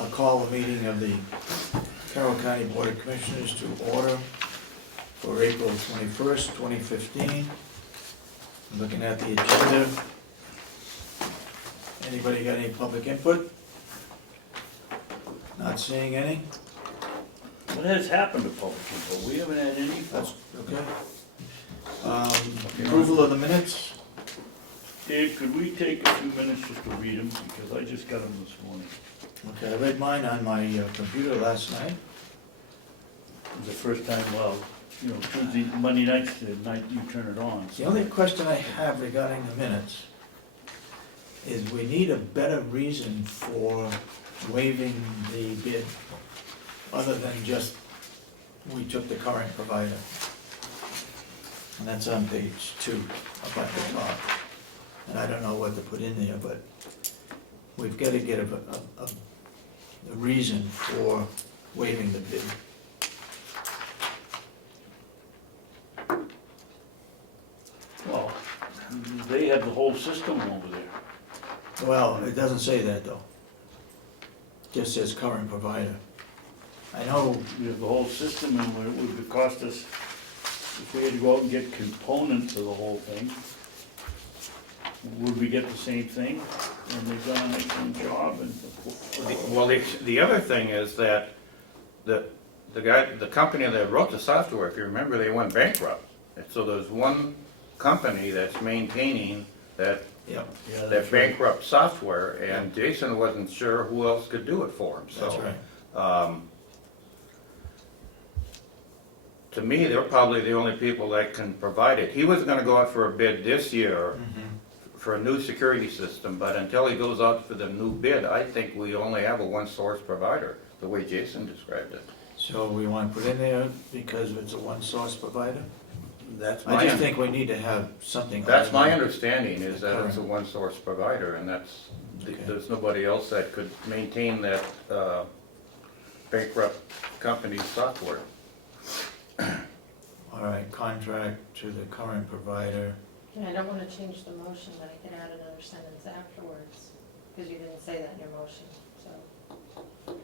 I'll call the meeting of the Carroll County Board of Commissioners to order for April 21st, 2015. Looking at the agenda. Anybody got any public input? Not seeing any? What has happened to public input? We haven't had any. That's okay. Approval of the minutes? Dave, could we take a few minutes just to read them, because I just got them this morning. Okay, I read mine on my computer last night. It was the first time, well, you know, Tuesday, Monday night's the night you turn it on. The only question I have regarding the minutes is we need a better reason for waiving the bid, other than just, we took the current provider. And that's on page 2, up at the top. And I don't know what to put in there, but we've got to get a reason for waiving the bid. Well, they have the whole system over there. Well, it doesn't say that though. Just says current provider. I know, We have the whole system, and what it would cost us if we had to go out and get components of the whole thing. Would we get the same thing? And they've done an excellent job, and Well, the other thing is that the company that wrote the software, if you remember, they went bankrupt. And so there's one company that's maintaining that yeah, yeah, that that's right. bankrupt software, and Jason wasn't sure who else could do it for him, so. that's right. To me, they're probably the only people that can provide it. He was gonna go out for a bid this year for a new security system, but until he goes out for the new bid, I think we only have a one-source provider, the way Jason described it. So we want to put in there because it's a one-source provider? That's I just think we need to have something. That's other my than- understanding, is that it's a one-source provider, and that's, Okay. there's nobody else that could maintain that bankrupt company's software. All right, contract to the current provider. Yeah, I don't want to change the motion, but I can add another sentence afterwards, because you didn't say that in your motion, so.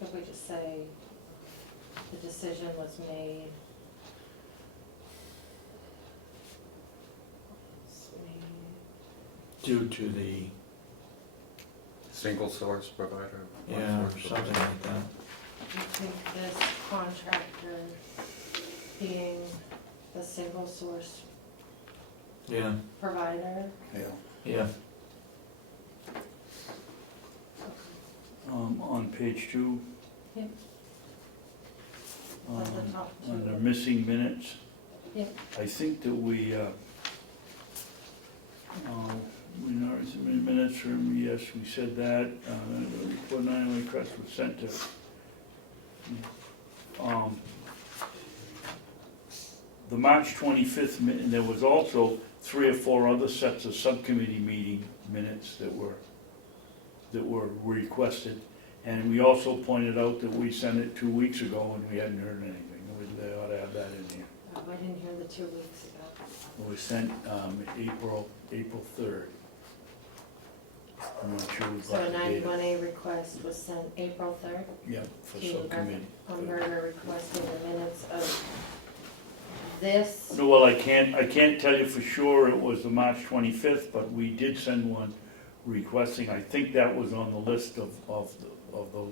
If we just say, the decision was made. Due to the, Single source provider? one yeah, source something provider. like that. I think this contractor being the single source Yeah, provider. Yeah. yeah, On page 2. Yep. At the top two. Under missing minutes. Yep. I think that we not submitted minutes from, yes, we said that, the report 9 request was sent to, the March 25th, and there was also 3 or 4 other sets of subcommittee meeting minutes that were requested, and we also pointed out that we sent it 2 weeks ago and we hadn't heard anything. They ought to have that in here. I didn't hear the 2 weeks ago. It was sent April 3rd. I'm not sure we So a got the date. 91A request was sent April 3rd. Yeah, for To subcommittee. Umberger requesting the minutes of this. No, well, I can't tell you for sure it was the March 25th, but we did send one requesting, I think that was on the list of the,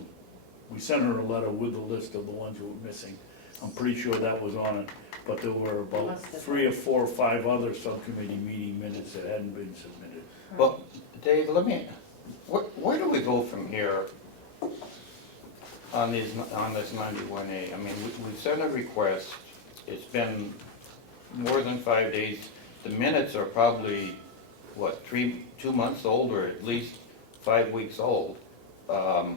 we sent her a letter with the list of the ones who were missing. I'm pretty sure that was on it, but there were about Must have 3 or 4 or 5 other subcommittee meeting minutes that hadn't been submitted. Well, Dave, where do we go from here on this 91A? I mean, we sent a request, it's been more than 5 days. The minutes are probably, what, 2 months old, or at least 5 weeks old. Do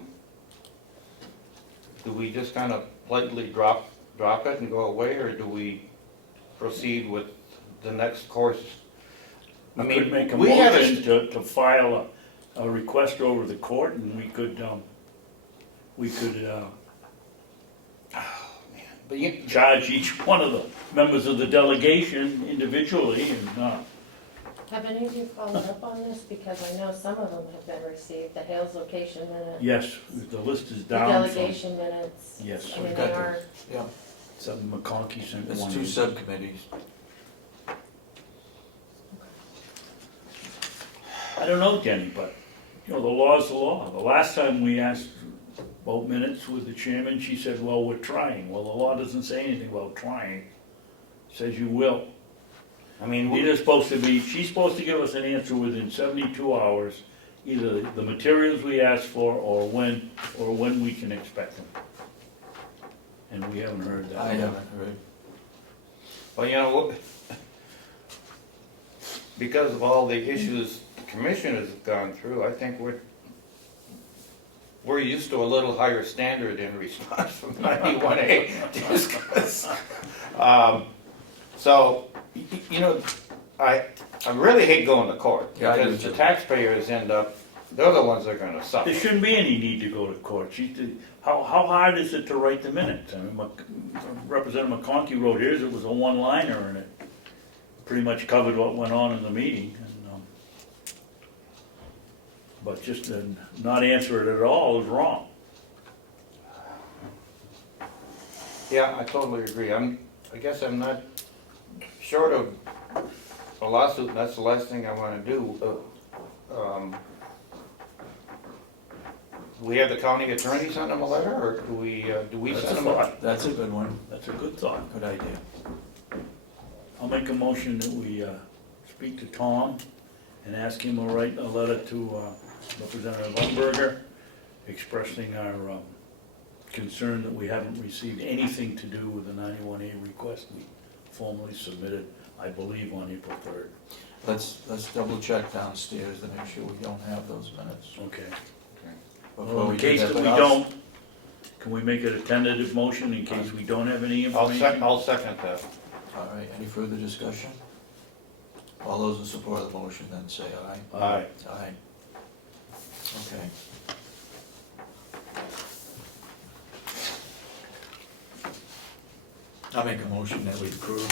we just kind of politely drop it and go away, or do we proceed with the next course? I We mean, could make a we have motion to file a request over the court, and we could But you, charge each one of the members of the delegation individually, and Have any of you followed up on this? Because I know some of them have been received, the Hales location minutes. Yes, the list is The down from, delegation minutes. yes, I mean, We've they got are, Yeah, some McConkey sent it's one. 2 in. subcommittees. I don't know, Denny, but, you know, the law's the law. The last time we asked about minutes with the chairman, she said, well, we're trying. Well, the law doesn't say anything about trying. It says you will. I mean, She's supposed to give us an answer within 72 hours, either the materials we asked for or when we can expect them. And we haven't heard that. I haven't heard. well, you know, because of all the issues the commissioners have gone through, I think we're used to a little higher standard in response from 91A. Just 'cause, so, you know, I really hate going to court, Yeah, I do because the too. taxpayers end up, they're the ones that are gonna suffer. There shouldn't be any need to go to court. How hard is it to write the minutes? I mean, Representative McConkey wrote his, it was a one-liner, and it pretty much covered what went on in the meeting. But just to not answer it at all is wrong. Yeah, I totally agree. I guess I'm not, short of a lawsuit, and that's the last thing I wanna do. We have the county attorney send them a letter, or do we That's send a them a? thought. That's a good one, That's a good thought. good idea. I'll make a motion that we speak to Tom and ask him to write a letter to Representative Umberger expressing our concern that we haven't received anything to do with the 91A request we formally submitted, I believe, on April 3rd. Let's double check downstairs to make sure we don't have those minutes. Okay. before Well, we in do case that, that we but I'll- don't, can we make it a tentative motion in case we don't have any information? I'll second that. All right, any further discussion? All those in support of the motion then say aye. Aye. Aye. Okay. I'll make a motion that we approve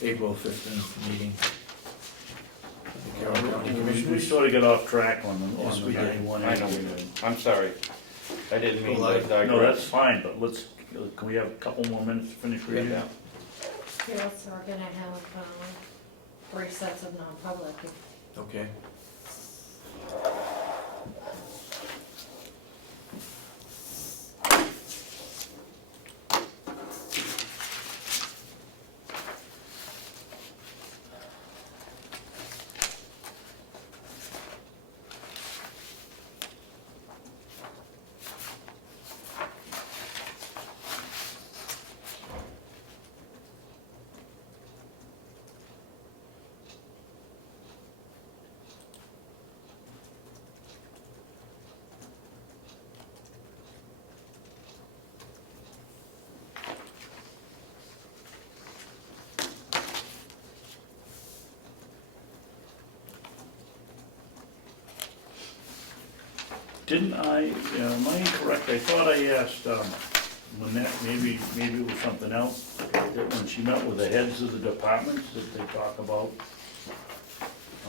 the April 15th meeting. of the Carroll County We Commissioners. sort of got off track on the Yes, we did. 91A. I know we did. I'm sorry. I didn't mean Well, to digress. No, that's fine, but can we have a couple more minutes to finish reading? Yeah. yeah, so we're gonna have, 3 sets of non-public. Okay. Didn't I, am I incorrect? I thought I asked Lynette, maybe it was something else, that when she met with the heads of the departments, that they talk about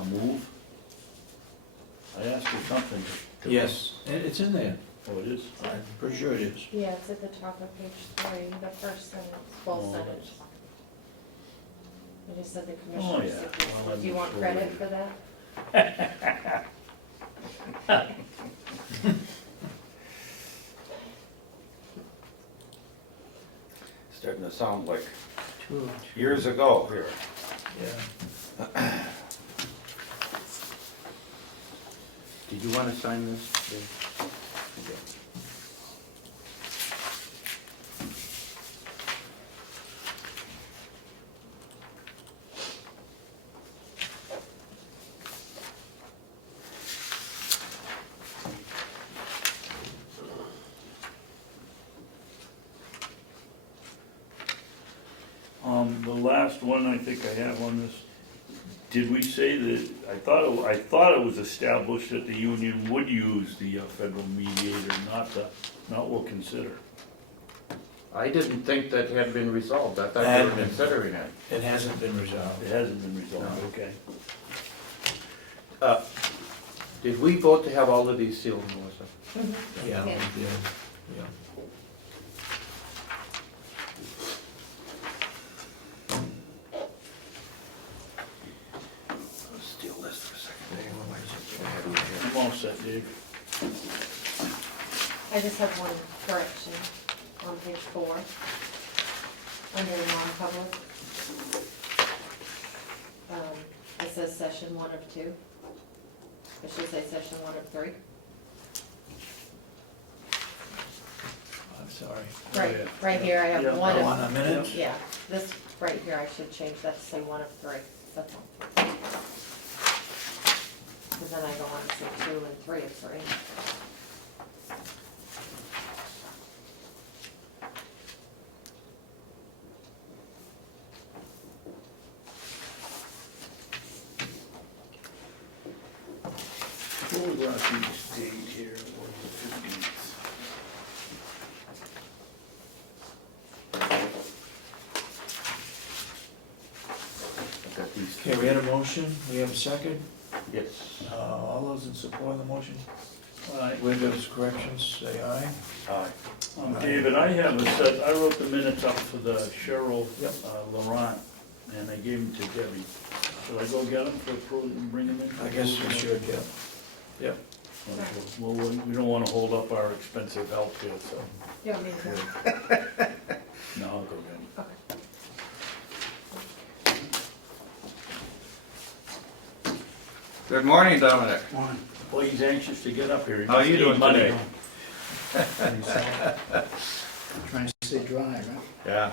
a move? I asked her something. Yes, it's in there. Oh, it is? I'm pretty sure it is. Yeah, it's at the top of page 3, the first sentence, full Oh, sentence. I just said the Oh, commissioners, yeah. Well, do you want I'm credit sure. for that? Starting to sound like Two. years ago here. Yeah. Did you want to sign this? Dave? The last one I think I have on this, did we say that, I thought it was established that the union would use the federal mediator, not will consider. I didn't think that had been resolved. I thought they were considering it. It hasn't been resolved. It hasn't been resolved, okay. Did we vote to have all of these sealed, Melissa? Yeah, we Yeah. did, yeah. Let's steal this for a second. I'm all set, Dave. I just have one correction on page 4, under the non-public. It says session 1 of 2. It should say session 1 of 3. I'm sorry. Right, yeah. right here, I Yeah. have 1 On of, a minute? yeah, this right here, I should change that to say 1 of 3, that's all. Because then I go on to say 2 and 3 of 3. What was last week's date here, was the 15th? I got these. Okay, we had a motion, we have a second. Yes. All those in support of the motion, Alright. with those corrections, say aye. Aye. David, I have a set, I wrote the minutes up for the Cheryl Yep. Laurent, and I gave them to Debbie. Should I go get them for approval and bring them in? I guess we should, yeah. Yep. Okay. Well, we don't wanna hold up our expensive healthcare, so, You want me to? no, I'll go get them. Okay. Good morning, Dominic. Boy, he's anxious to get up here. He How are must you need doing money. today? Trying to stay dry, right? Yeah.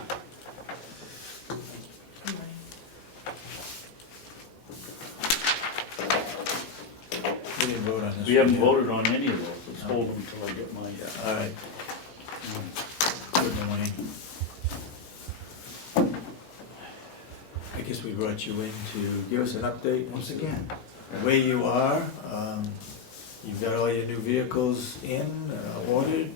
We didn't vote on this. We haven't one yet. voted on any of those, let's hold them until I get mine. All right. Good morning. I guess we brought you in to give us an update. Once again, Where you are, you've got all your new vehicles in, ordered.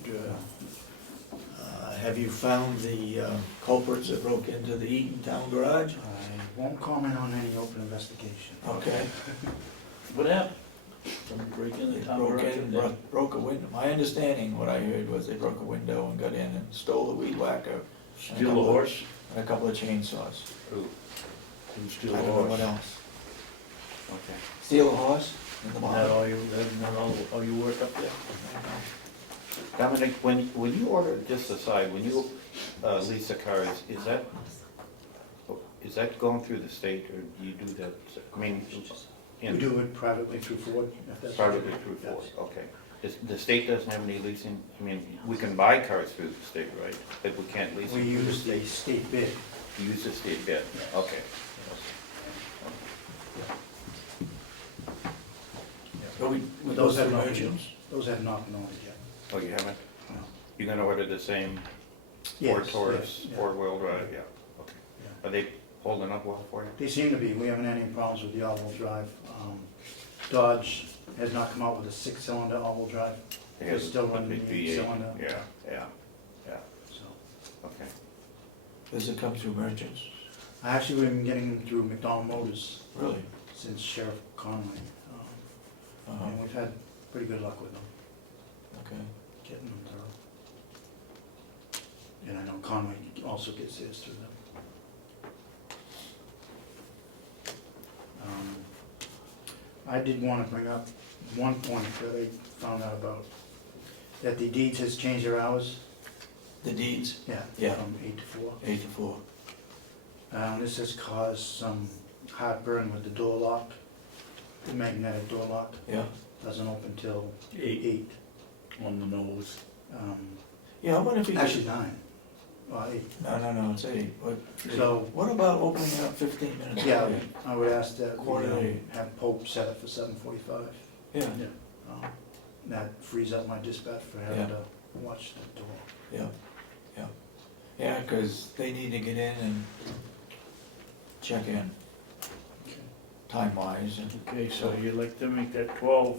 Have you found the culprits that broke into the Eaton Town garage? I won't comment on any open investigation. Okay. What happened? Somebody break in the They town broke garage in, today? broke a window. My understanding, what I heard was they broke a window and got in and stole the weed whacker. Steal a horse? And a couple of chainsaws. Ooh, Who steal I a don't know what horse? else. okay. Steal a horse in the That barn. all you, that all you work up there? Dominic, when you order, just aside, when you lease a car, is that going through the state, or do you do that, I mean, We do it privately through Ford, if that's. privately through Ford? Okay. The state doesn't have any leasing, I mean, we can buy cars through the state, right? But we can't lease We them through the use the state? state bid. We use the state bid, okay. But we Those those have are not been, merchants. those have not been ordered yet. Oh, you haven't? No. You're gonna order the same Ford Yes, Taurus, yes, yeah. four-wheel drive, yeah, okay. Yeah. Are they holding up well for you? They seem to be, we haven't had any problems with the all-wheel drive. Dodge has not come out with a 6-cylinder all-wheel drive, They They're have still the running the V8, 8-cylinder. Yeah, so. okay. Does it come through merchants? I actually have been getting them through McDonald Motors Really? since Sheriff Conway. Uh-huh. And we've had pretty good luck with them, Okay. getting them through. And I know Conway also gets his through them. I did want to bring up one point that I found out about, that the deeds has changed their hours. The deeds, Yeah. Yeah. From 8 to 4. 8 to 4. This has caused some heartburn with the door lock, the magnetic door lock. Yeah. Doesn't open till 8 8. on the nose. Yeah, I wonder if you Actually 9. Well, 8. No, it's 8. So, What about opening it up 15 minutes yeah, early? I would ask that we Quarter to 8. have Pope set it for 7:45. Yeah, That frees up my dispatch for having Yeah. to watch the door. yeah. Yeah, because they need to get in and check in, time-wise, and Okay, so you'd like to make that 12,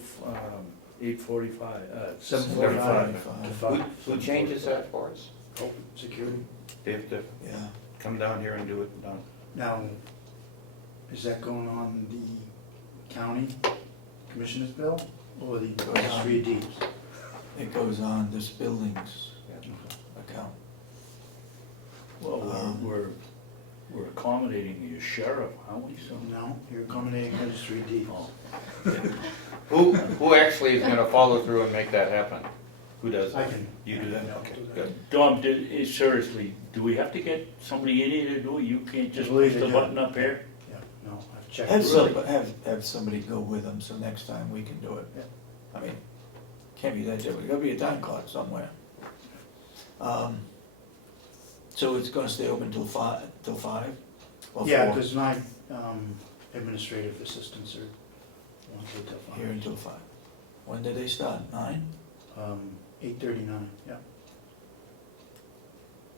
8:45, 7:45 7:45. to 5. Who changes that for us? Oh, security. They have to Yeah. come down here and do it down. Now, is that going on the county commissioners bill or the registry of deeds? It goes on this building's account. Well, we're accommodating the sheriff, aren't we, so? No, you're accommodating registry of deeds. Oh, Who actually is gonna follow through and make that happen? Who does I that? can. You do that? Yeah, I'll Okay, do that. good. Dom, seriously, do we have to get somebody in here to do it? You can't just I believe push they the do. button up here? Yeah, no, I've checked. Have somebody go with them, so next time we can do it. Yeah. I mean, can't be that difficult, there's gotta be a time clock somewhere. So it's gonna stay open till 5? Or Yeah, 4? because my administrative assistants are on till Here 5. until 5. When did they start, 9? 8:39, yeah.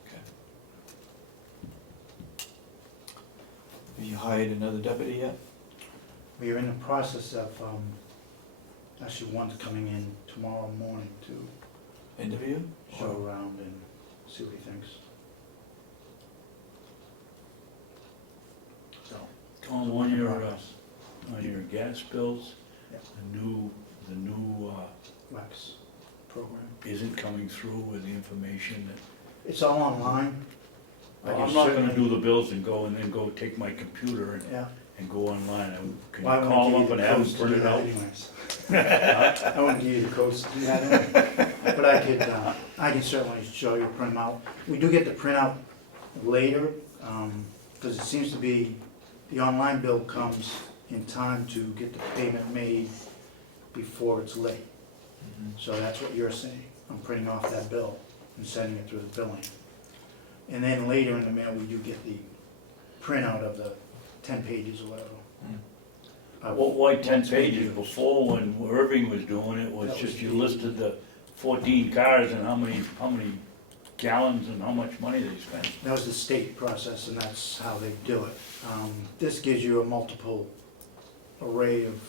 Okay. Have you hired another deputy yet? We are in the process of, actually one's coming in tomorrow morning to Interview? show around and see what he thinks. So, Tom, on your gas bills, Yeah. the new Wax program. isn't coming through with the information that, It's all online. I can I'm not gonna certainly- do the bills and go take my computer Yeah. and go online. Can you Well, I wouldn't call give them you up the and have codes them to do printed that out? anyways. I wouldn't give you the codes to do that anyway. But I can certainly show you, print them out. We do get the printout later, because it seems to be, the online bill comes in time to get the payment made before it's late. So that's what you're saying. I'm printing off that bill and sending it through the billing. And then later in the mail, we do get the printout of the 10 pages or whatever. of Well, why 10 what's being pages? used. Before, when Irving was doing it, was That just was you the- listed the 14 cars and how many gallons and how much money they spent. That was the state process, and that's how they do it. This gives you a multiple array of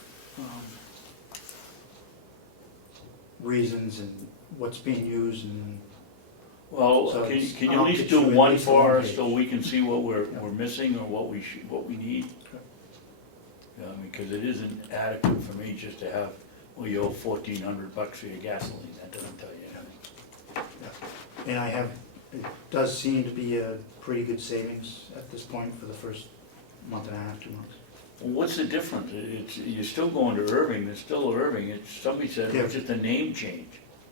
reasons and what's being used, and Well, So can it's- you at I'll least get do you at one least for one us page. so we can see what we're Yeah. missing or what we need? Yeah, because it isn't adequate for me just to have, well, you owe $1,400 for your gasoline, that doesn't tell you anything. and I have, it does seem to be a pretty good savings at this point for the first month and a half, 2 months. Well, what's the difference? You're still going to Irving, it's still Irving, somebody said it was Yeah. just a name change.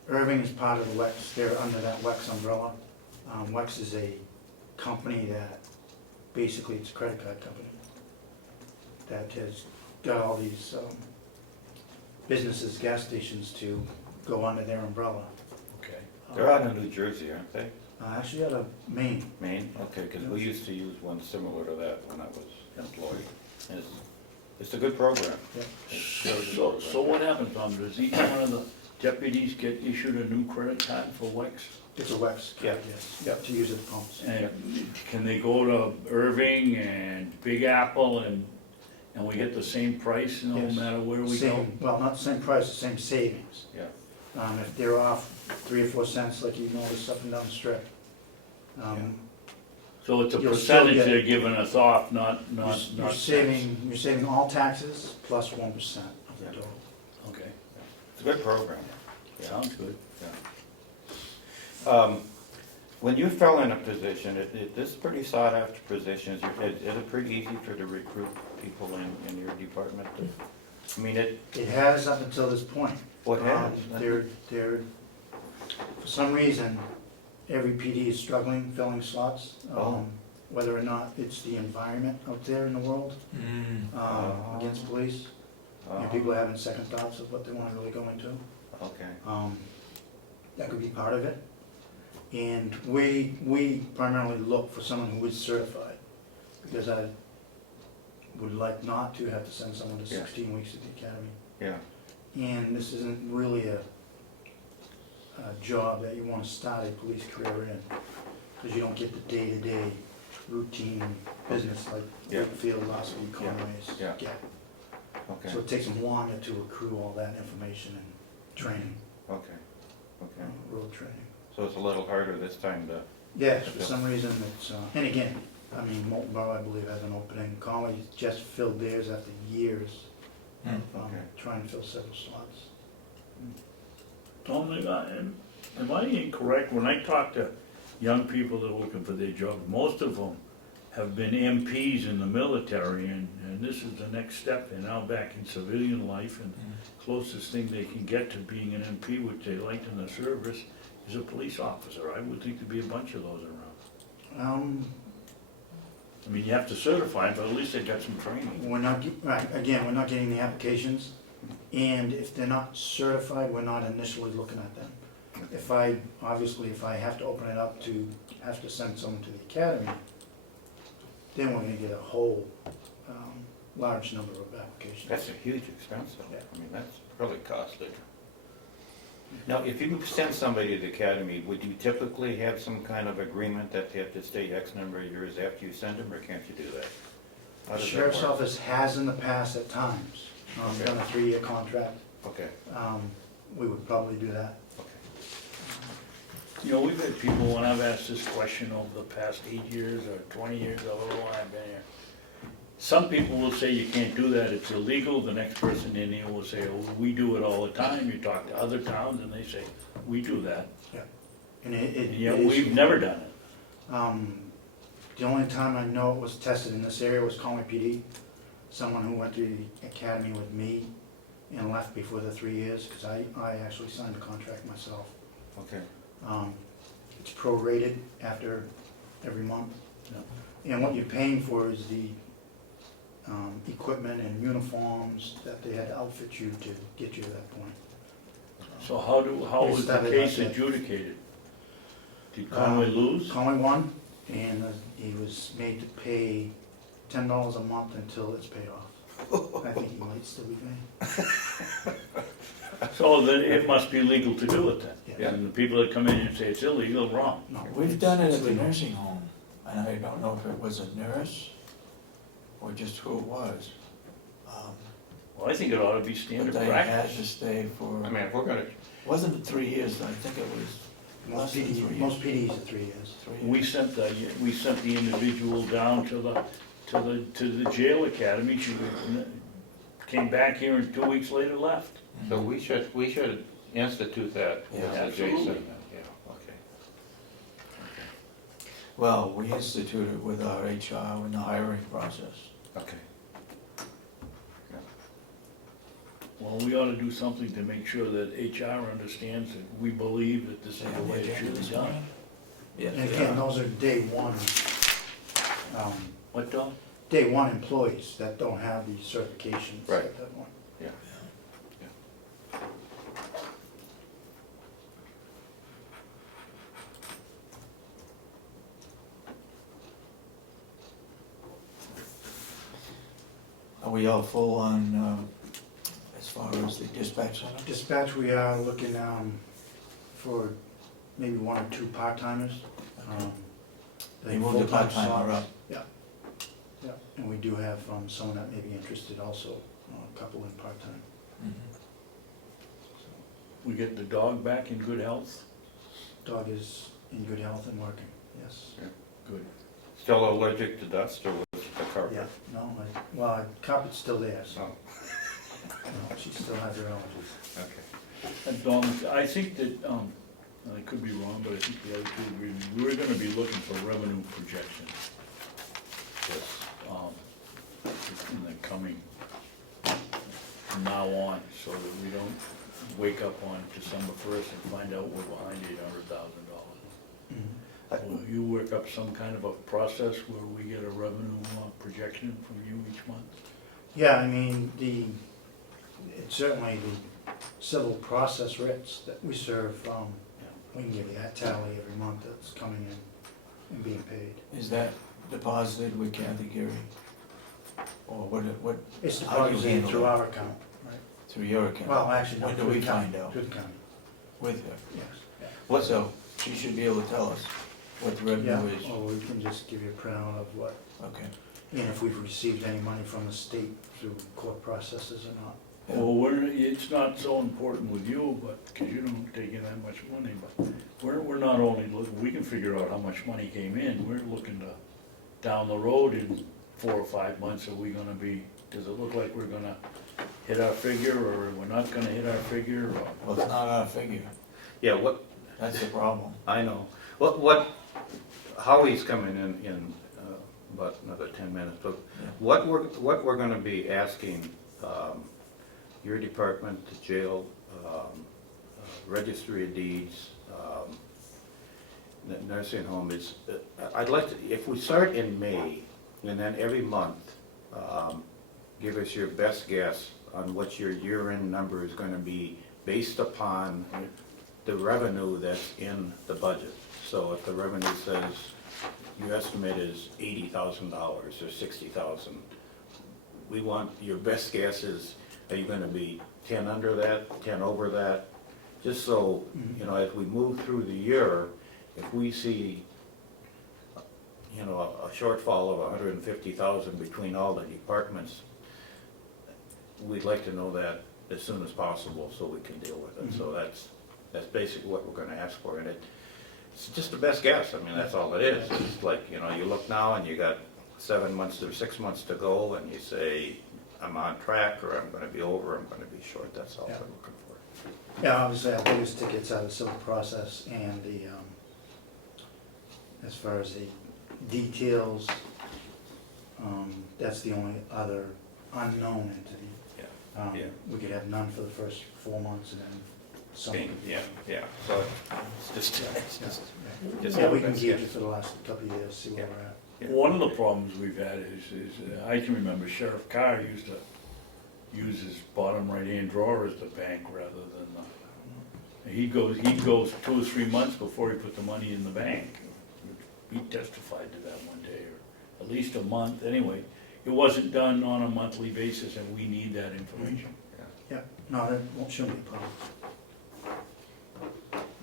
Irving is part of the WEX, they're under that WEX umbrella. WEX is a company that, basically it's a credit card company that has got all these businesses, gas stations to go under their umbrella. Okay. They're out in New Jersey, aren't they? Actually out of Maine. Maine? Okay, because we used to use one similar to that when I was employed. And it's a good program. Yeah. It's a good So program. what happens, Tom? Does each one of the deputies get issued a new credit card for WEX? It's a WEX Yeah. card, yes, to use at the pumps. And can they go to Irving and Big Apple and we get the same price no Yes. matter where we go? Same, well, not the same price, the same savings. Yeah. If they're off 3 or 4 cents, like you noticed up and down the strip. So it's a You'll still percentage get- they're giving us off, not You're cents. saving all taxes plus 1% of the Yeah. total. Okay, It's a good program. sounds good. When you fell in a position, this is pretty sought after position. Is it pretty easy to recruit people in your department? I mean, It has up until this point. what has? They're, for some reason, every PD is struggling filling slots. Oh. Whether or not it's the environment out there in the world Oh. against police. Oh, People are having second thoughts of what they want to really go into. Okay. That could be part of it. And we primarily look for someone who is certified, because I would like not to have to send someone to Yeah. 16 weeks at the academy. Yeah. And this isn't really a job that you want to start a police career in, because you don't get the day-to-day routine business like Yeah. Wakefield, Ossipee, Conway's Yeah. get. Okay. So it takes them longer to accrue all that information and training, Okay. Okay. road training. So So it's a little harder this time to, Yes, for some reason it's, and again, I mean, Molten Borough, I believe, has an opening. Conway just filled theirs after years of Okay. trying to fill several slots. Tom, am I incorrect? When I talk to young people that are looking for their job, most of them have been MPs in the military, and this is the next step. They're now back in civilian life, and closest thing they can get to being an MP, which they liked in the service, is a police officer. I would think there'd be a bunch of those around. I mean, you have to certify them, but at least they got some training. We're not, right, again, we're not getting the applications, and if they're not certified, we're not initially looking at them. Obviously, if I have to open it up to, have to send someone to the academy, then we're gonna get a whole, large number of applications. that's a huge expense though. Yeah. I mean, that's really costly. Now, if you send somebody to the academy, would you typically have some kind of agreement that they have to stay X number of years after you send them, or can't you do that? How does that Sheriff's work? Office has in the past at times, Okay. done a 3-year contract. Okay, We would probably do that. okay. You know, we've had people, when I've asked this question over the past 8 years or 20 years, however long I've been here, some people will say you can't do that, it's illegal. The next person in here will say, oh, we do it all the time. You talk to other towns and they say, we do that. And And yet we've never done it. The only time I know it was tested in this area was Comeau PD. Someone who went to the academy with me and left before the 3 years, because I actually signed the contract myself. Okay. It's prorated after every month. And what you're paying for is the equipment and uniforms that they had to outfit you to get you to that point. So how was the case adjudicated? Did Conway lose? Conway won, and he was made to pay $10 a month until it's paid off. I think he might still be paying. So then it must be legal to do it then. Yeah. And the people that come in and say it's illegal, wrong. No, We've done it it's at the legal. nursing home, and I don't know if it was a nurse or just who it was. Well, I think it ought to be But standard they had to practice. stay for, I mean, if we're gonna, wasn't it 3 years, I think it was less than 3 years. Most PDs are 3 years. 3 years. We sent the individual down to the jail academy. She came back here and 2 weeks later left. so we should institute that Yeah, with absolutely. Jason. Yeah, okay. Well, we instituted with our HR in the hiring process. Okay. Well, we ought to do something to make sure that HR understands that we believe that this is the way it should be done. Yes, And they again, are. those are What, Don? day one employees that don't have the certifications Right. at that point. Yeah. Are we all full on, as far as the dispatch center? Dispatch, we are looking for maybe 1 or 2 part-timers. They moved the full-time part-timer slots. up. Yeah, and we do have someone that may be interested also, a couple in part-time. Mhm. We get the dog back in good health? Dog is in good health and working, yes. Good. Still allergic to dust, or was it the carpet? Yeah, no, well, carpet's still there, so, Oh, no, she still has her allergies. okay. And Don, I think that, and I could be wrong, but I think the other two agree, we're gonna be looking for revenue projections. Yes. In the coming, from now on, so that we don't wake up on December 1st and find out we're behind $800,000. Mhm. Will you work up some kind of a process where we get a revenue projection from you each month? Yeah, I mean, it's certainly the civil process writs that we serve, we can give you that tally every month that's coming in and being paid. Is that deposited with Kathy Geary? Or what, It's How do you deposited handle through it? our account, right? through your account? Well, actually, no, When do through we the county. find out? Through the county, With her? yes. What, So she should be able to tell us what the Yeah, revenue is. or we can just give you a printout of what, Okay. and if we've received any money from the state through court processes or not. Well, it's not so important with you, but, because you don't take in that much money, but we're not only looking, we can figure out how much money came in, we're looking to, down the road in 4 or 5 months, are we gonna be, does it look like we're gonna hit our figure, or we're not gonna hit our figure, or? Well, it's not our figure, Yeah, what, that's the problem. I know. What, Howie's coming in about another 10 minutes, but Yeah. what we're gonna be asking, your department, the jail, registry of deeds, the nursing home is, I'd like to, if we start in May, and then every month, give us your best guess on what your year-end number is gonna be based upon the revenue that's in the budget. So if the revenue says, your estimate is $80,000 or 60,000, we want, your best guess is, are you gonna be 10 under that, 10 over that? Just so, you know, as we move through the year, if we see, you know, a shortfall of 150,000 between all the departments, we'd like to know that as soon as possible so we can deal with it. So that's basically what we're gonna ask for, and it's just the best guess. I mean, that's all it is. It's like, you know, you look now and you got 7 months or 6 months to go, and you say, I'm on track, or I'm gonna be over, I'm gonna be short. That's all Yeah. we're looking for. Yeah, obviously our biggest tickets are the civil process and the, as far as the details, that's the only other unknown entity. Yeah. We could have none for the first 4 months and then some. Yeah, so it's just, Yeah, we can keep it for the last couple of years, see where we're at. One of the problems we've had is I can remember Sheriff Carr used to use his bottom right-hand drawer as the bank rather than he'd go 2 or 3 months before he put the money in the bank. He testified to that one day, or at least a month, anyway. It wasn't done on a monthly basis, and we need that information. Yeah, no, that shouldn't be a problem.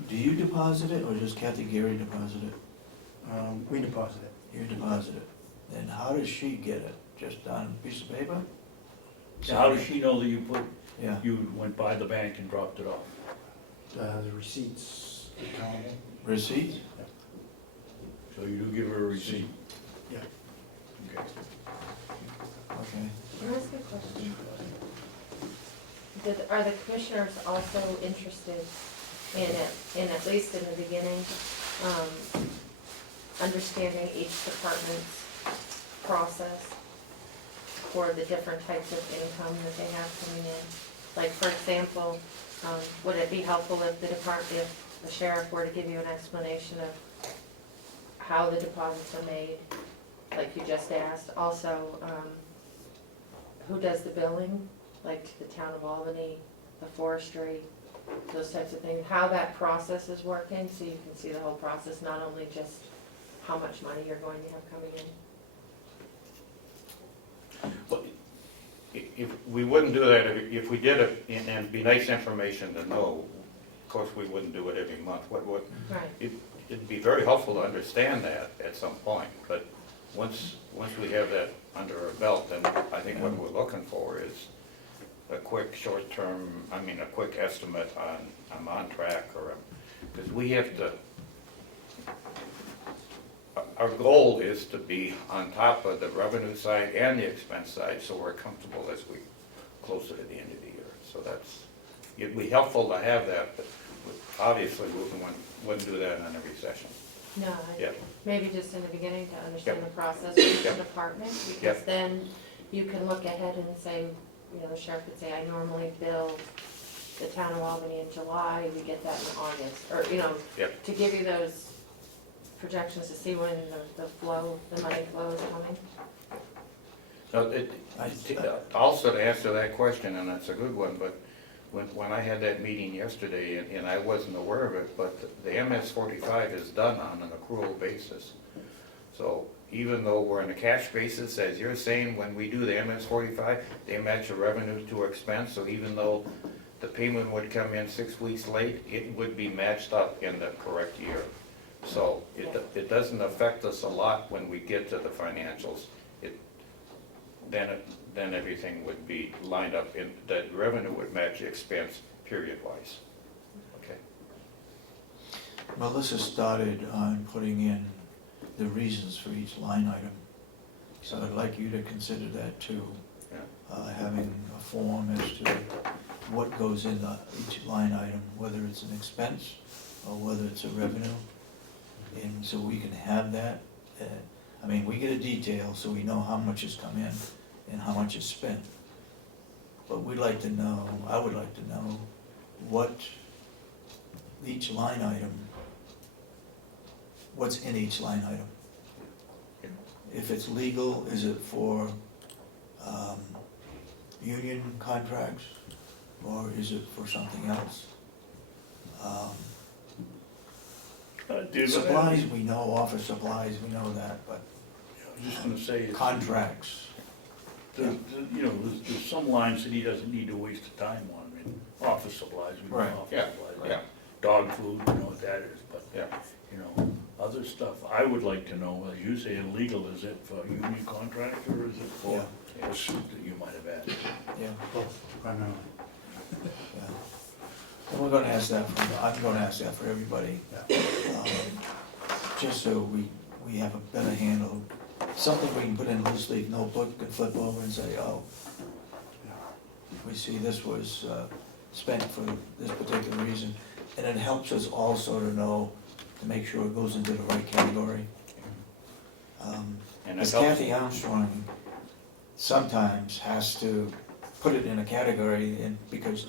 Do you deposit it, or just Kathy Gary deposit it? We deposit it. You deposit it. Then how does she get it? Just on a piece of paper? So how does she know that Yeah, you went by the bank and dropped it off? The receipts accountable. receipt? So you do give her a receipt? Yeah. Okay. Okay. Can I ask a question? Are the commissioners also interested in at least in the beginning, understanding each department's process for the different types of income that they have coming in? Like, for example, would it be helpful if if the sheriff were to give you an explanation of how the deposits are made, like you just asked? Also, who does the billing, like to the town of Albany, the forestry, those types of things, how that process is working, so you can see the whole process, not only just how much money you're going to have coming in. Well, if we wouldn't do that, if we did it, and it'd be nice information to know, of course, we wouldn't do it every month. Right. It'd be very helpful to understand that at some point, but once we have that under our belt, then I think what we're looking for is a quick short-term, a quick estimate on, I'm on track, or, because we have to, our goal is to be on top of the revenue side and the expense side, so we're comfortable as we closer to the end of the year. So it'd be helpful to have that, but obviously we wouldn't do that in every session. No, Yeah. maybe just in the beginning to understand Yep. the process of each Yep. department, because Yep. then you can look ahead and say, the sheriff could say, I normally bill the town of Albany in July, we get that in August, or, Yep. to give you those projections to see when the money flow is coming. Now, also to answer that question, and that's a good one, but when I had that meeting yesterday, and I wasn't aware of it, but the MS-45 is done on an accrual basis. So even though we're on a cash basis, as you're saying, when we do the MS-45, they match the revenue to expense, so even though the payment would come in 6 weeks late, it would be matched up in the correct year. So it doesn't affect us a lot when we get to the financials. then everything would be lined up in, the revenue would match the expense period-wise. Okay? Melissa started on putting in the reasons for each line item. So I'd like you to consider that too. Yeah. Having a form as to what goes into each line item, whether it's an expense or whether it's a revenue. And so we can have that. I mean, we get a detail so we know how much has come in and how much is spent. But we'd like to know, I would like to know what each line item, what's in each line item. If it's legal, is it for union contracts, or is it for something else? Supplies, we know, office supplies, we know that, but I was just gonna say, it's- contracts, you know, there's some lines that he doesn't need to waste the time on. I mean, office supplies, we know Right. office Yeah, supplies. yeah. Dog food, we know what that is, but, Yeah. you know, other stuff, I would like to know, as you say, illegal, is it for a union contract, or is it for a suit that you might have had? yeah, Both, primarily. yeah. And we're gonna ask that for, I'm gonna ask that for everybody. Just so we have a better handle, something we can put in a loose leaf notebook and flip over and say, oh, we see this was spent for this particular reason. And it helps us also to know, to make sure it goes into the right category. And As it helps, Kathy Armstrong sometimes has to put it in a category and because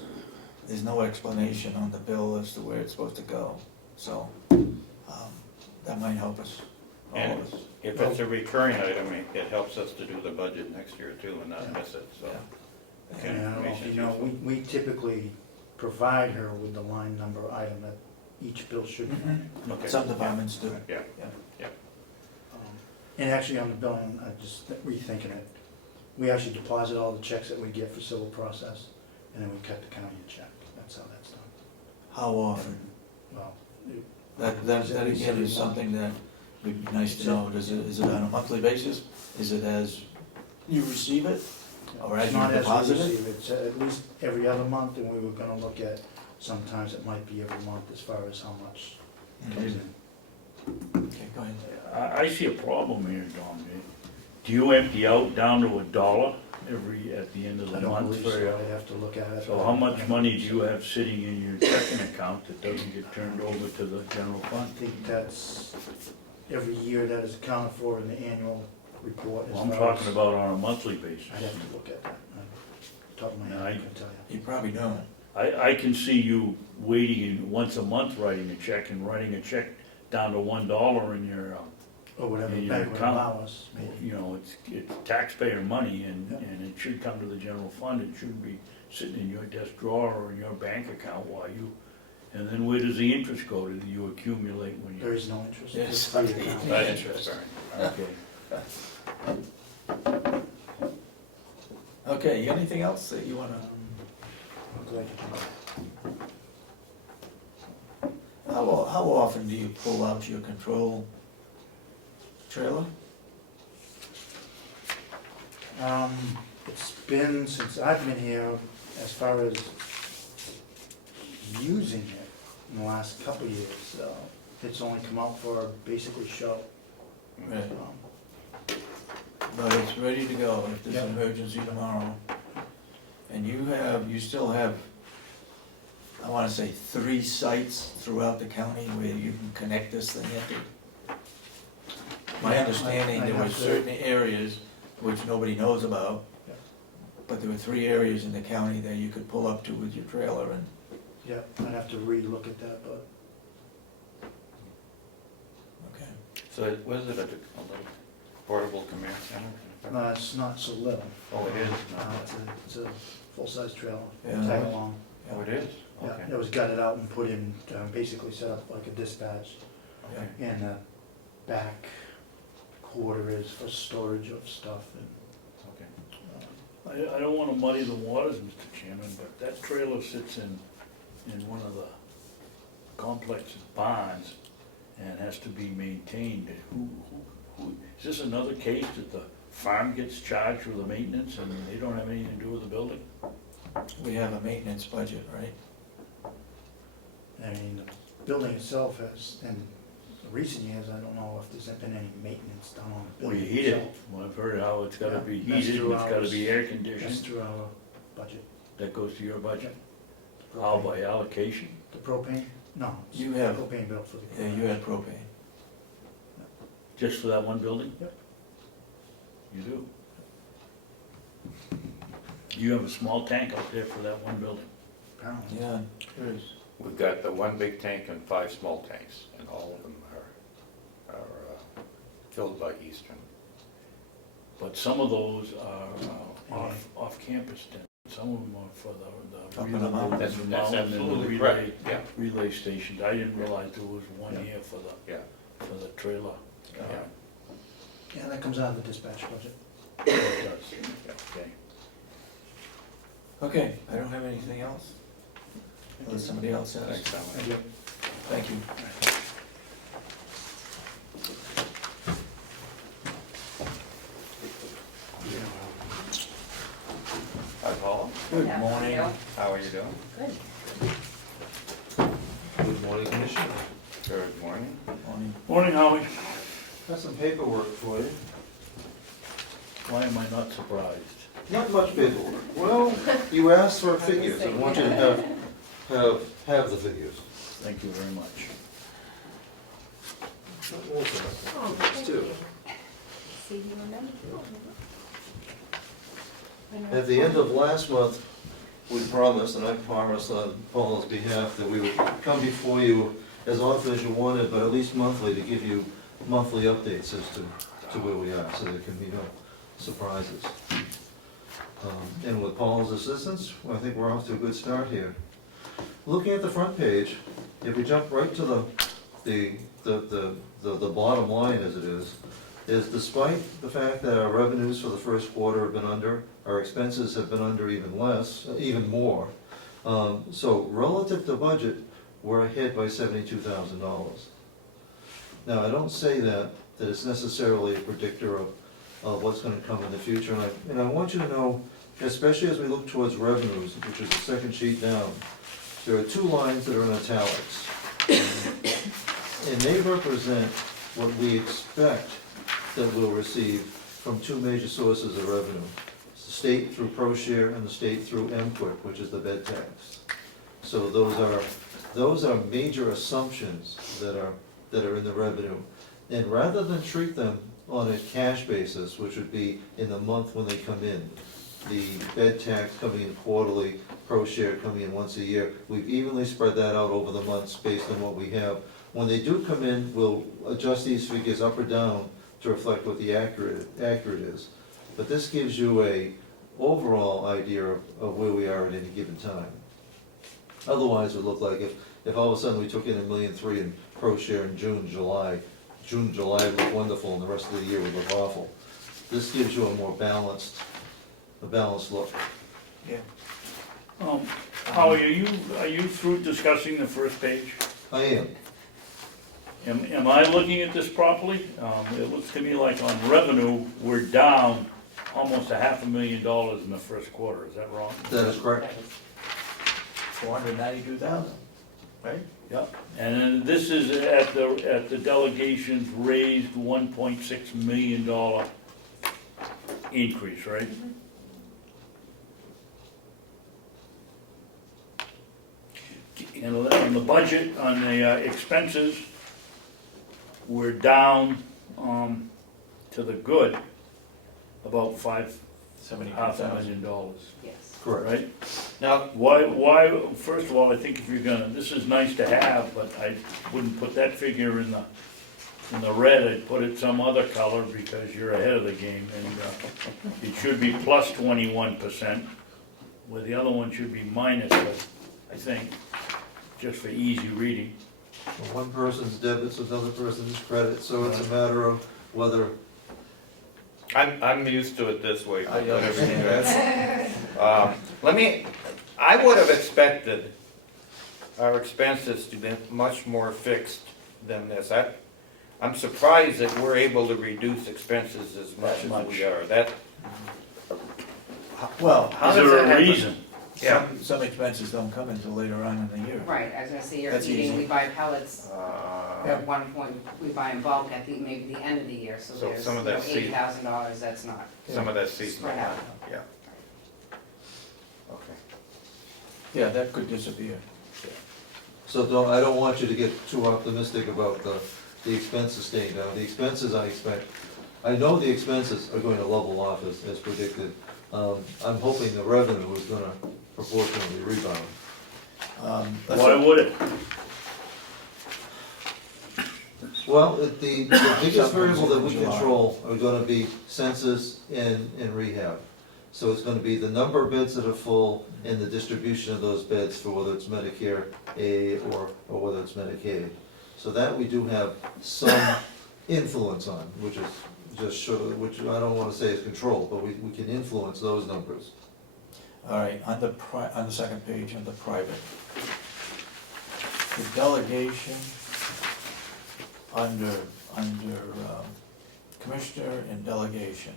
there's no explanation on the bill as to where it's supposed to go. So, that might help us, all And of us. if it's a recurring item, it helps us to do the budget next year too and not miss it, so. Yeah. Okay. And I don't know if you know, we typically provide her with the line number item that each bill should be on. Okay. Some departments do. Yeah, And actually on the billing, I just rethinking it, we actually deposit all the checks that we get for civil process, and then we cut the county a check. That's how that's done. How often? Well, That again is something that would be nice to know. Is it on a monthly basis? Is it as you receive it? Or as it's you not as deposit we it? receive it, it's at least every other month, and we were gonna look at, sometimes it might be every month as far as how much comes in. Okay, go ahead. I see a problem here, Don. Do you empty out down to $1 at the end of I the don't month? believe for so, your- I'd have to look at it. So how much money do you have sitting in your checking account that doesn't get turned over to the general I fund? think that's, every year that is accounted for in the annual report. as Well, I'm far as- talking about on a monthly basis. I'd have to look at that. Top of my head, I can tell you. You probably don't. I can see you waiting and once a month writing a check and writing a check down to $1 in your, Or whatever in the your bank would account. allow us, maybe. you know, it's taxpayer money and, Yeah. and it should come to the general fund. It shouldn't be sitting in your desk drawer or in your bank account while you, and then where does the interest go? Do you accumulate when There you? is no interest. Yes. It's free account. Not interest. Okay. Okay, anything else that you wanna, I'm glad you came. how often do you pull out your control trailer? It's been, since I've been here, as far as using it in the last couple of years, it's only come out for basically show. Right, Um, but it's ready to go if there's an Yeah. emergency tomorrow. And you still have, I wanna say 3 sites throughout the county where you can connect this thing into. My Yeah, understanding, I there were have to- certain areas which nobody knows about, Yeah. but there were 3 areas in the county that you could pull up to with your trailer and, Yeah, I'd have to re-look at that, but okay. So was it a little portable command center? no, it's not so little. Oh, it is? It's a full-size trailer, Yeah. tag along. Oh, it is? Yeah, Okay. it was gutted out and put in, basically set up like a dispatch, Okay. and the back quarter is for storage of stuff and, Okay. I don't wanna muddy the waters, Mr. Chairman, but that trailer sits in one of the complex's barns and has to be maintained. Who, is this another case that the farm gets charged with the maintenance and they don't have anything to do with the building? We have a maintenance budget, right? I mean, the building itself has, in recent years, I don't know if there's been any maintenance done on the Well, you building heat it, itself. well, I've heard how it's gotta be Yeah, that's heated, through and it's gotta ours. be air That's conditioned, through our budget. that goes to your budget? How, by allocation? The propane? No. it's You have- Propane bill for the. Yeah, you had propane. Just for that one building? Yep. You do? You have a small tank out there for that one building? Apparently. Yeah, there is. We've got the one big tank and 5 small tanks, and all of them are filled by Eastern. But some of those are off campus, then. Some of them are for the Up in the mountains. That's mountain and the absolutely relay, correct, yeah. relay stations. I didn't realize there was one Yeah. here Yeah. for the trailer. Yeah. Yeah, that comes out of the dispatch budget. It does, okay. Okay, I don't have anything else. Unless somebody else has. Thanks, Alan. Thank you. Thank you. Hi, Paula. Good Yeah. morning. Yeah. How are you doing? Good. Good morning, Commissioner. Good morning. Morning. Morning, Howie. Got some paperwork for you. Why am I not surprised? Not much paperwork. Well, you asked for figures. I want you to have the figures. Thank you very much. Oh, It's thank two. you. See you remember? At the end of last month, we promised, and I promised on Paula's behalf, that we would come before you as often as you wanted, but at least monthly, to give you monthly updates as to where we are, so there can be no surprises. And with Paula's assistance, well, I think we're off to a good start here. Looking at the front page, if we jump right to the bottom line as it is despite the fact that our revenues for the first quarter have been under, our expenses have been under even more. So relative to budget, we're ahead by $72,000. Now, I don't say that it's necessarily a predictor of what's gonna come in the future, and I want you to know, especially as we look towards revenues, which is the second sheet down, there are 2 lines that are in italics. And they represent what we expect that we'll receive from 2 major sources of revenue. It's the state through ProShare and the state through MQuick, which is the bed tax. So those are major assumptions that are in the revenue. And rather than treat them on a cash basis, which would be in the month when they come in, the bed tax coming in quarterly, ProShare coming in once a year, we've evenly spread that out over the months based on what we have. When they do come in, we'll adjust these figures up or down to reflect what the accurate is. But this gives you a overall idea of where we are at any given time. Otherwise, it would look like if all of a sudden we took in $1.3 million in ProShare in June, July would look wonderful and the rest of the year would look awful. This gives you a more balanced look. Yeah. Howie, are you through discussing the first page? I am. Am I looking at this properly? It looks to me like on revenue, we're down almost $500,000 in the first quarter, is that wrong? That is correct. 492,000, right? Yep, and then this is at the delegation's raised $1.6 million increase, right? And on the budget, on the expenses, we're down to the good about $500,000, Yes. Correct. right? Now, Why, first of all, I think if you're gonna, this is nice to have, but I wouldn't put that figure in the red, I'd put it some other color because you're ahead of the game, and it should be plus 21%, where the other one should be minus, I think, just for easy reading. Well, one person's debits, another person's credit, so it's a matter of whether, I'm used to it this way. I understand. I would have expected our expenses to be much more fixed than this. I'm surprised that we're able to reduce expenses as much as we are. That, Well, how Is does there that a happen? reason? Yeah. some expenses don't come until later on in the year. Right, I was gonna say, you're That's eating, easy. we buy pellets, Yeah. at one point, we buy in bulk at maybe the end of the year, so So there's, some of that $80,000, that's not. Some of that seasonal, Spread out. yeah. Okay. Yeah, that could disappear. So I don't want you to get too optimistic about the expenses staying down. The expenses I know the expenses are going to level off as predicted. I'm hoping the revenue is gonna proportionally rebound. Why would it? Well, the biggest variable that we July. control are gonna be census and rehab. So it's gonna be the number of beds that are full and the distribution of those beds for whether it's Medicare A or whether it's Medicaid. So that we do have some influence on, which is just which I don't wanna say is control, but we can influence those numbers. All right, on the second page, on the private. The delegation, under Commissioner and Delegation,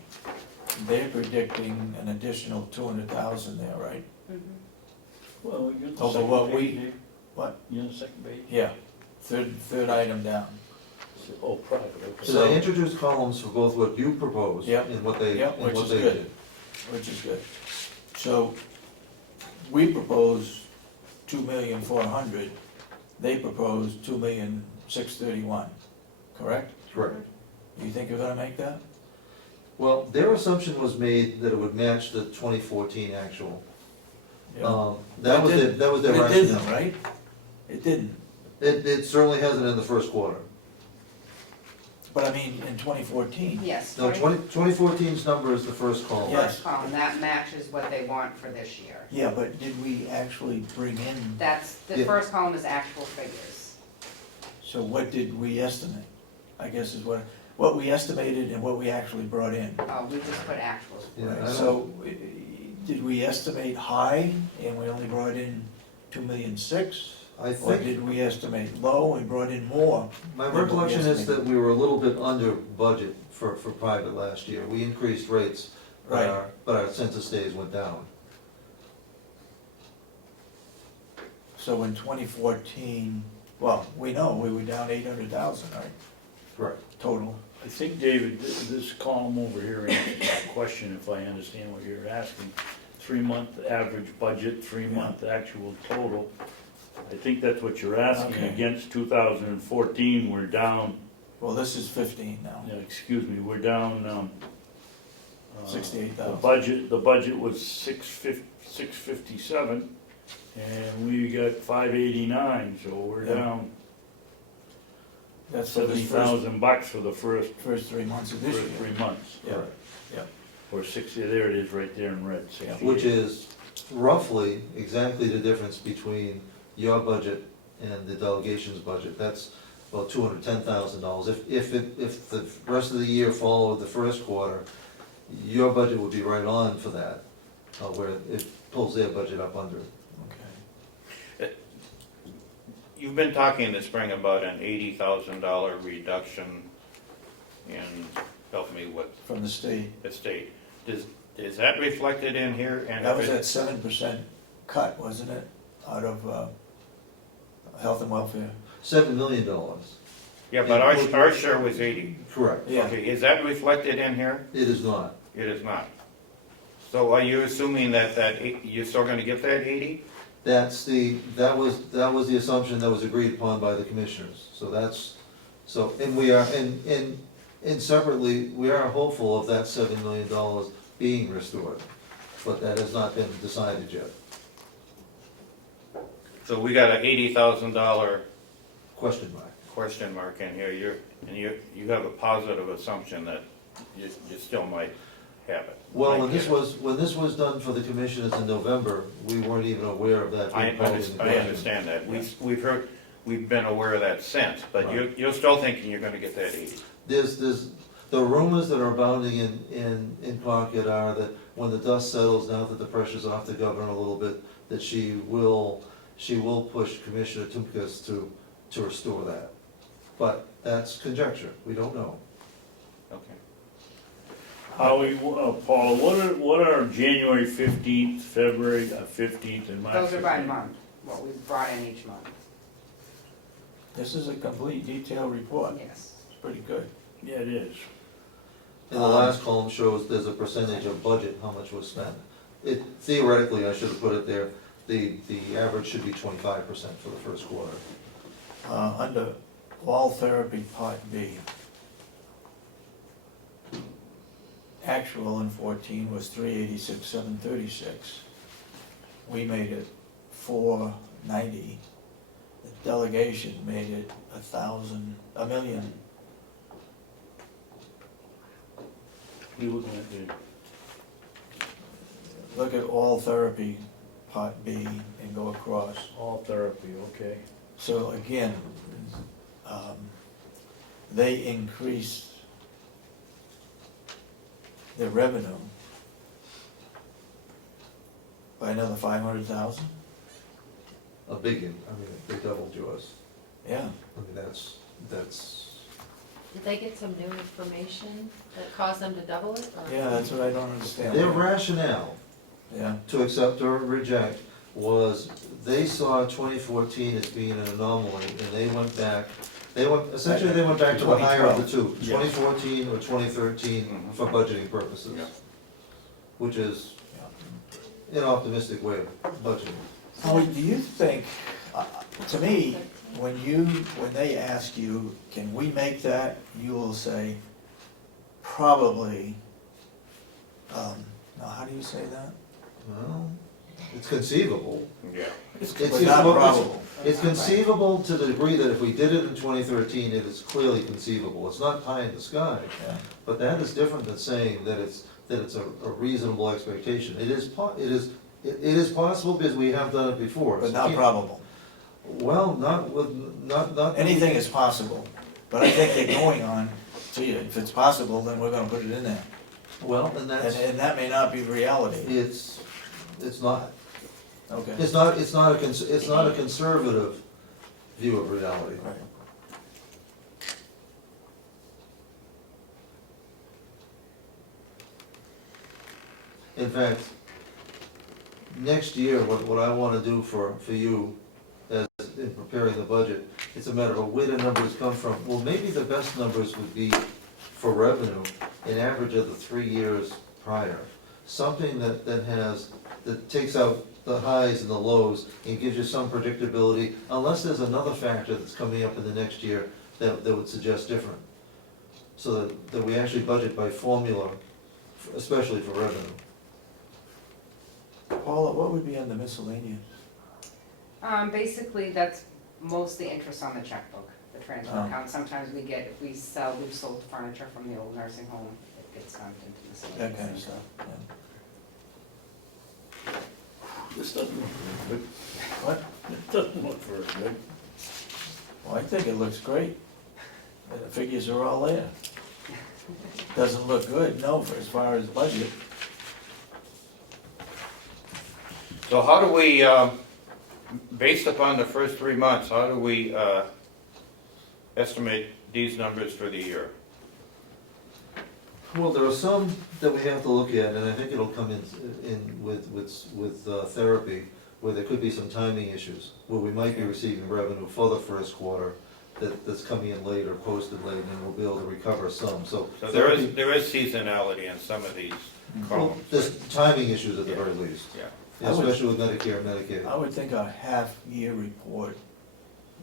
they're predicting an additional 200,000 there, right? Well, you're on the Over second what page, we- Dave. What? You're on the second page? Yeah, third item down. Oh, private, okay. So they introduced columns for both what you proposed Yep. and what they, Yep, and which what is they good. did. Which is good. So, we propose 2,400,000, they propose 2,631,000, correct? Correct. You think you're gonna make that? Well, their assumption was made that it would match the 2014 actual. That was their But it rationale. didn't, right? It didn't, It certainly hasn't in the first quarter. but I mean, in 2014. Yes, No, 2014's number is the first column. Yeah. first column, that matches what they want for this year. Yeah, but did we actually bring in, That's, the Yeah. first column is actual figures. so what did we estimate? I guess is what we estimated and what we actually brought in. We just put actuals. Yeah, I Right, don't- so, did we estimate high and we only brought in 2,600,000? I Or think, did we estimate low and brought in more? my recollection is that we were a little bit under budget for private last year. We increased rates, Right. but our census days went down. So in 2014, well, we know we were down 800,000, right, Correct. total. I think, David, this column over here answers my question, if I understand what you're asking. 3-month average budget, 3-month actual total. I think that's what you're asking. Okay. Against 2014, we're down, Well, this is 15 now, excuse me, we're down, 68,000. the budget was 657, and we got 589, so we're Yeah. down That's for the $70,000 for the first first 3 months of this year. 3 months. Yeah, Correct. Or 60, there it is, right there in red, 68. Which is roughly exactly the difference between your budget and the delegation's budget. That's about $210,000. If the rest of the year followed the first quarter, your budget would be right on for that, where it pulls their budget up under. okay. You've been talking this spring about an $80,000 reduction in, help me with From the state. the state. Is that reflected in here? And That if was it- that 7% cut, wasn't it, out of health and welfare? $7 million. Yeah, but our share was 80. Correct. Yeah. Okay, is that reflected in here? It is not. It is not. So are you assuming that you're still gonna get that 80? That was the assumption that was agreed upon by the commissioners. And we are, and separately, we are hopeful of that $7 million being restored, but that has not been decided yet. So we got an $80,000 Question mark. question mark in here. You have a positive assumption that you still might have it. Well, Might get it. when this was done for the commissioners in November, we weren't even aware of that I being part of the question. understand that. We've been aware of that since, but Right. you're still thinking you're gonna get that 80. There's, the rumors that are abounding in Concord are that when the dust settles, now that the pressure's off the governor a little bit, that she will push Commissioner Tumkus to restore that. but that's conjecture, we don't know. Okay. Howie, Paula, what are January 15th, February 15th, and March 15th? Those are by month, what we brought in each month, This is a complete detailed report. yes. It's pretty good. Yeah, it is. And the last column shows there's a percentage of budget, how much was spent. It, theoretically, I should have put it there, the average should be 25% for the first quarter. Under wall therapy part B, actual in 14 was 386, 736. We made it 490. The delegation made it $1 million. We looking at the, Look at all therapy part B and go across. all therapy, okay. So again, they increased their revenue by another 500,000? A big, I mean, they doubled yours. Yeah. I mean, that's, Did they get some new information that caused them to double it, or? Yeah, that's what I don't understand. their rationale Yeah, to accept or reject was they saw 2014 as being an anomaly, and they went back, essentially they went back to the higher of the two, 2012. Yeah. 2014 or 2013 for budgeting purposes, Yeah. which is yeah. an optimistic way of budgeting. Howie, do you think, to me, when they ask you, can we make that, you will say, probably, now, how do you say that? Well, it's conceivable. Yeah. But not probable. It's conceivable to the degree that if we did it in 2013, it is clearly conceivable. It's not pie in the sky. Yeah. But that is different than saying that it's a reasonable expectation. It is possible because we have done it before. But So not can't- probable. Well, not. Anything is possible, but I think they're going on, so if it's possible, then we're gonna put it in there. Well, and that's, And that may not be reality. it's not. Okay. It's not a conservative view of reality. Right. In fact, next year, what I wanna do for you, as in preparing the budget, it's a matter of where the numbers come from. Well, maybe the best numbers would be for revenue, an average of the 3 years prior. Something that takes out the highs and the lows and gives you some predictability, unless there's another factor that's coming up in the next year that would suggest different. So that we actually budget by formula, especially for revenue. Paula, what would be on the miscellaneous? Basically, that's mostly interest on the checkbook, the transfer Oh. account. Sometimes we get, if we've sold furniture from the old nursing home, it gets dumped into the savings. That kind of stuff, yeah. This doesn't look very good. What? It doesn't look very good. Well, I think it looks great. The figures are all there. Doesn't look good, no, for as far as budget. So how do we, based upon the first 3 months, how do we estimate these numbers for the year? Well, there are some that we have to look at, and I think it'll come in with therapy, where there could be some timing issues, where we might be receiving revenue for the first quarter that's coming in late or posted late, and we'll be able to recover some, so. So therapy- there is seasonality in some of these Well, columns. there's timing issues at the Yeah. very least, Yeah. especially with Medicare and I Medicaid. would think a half-year report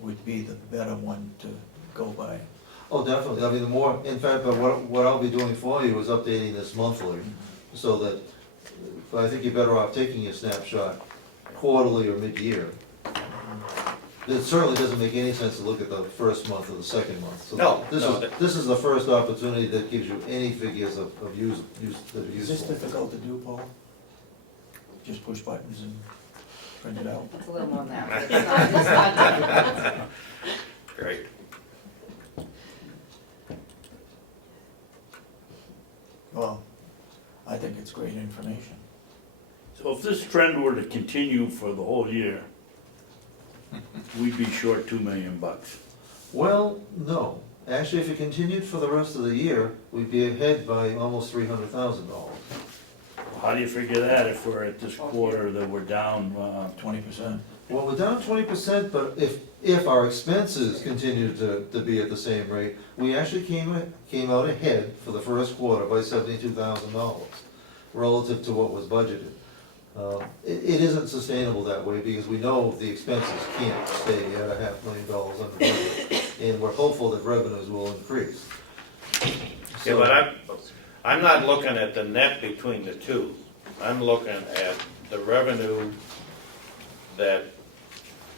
would be the better one to go by. Oh, definitely, I mean, the more, in fact, but what I'll be doing for you is updating this monthly, so that, but I think you're better off taking a snapshot quarterly or mid-year. It certainly doesn't make any sense to look at the first month or the second month. So No, This no, this is the first opportunity that gives you any figures of use, that are Is this useful. difficult to do, Paul? Just push buttons and print it out? It's a little more than that, but it's not difficult. Great. Well, I think it's great information. So if this trend were to continue for the whole year, we'd be short $2 million. Well, no. Actually, if it continued for the rest of the year, we'd be ahead by almost $300,000. How do you figure that if we're at this quarter that we're down, 20%. Well, we're down 20%, but if our expenses continue to be at the same rate, we actually came out ahead for the first quarter by $72,000 relative to what was budgeted. It isn't sustainable that way because we know the expenses can't stay at $500,000 under budget, and we're hopeful that revenues will increase. Yeah, but I'm not looking at the net between the two. I'm looking at the revenue that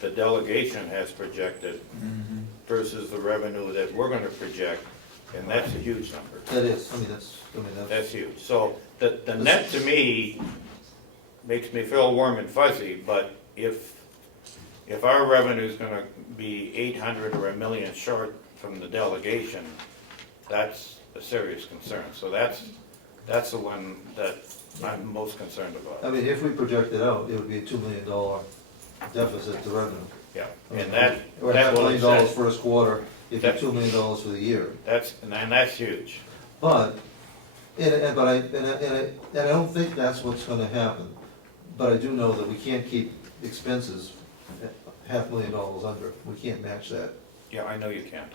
the delegation has projected versus the revenue that we're gonna project, and that's a huge number. That is, that's. That's huge. So the net to me makes me feel warm and fuzzy, but if our revenue's gonna be 800 or $1 million short from the delegation, that's a serious concern. So that's the one that I'm most concerned about. If we project it out, it would be a $2 million deficit to revenue. Yeah, and that's Or what $500,000 it says. first quarter, it'd be $2 million for the year. And that's huge. But, and I don't think that's what's gonna happen. But I do know that we can't keep expenses at $500,000 under. We can't match that. Yeah, I know you can't.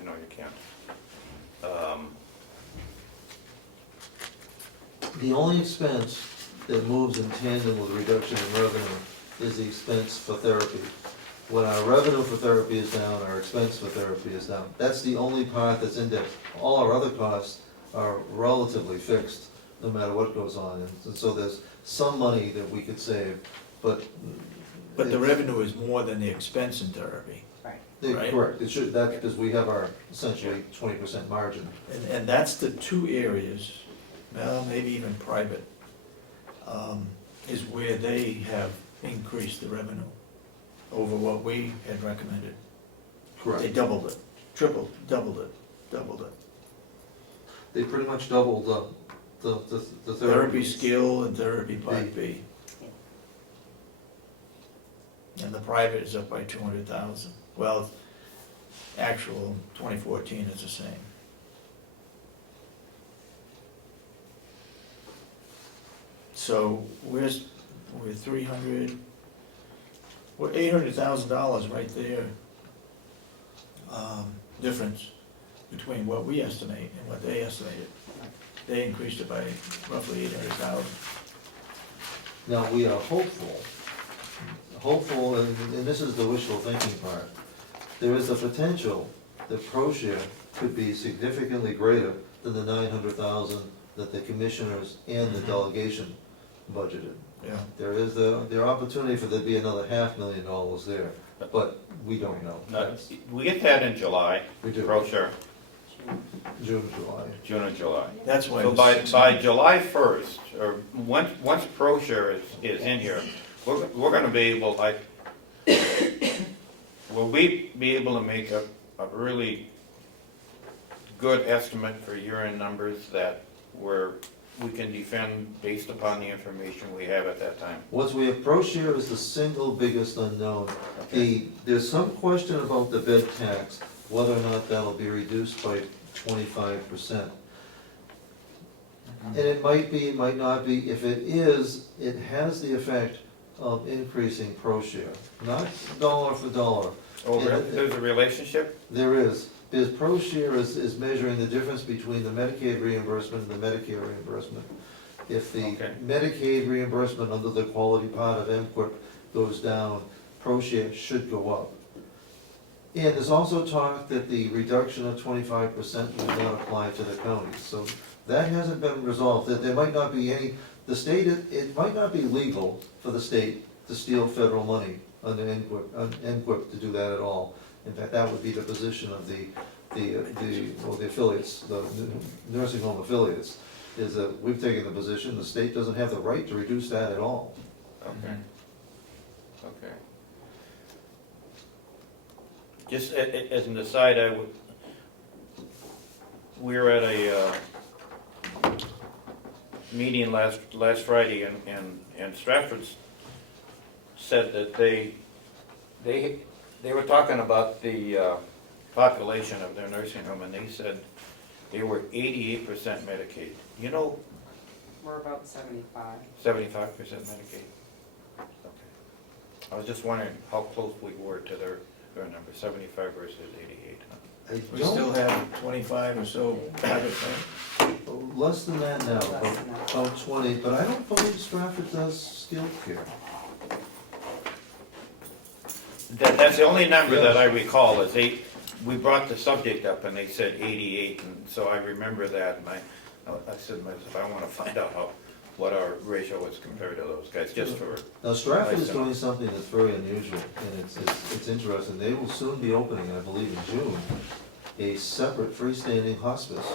I know you can't. The only expense that moves in tandem with reduction in revenue is the expense for therapy. When our revenue for therapy is down, our expense for therapy is down. That's the only part that's indexed. All our other costs are relatively fixed, no matter what goes on. And so there's some money that we could save, but. But the revenue is more than the expense in therapy. Right. Correct, it should, that's because we have our essentially 20% margin. And that's the two areas, well, maybe even private, is where they have increased the revenue over what we had recommended. They doubled it, tripled, doubled it. They pretty much doubled the Therapy therapy. skill and therapy part B. And the private is up by 200,000. Well, actual 2014 is the same. So we're 300, we're $800,000 right there. Difference between what we estimate and what they estimated. They increased it by roughly 800,000. Now, we are hopeful, and this is the wishful thinking part, there is a potential that ProShare could be significantly greater than the 900,000 that the commissioners and the delegation budgeted. Yeah. There is the opportunity for there to be another $500,000 there, but we don't know. We get that in July, We do, brochure, June, July. June and July. That's why. So it's by 600. July 1st, or once ProShare is in here, we're gonna be able, will we be able to make a really good estimate for year-end numbers that we can defend based upon the information we have at that time? Once we have ProShare is the single biggest unknown. There's some question about the bed tax, whether or not that'll be reduced by 25%. And it might be, it might not be. If it is, it has the effect of increasing ProShare, not dollar for dollar. Oh, really? There's a relationship? There is, because ProShare is measuring the difference between the Medicaid reimbursement and the Medicare reimbursement. If the Okay. Medicaid reimbursement under the quality part of MQIP goes down, ProShare should go up. And there's also talk that the reduction of 25% will not apply to the counties, so that hasn't been resolved, that there might not be any, the state, it might not be legal for the state to steal federal money under MQIP to do that at all. In fact, that would be the position of the affiliates, the nursing home affiliates, is that we've taken the position, the state doesn't have the right to reduce that at all. Okay. Okay. Just as an aside, we were at a meeting last Friday, and Stratford said that they were talking about the population of their nursing home, and they said they were 88% Medicaid. You know, We're about 75. 75% Medicaid? Okay. I was just wondering how close we were to their number, 75 versus 88, huh? I We still don't, have 25 or so private plans. less than that now, Less than that. about 20, but I don't believe Stratford does skilled care. That's the only number that I recall, is we brought the subject up and they said 88, and so I remember that, and I said to myself, I wanna find out what our ratio is compared to those guys, just for, Now Stratford is Nice. doing something that's very unusual, and it's interesting. They will soon be opening, I believe in June, a separate freestanding hospice.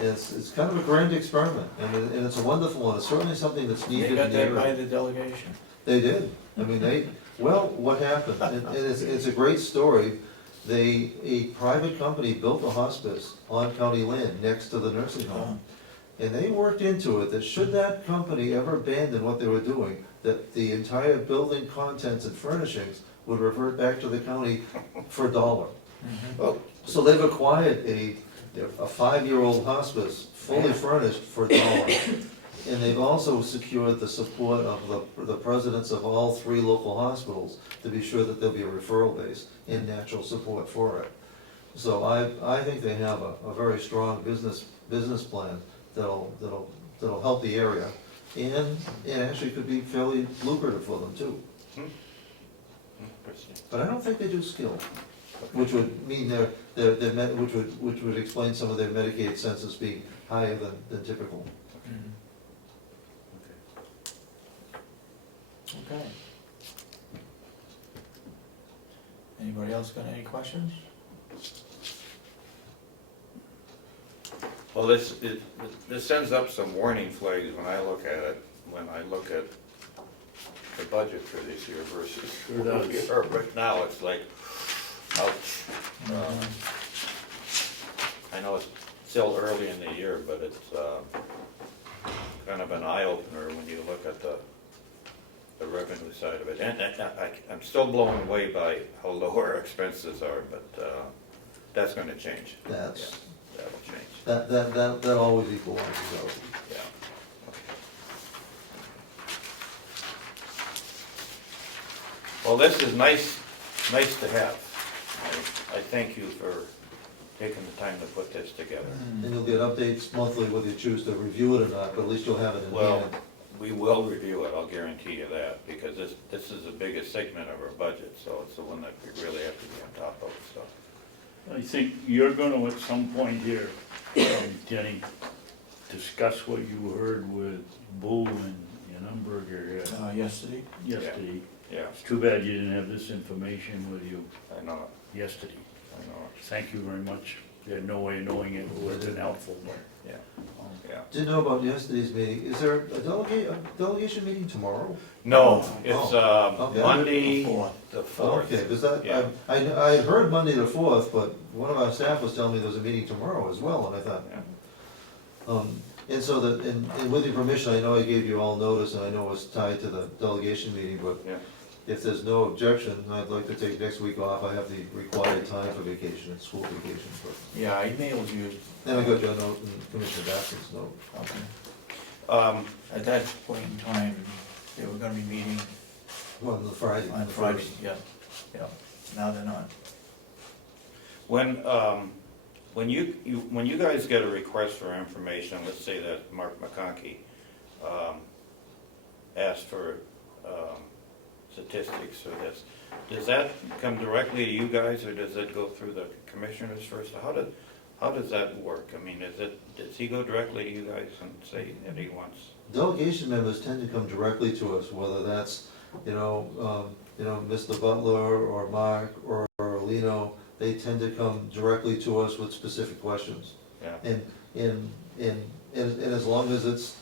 It's kind of a grand experiment, and it's a wonderful one. It's certainly something that's They needed got in the that by area. the delegation. They did. I mean, what happened, and it's a great story. A private company built a hospice on county land next to the nursing home. And they worked into it that should that company ever abandon what they were doing, that the entire building contents and furnishings would revert back to the county for $1. So they've acquired a 5-year-old hospice, fully furnished for $1. And they've also secured the support of the presidents of all 3 local hospitals to be sure that there'll be a referral base and natural support for it. So I think they have a very strong business plan that'll help the area, and actually could be fairly lucrative for them too. But I don't think they do skilled, which would mean which would explain some of their Medicaid census being higher than typical. Okay. Anybody else got any questions? well, this sends up some warning flags when I look at it, when I look at the budget for this year versus Sure where we does. are right now, it's like, ouch. I know it's still early in the year, but it's kind of an eye-opener when you look at the revenue side of it. And I'm still blown away by how low our expenses are, but that's gonna change. That'll change, That always equalizes out. yeah. Well, this is nice to have. I thank you for taking the time to put this together. And you'll get updates monthly whether you choose to review it or not, but at least you'll have it in Well, hand. we will review it, I'll guarantee you that, because this is the biggest segment of our budget, so it's the one that we really have to be on top of, so. I think you're gonna at some point here, Denny, discuss what you heard with Boo and Umberger Yesterday? yesterday. Yeah, It's too bad you didn't have this information with you I know yesterday. it, I know Thank you very much. There's no way of knowing it would have been helpful, but. it, um, yeah. Didn't know about yesterday's meeting. Is there a delegation meeting tomorrow? No, it's okay. Monday, Fourth. the 4th. Okay, because Yeah. I had heard Monday the 4th, but one of our staff was telling me there was a meeting tomorrow as well, and I thought, Yeah. and so and with your permission, I know I gave you all notice, and I know it's tied to the delegation meeting, but Yeah. if there's no objection, I'd like to take next week off. I have the required time for vacation, it's school vacation, but, Yeah, I mailed you. then I got your note and Commissioner Babson's note. Okay. At that point in time, they were gonna be meeting Well, the Friday. on the Friday, first. yeah. Now they're not. When you guys get a request for information, let's say that Mark McConkey asked for statistics or this, does that come directly to you guys, or does it go through the commissioners first? How does that work? I mean, does he go directly to you guys and say that he wants? Delegation members tend to come directly to us, whether that's, Mr. Butler or Mark or Lino, they tend to come directly to us with specific questions. Yeah. And as long as it's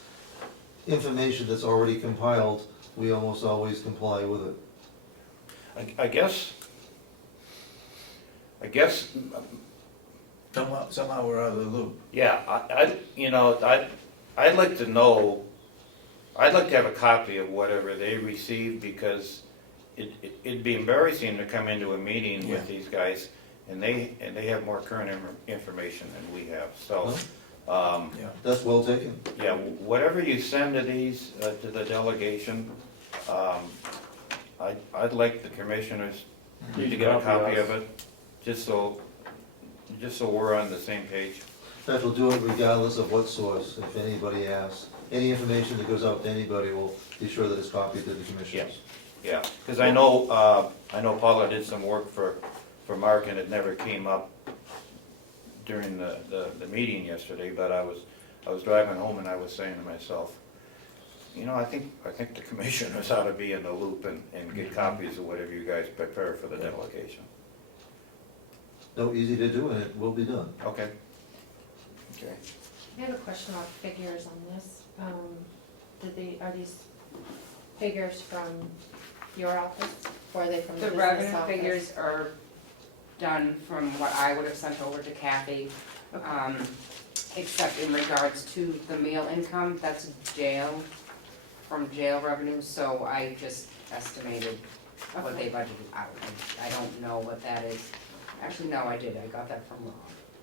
information that's already compiled, we almost always comply with it. I guess Somehow we're out of the loop. yeah, I'd like to know, I'd like to have a copy of whatever they received, because it'd be embarrassing to come into a meeting with Yeah. these guys, and they have more current information than we have, so, Yeah. That's well taken. yeah, whatever you send to these, to the delegation, I'd like the commissioners to get a copy of it, just so we're on the same page. In fact, we'll do it regardless of what source, if anybody asks. Any information that goes out to anybody, we'll be sure that it's copied to the commissioners. Yeah, because I know Paula did some work for Mark, and it never came up during the meeting yesterday, but I was driving home and I was saying to myself, I think the commissioners ought to be in the loop and get copies of whatever you guys prepare for the delegation. No, easy to do, and it will be done. Okay? Okay. I have a question about figures on this. Are these figures from your office, or are they from the The business revenue office? figures are done from what I would have sent over to Kathy, except in regards to the meal income, that's jail, from jail revenue, so I just estimated what they budgeted out. I don't know what that is. Actually, no, I did, I got that from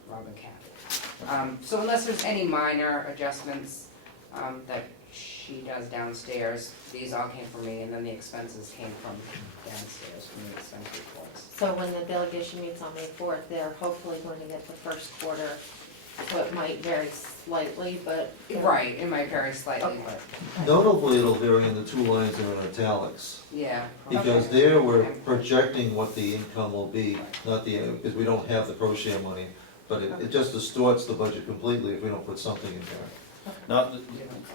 Rob and Kathy. So unless there's any minor adjustments that she does downstairs, these all came from me, and then the expenses came from downstairs, from the expense reports. So when the delegation meets on May 4th, they're hopefully going to get the first quarter, so it might vary slightly, but. Right, it might vary slightly, but, Notably, it'll vary in the two lines that are in italics. yeah. Because Okay. there we're projecting what the income will be, not because we don't have the pro share money, but it just distorts the budget completely if we don't put something in there. Now,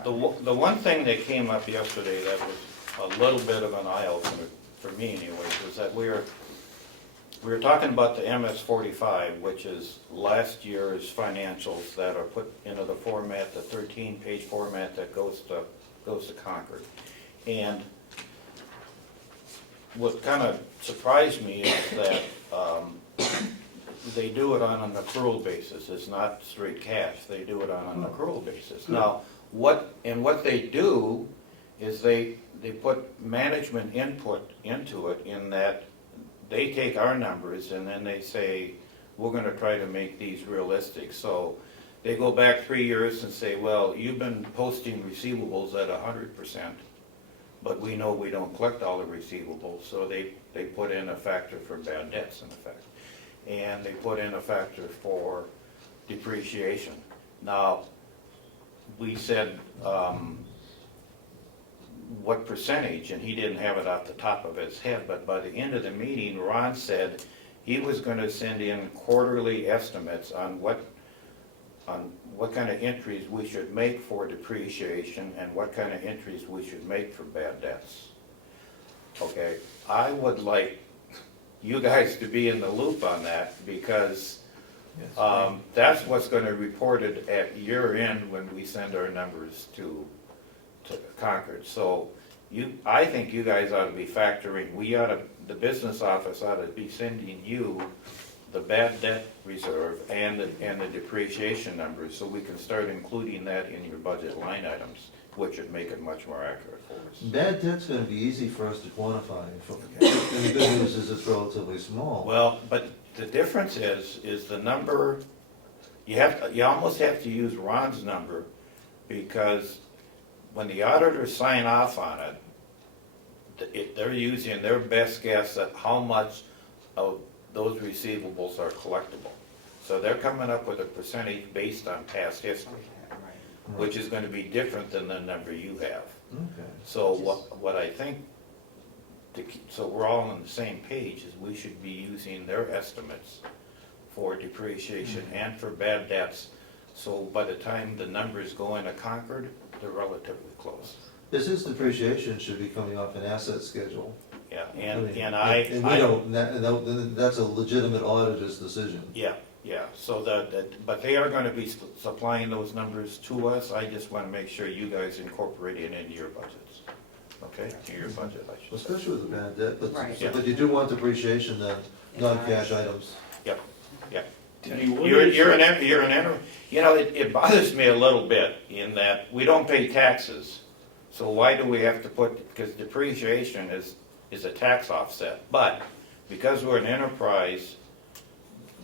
the one thing that came up yesterday that was a little bit of an eye-opener, for me anyways, was that we were talking about the MS-45, which is last year's financials that are put into the format, the 13-page format that goes to Concord. And what kind of surprised me is that they do it on an accrual basis. It's not straight cash. They do it on an accrual basis. Now, what they do is they put management input into it, in that they take our numbers and then they say, we're gonna try to make these realistic. So they go back 3 years and say, well, you've been posting receivables at 100%, but we know we don't collect all the receivables, so they put in a factor for bad debts, in effect. And they put in a factor for depreciation. Now, we said, what percentage, and he didn't have it off the top of his head, but by the end of the meeting, Ron said he was gonna send in quarterly estimates on what kind of entries we should make for depreciation and what kind of entries we should make for bad debts. Okay, I would like you guys to be in the loop on that, because that's what's gonna be reported at year end when we send our numbers to Concord. So I think you guys ought to be factoring, the business office ought to be sending you the bad debt reserve and the depreciation numbers, so we can start including that in your budget line items, which would make it much more accurate for us. Bad debt's gonna be easy for us to quantify, and the good news is it's relatively small. Well, but the difference is the number, you almost have to use Ron's number, because when the auditors sign off on it, they're using their best guess at how much of those receivables are collectible. So they're coming up with a percentage based on past history, which is gonna be different than the number you have. Okay. So what I think, so we're all on the same page, is we should be using their estimates for depreciation and for bad debts. So by the time the numbers go into Concord, they're relatively close. Business depreciation should be coming off an asset schedule. Yeah, And we I don't, that's a legitimate auditor's decision. Yeah, so but they are gonna be supplying those numbers to us. I just wanna make sure you guys incorporate it into your budgets. Okay, to your budget, I should say. Especially with the bad debt, Right. but you do want depreciation then, non-cash items. Yep. Denny, what You're is, an, it bothers me a little bit in that we don't pay taxes. So why do we have to put, because depreciation is is a tax offset, but because we're an enterprise,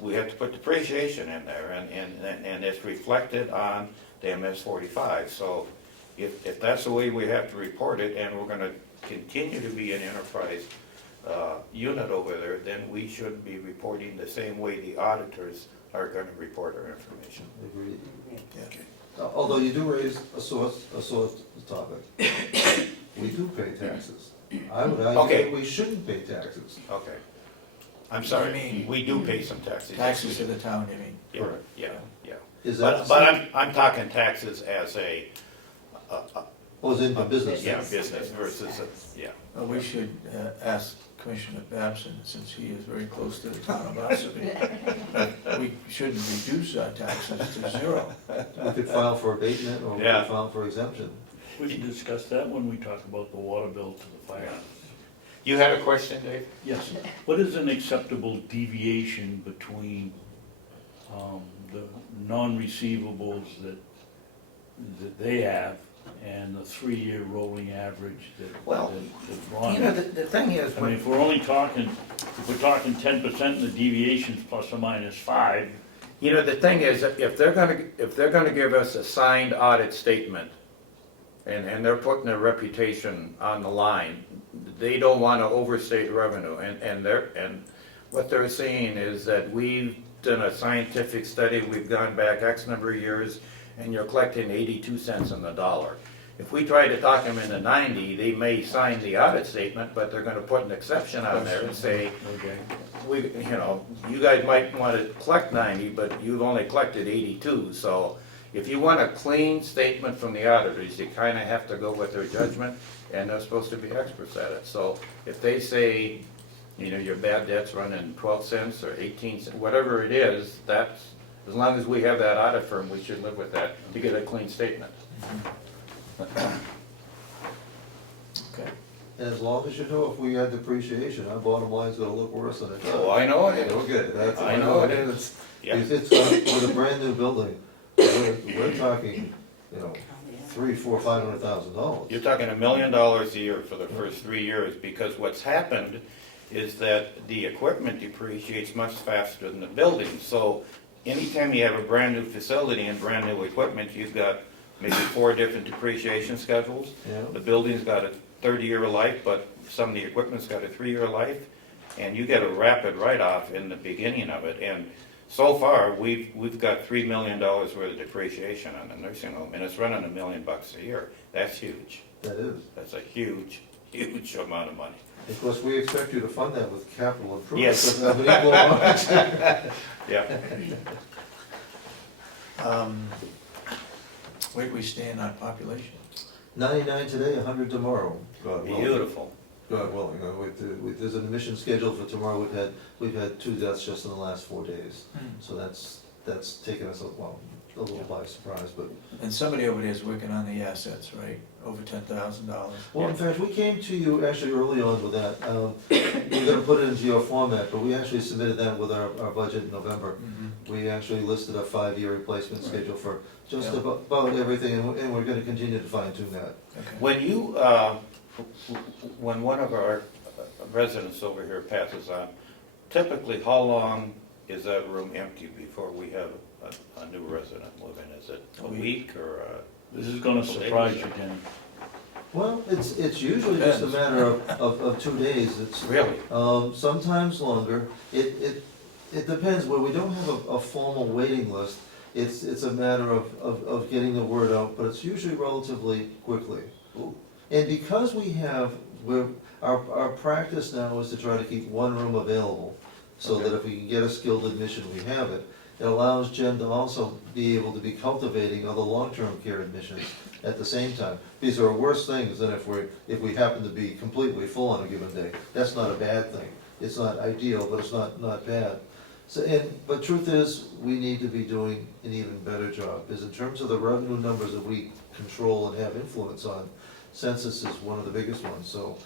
we have to put depreciation in there, and it's reflected on the MS 45. So if that's the way we have to report it, and we're gonna continue to be an enterprise unit over there, then we should be reporting the same way the auditors are gonna report our information. Agreed. Yeah. Although you do raise a sore topic. We do pay taxes. I would argue Okay. that we shouldn't pay taxes. Okay. I'm sorry, You mean- we do pay some taxes. Taxes to the town, you mean? Yeah, Correct. yeah, yeah. Is But that, I'm talking taxes as was in the business? yeah, business versus, yeah. Well, we should ask Commissioner Babson, since he is very close to the town of Ossipee, we should reduce our taxes to 0. We could file for abatement, or we could Yeah. file for exemption. We can discuss that when we talk about the water bill to the fire. You had a question, Dave? Yes, what is an acceptable deviation between the non-receivables that they have and the 3-year rolling average Well, that Ron? You know, the thing is, I mean, if we're only talking, if we're talking 10% and the deviation's plus or minus 5, you know, the thing is, if they're gonna give us a signed audit statement, and they're putting their reputation on the line, they don't wanna overstate revenue, and what they're saying is that we've done a scientific study, we've gone back X number of years, and you're collecting 82 cents on the dollar. If we try to talk them into 90, they may sign the audit statement, but they're gonna put an exception on there and say, okay, you guys might want to collect 90, but you've only collected 82, so if you want a clean statement from the auditors, you kind of have to go with their judgment, and they're supposed to be experts at it. So if they say, your bad debt's running 12 cents or 18 cents, whatever it is, that's, as long as we have that audit firm, we should live with that to get a clean statement. Okay. And as long as you know, if we had depreciation, our bottom line's gonna look worse than it does. Oh, I know it is. Okay, that's. I know it is. Yeah. If it's with a brand new building, we're talking, $300,000, $400,000, $500,000. You're talking $1 million a year for the first 3 years, because what's happened is that the equipment depreciates much faster than the building. So anytime you have a brand new facility and brand new equipment, you've got maybe 4 different depreciation schedules. Yeah. The building's got a 30-year life, but some of the equipment's got a 3-year life, and you get a rapid write-off in the beginning of it. And so far, we've got $3 million worth of depreciation on the nursing home, and it's running $1 million a year. That's huge. That is. That's a huge, huge amount of money. Of course, we expect you to fund that with capital improvements. Yes. Doesn't have an equal amount. Yeah. Where do we stand on population? 99 today, 100 tomorrow. God willing. Beautiful. God willing. There's an admission scheduled for tomorrow. We've had 2 deaths just in the last 4 days. So that's taken us a little by surprise, but. And somebody over there is working on the assets, right? Over $10,000. Well, in fact, we came to you actually early on with that. We're gonna put it into your format, but we actually submitted that with our budget in November. We actually listed a 5-year replacement Right. schedule for just Yeah. about everything, and we're gonna continue to fine tune that. Okay. When you, when one of our residents over here passes on, typically how long is that room empty before we have a new resident moving? Is it a week or this is gonna surprise you, Denny. Well, it's usually just a Depends. matter of 2 days. It's really? sometimes longer. It depends. Where we don't have a formal waiting list, it's a matter of getting the word out, but it's usually relatively quickly. Ooh. And because our practice now is to try to keep one room available, so that if we can get a skilled admission, we have it. It allows Jen to also be able to be cultivating other long-term care admissions at the same time. These are worse things than if we happen to be completely full on a given day. That's not a bad thing. It's not ideal, but it's not bad. But truth is, we need to be doing an even better job, because in terms of the revenue numbers that we control and have influence on, census is one of the biggest ones. So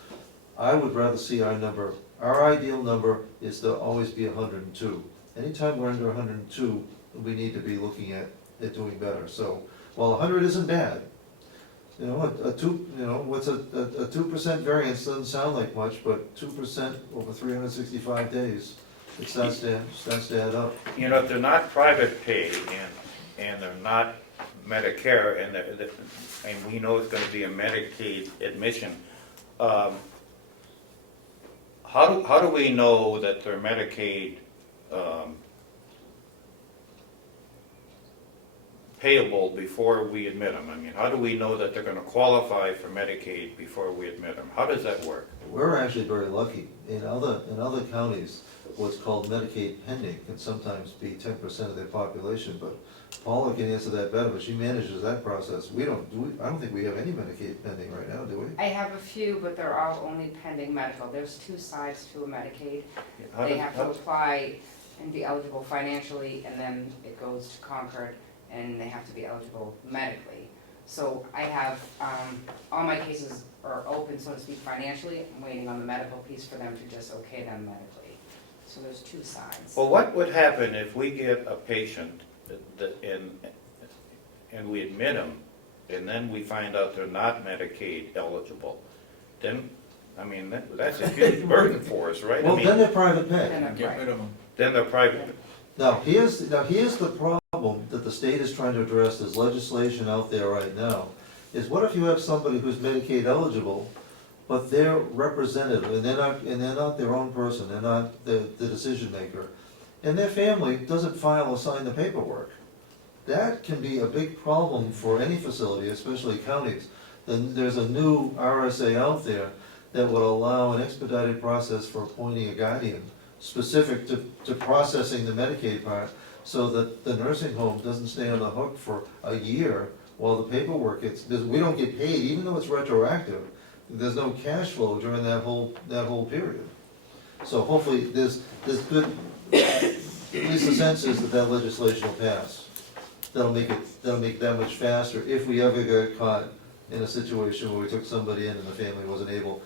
I would rather see our ideal number is to always be 102. Anytime we're under 102, we need to be looking at doing better. So while 100 isn't bad, You know, a two, you know, what's a 2% variance doesn't sound like much, but 2% over 365 days, it starts to add up. You know, if they're not private pay and they're not Medicare and we know it's gonna be a Medicaid admission, how do we know that they're Medicaid, payable before we admit them? I mean, how do we know that they're gonna qualify for Medicaid before we admit them? How does that work? We're actually very lucky. In other counties, what's called Medicaid pending can sometimes be 10% of their population, but Paula can answer that better, but she manages that process. I don't think we have any Medicaid pending right now, do we? I have a few, but they're all only pending medical. There's two sides to a Medicaid. They have to apply and be eligible financially, and then it goes to Concord, and they have to be eligible medically. So I have, all my cases are open, so to speak, financially. I'm waiting on the medical piece for them to just okay them medically. So there's two sides. Well, what would happen if we get a patient and we admit them, and then we find out they're not Medicaid eligible? Then, I mean, that's a huge burden for us, right? I Well, mean, then they're private pay. And Get right. rid of them. then they're private. Now, here's the problem that the state is trying to address. There's legislation out there right now, is what if you have somebody who's Medicaid eligible, but they're representative, and they're not their own person, they're not the decision maker, and their family doesn't file or sign the paperwork? That can be a big problem for any facility, especially counties. Then there's a new RSA out there that would allow an expedited process for appointing a guardian, specific to processing the Medicaid part, so that the nursing home doesn't stay on the hook for a year while the paperwork gets, because we don't get paid, even though it's retroactive, there's no cash flow during that whole period. So hopefully there's good, at least the sense is that legislation will pass. That'll make that much faster if we ever get caught in a situation where we took somebody in and the family wasn't able.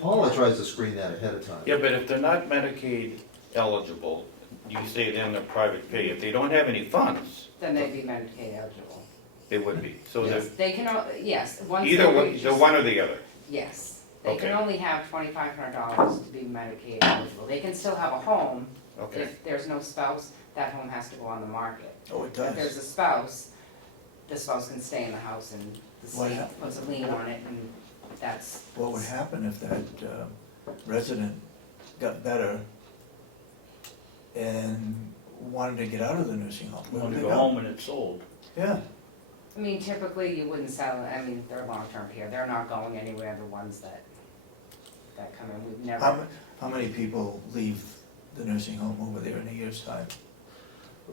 Paula tries to screen that ahead of time. Yeah, but if they're not Medicaid eligible, you say then they're private pay. If they don't have any funds, Then they'd be Medicaid eligible. they would be. So Yes. They can, yes, once either they one, reach the one or the other. yes, they can Okay. only have $2,500 to be Medicaid eligible. They can still have a home. Okay. If there's no spouse, that home has to go on the market. Oh, it If there's does. a spouse, the spouse can stay in the house and the What state hap- puts a lien on it, and that's. What would happen if that resident got better and wanted to get out of the nursing home? Where Want would to they go home and it's sold. Yeah, I mean, typically you wouldn't sell, I mean, they're long-term care, they're not going anywhere, the ones that come in, we've never. how many people leave the nursing home over there in a year's time?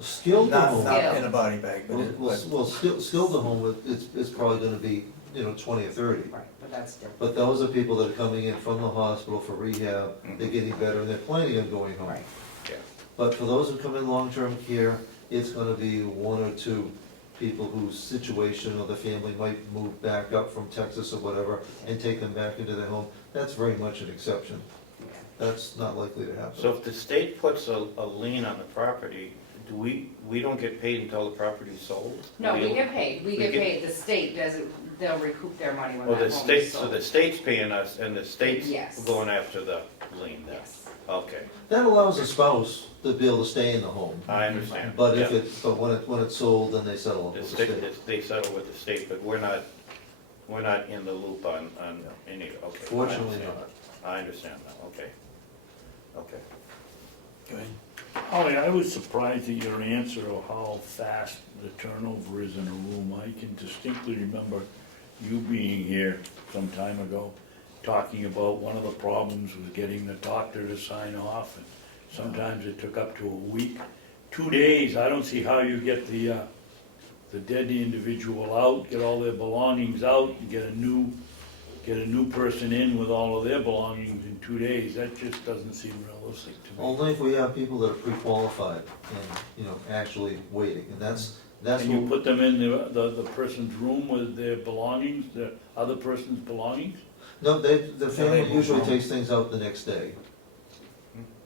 Skilled home. Not in a body bag, but Skilled home, it's probably gonna be, 20 or 30. Right, but that's different, But those are people that are coming in from the hospital for rehab, they're getting better, and they're planning on going home. right. But for those who come in long-term care, it's gonna be one or two people whose situation or the family might move back up from Texas or whatever and take them back into their home. That's very much an exception. Yeah. That's not likely to happen. So if the state puts a lien on the property, do we don't get paid until the properry's sold? No, we get paid, we we get get- paid, the state doesn't, they'll recoup their money when Well, that the home state, is so sold. the state's paying us and the state's Yes. going after the lien then? Yes, Okay, That allows the spouse to be able to stay in the home. I understand. But Yeah. when it's sold, then they settle up The with the state, state. they settle with the state, but we're not in the loop on any, okay. I Fortunately understand. not. I understand now, okay. Okay. go ahead. Holly, I was surprised at your answer of how fast the turnover is in a room. I can distinctly remember you being here some time ago, talking about one of the problems was getting the doctor to sign off, and sometimes it took up to a week. 2 days, I don't see how you get the dead individual out, get all their belongings out, and get a new person in with all of their belongings in 2 days. That just doesn't seem realistic to me. Only if we have people that are pre-qualified and, actually waiting, and that's And you what, put them in the person's room with their belongings, the other person's belongings? no, the family move usually on. takes things out the next day.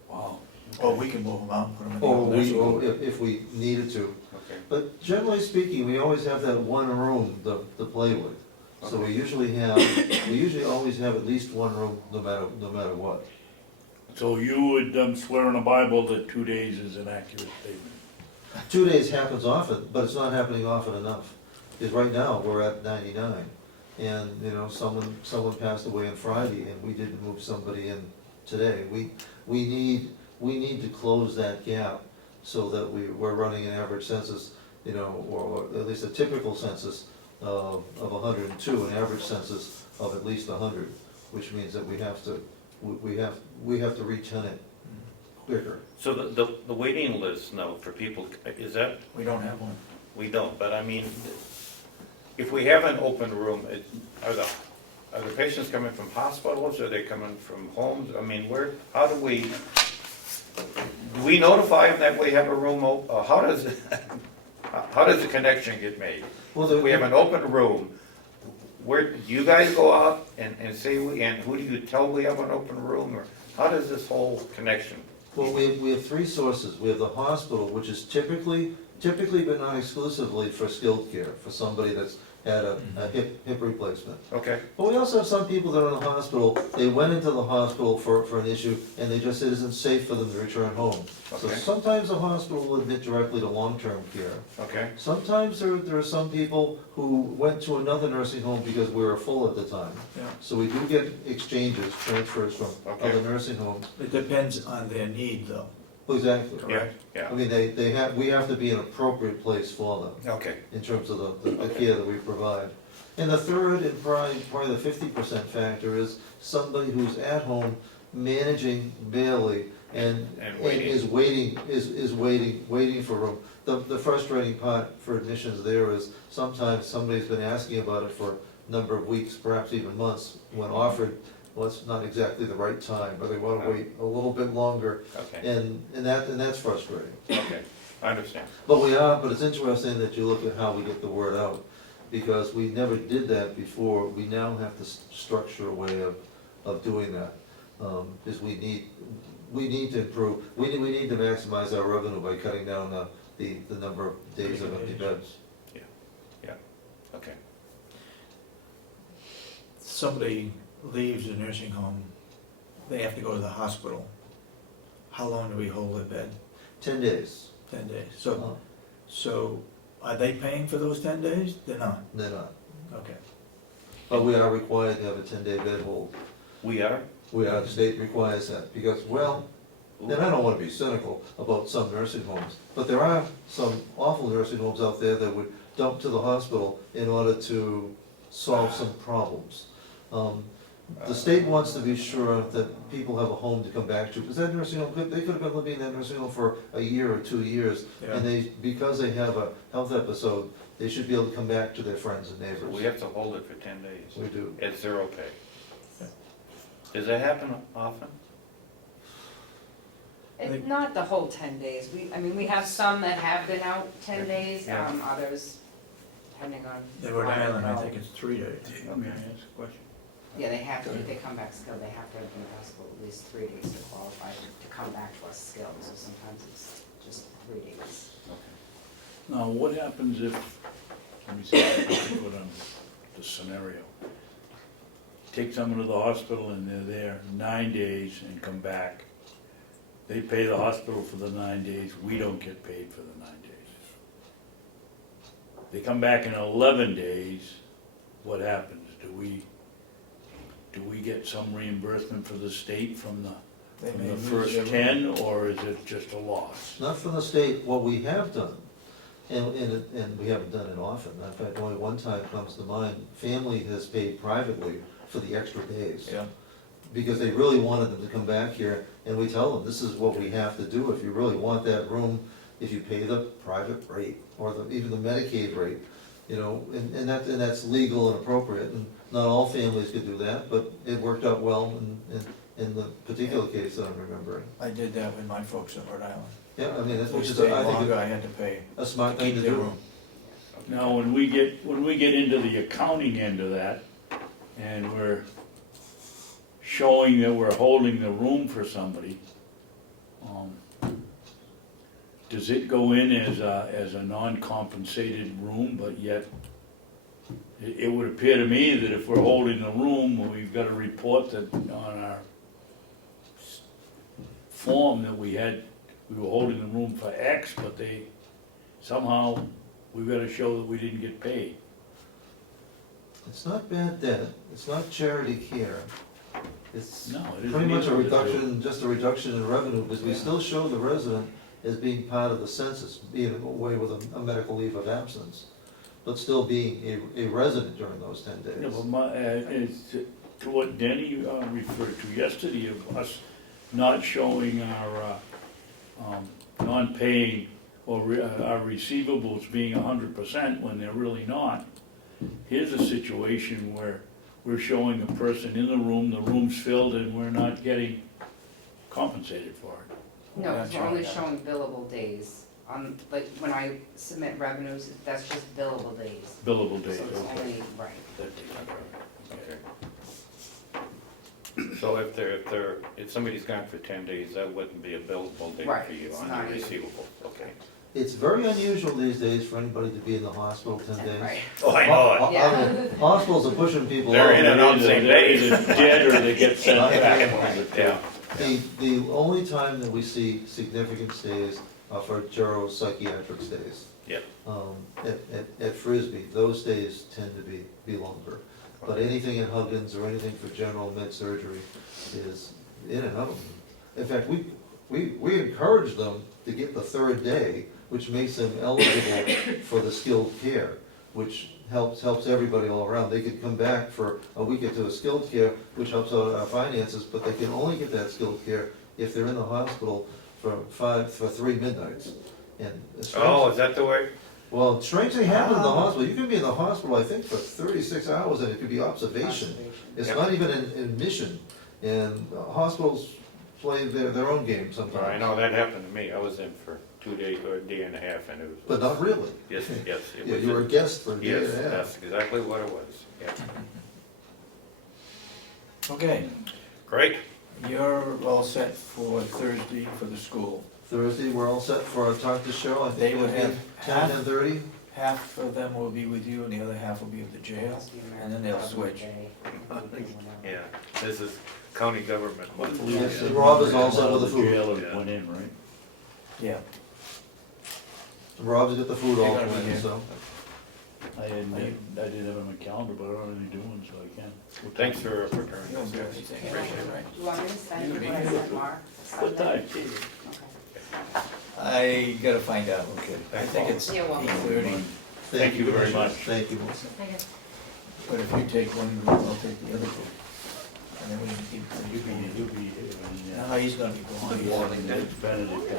Wow. Or we can move them out and put them in the Or old we, nursing home. or if we needed to. Okay. But generally speaking, we always have that one room to play with. So we usually always have at least one room, no matter what. So you would swear in the Bible that 2 days is an accurate statement? 2 days happens often, but it's not happening often enough. Because right now, we're at 99. And, you know, someone passed away on Friday, and we didn't move somebody in today. We need to close that gap so that we're running an average census, you know, or at least a typical census of 102, an average census of at least 100, which means that we have to re-tenant quicker. So the waiting list now for people, is that, We don't have one. we don't, but I mean, if we have an open room, are the patients coming from hospitals, are they coming from homes? I mean, how do we notify them that we have a room, how does the connection get made? Well, If we have an open room, where, do you guys go out and say, and who do you tell we have an open room, or how does this whole connection? Well, we have three sources. We have the hospital, which is typically but not exclusively for skilled care, for somebody that's had a hip replacement. Okay, But we also have some people that are in the hospital, they went into the hospital for an issue, and they just, it isn't safe for them to return home. So Okay. sometimes the hospital will admit directly to long-term care. okay, Sometimes there are some people who went to another nursing home because we were full at the time. Yeah. So we do get exchanges, transfers from Okay. other nursing homes. It depends on their need, though. Exactly. yeah, I yeah, mean, we have to be an appropriate place for them okay, in terms of the care that we provide. And the third, and probably the 50% factor, is somebody who's at home managing barely and waiting. is waiting for room. The frustrating part for admissions there is sometimes somebody's been asking about it for a number of weeks, perhaps even months, when offered, well, it's not exactly the right time, or they want to wait a little bit longer, okay, and that's frustrating. okay, I understand. But it's interesting that you look at how we get the word out, because we never did that before. We now have to structure a way of doing that, because we need to improve, we need to maximize our revenue by cutting down the number of days of empty beds. Okay. Somebody leaves a nursing home, they have to go to the hospital. How long do we hold their bed? 10 days. 10 days. Uh, So are they paying for those 10 days? They're not. They're not. Okay. But we are required to have a 10-day bed hold. We are? The state requires that, because, well, and I don't wanna be cynical about some nursing homes, but there are some awful nursing homes out there that would dump to the hospital in order to solve some problems. The state wants to be sure that people have a home to come back to, because that nursing home, they could have been living in that nursing home for a year or 2 years, and because they have a health episode, they should be able to come back to their friends and So neighbors. we have to hold it for 10 days We do. at zero pay. Does that happen often? It's not the whole 10 days. We have some that have been out 10 days, Yeah. Others, depending on. In Rhode Island, I how- think it's 3 days. May I ask a question? Yeah, they have to, if they come back skilled, they have to have been in hospital at least 3 days to qualify to come back to us skilled, so sometimes it's just 3 days. Now, what happens if, let me see if I can put on the scenario. Take someone to the hospital and they're there 9 days and come back. They pay the hospital for the 9 days, we don't get paid for the 9 days. They come back in 11 days, what happens? Do we get some reimbursement for the state from They may the lose first their 10, or is it just a loss? Not from the state, what we have done, and we haven't done it often, in fact, only one time comes to mind, family has paid privately for the extra days. Yeah. Because they really wanted them to come back here, and we tell them, this is what we have to do, if you really want that room, if you pay the private rate, or even the Medicaid rate, you know, and that's legal and appropriate, and not all families could do that, but it worked out well in the particular case that I'm remembering. I did that with my folks in Rhode Island. Yeah, I mean, that's, They which is, stayed I longer, think, I had to pay a to smart thing keep to their do. room. Now, when we get into the accounting end of that, and we're showing that we're holding the room for somebody, does it go in as a non-compensated room, but yet it would appear to me that if we're holding the room, we've got to report that on our form that we were holding the room for X, but somehow, we've got to show that we didn't get paid. It's not bad debt, it's not charity care. It's No, it isn't pretty much a either. reduction, just a reduction in revenue, because we still show the resident as being part of the census, being away with a medical leave of absence, but still being a resident during those 10 days. Yeah, but it's to what Denny referred to yesterday of us not showing our non-paying or our receivables being 100% when they're really not. Here's a situation where we're showing a person in the room's filled, and we're not getting compensated for it. No, Yeah, because we're only sure. showing billable days. Like, when I submit revenues, that's just billable days. Billable So days, it's okay. only, right. That takes care of it. Okay. So if somebody's gone for 10 days, that wouldn't be a billable day Right, for you it's on not your even. receivable, okay? It's very unusual these days for anybody to be in the hospital 10 days. Right. Oh, I know it. Yeah. Hospitals are pushing people They're out. in and out the same They're day. either dead or they get sent back. Yeah. The only time that we see significant stays are for geropsychiatric stays. Yep. At Frisbee, those days tend to be longer. But anything at Huggins or anything for general med surgery is in and out. In fact, we encourage them to get the third day, which makes them eligible for the skilled care, which helps everybody all around. They could come back for a week or two of skilled care, which helps out our finances, but they can only get that skilled care if they're in the hospital for 3 midnights. And it's Oh, is that the way? well, strange thing happened in the hospital. You can be in the hospital, I think, for 36 hours, and it could be observation. It's Yep. not even an admission. And hospitals play their own game sometimes. I know, that happened to me. I was in for 2 days or a day and a half, and it was. But not really. Yes, yes. it Yeah, was you were a guest for a day Yes, and a half. that's exactly what it was, yeah. Okay, Great. you're all set for Thursday for the school. Thursday, we're all set for our talk to show. I They think would we'll have be half- 10:30. Half of them will be with you and the other half will be at the jail. And then they'll switch. Yeah, this is county government month. Yes, and Rob is all set with the food. Jail and went in, right? Yeah. Rob's got the food all You're gonna be planned, here. so. I didn't have it on my calendar, but I don't have any doing, so I can. Well, thanks for You preparing don't do this. anything, Appreciate it. right? You want me to send you You what I can do sent Mark? What time? Okay. I gotta find out. Okay. I think it's You're welcome. 8:30, Thank you very much. Thank you, Melissa. but if you take one group, I'll take the other group. And then we can keep. You'll be here. I mean, No, he's gonna be gone. Good morning, it's Benedict.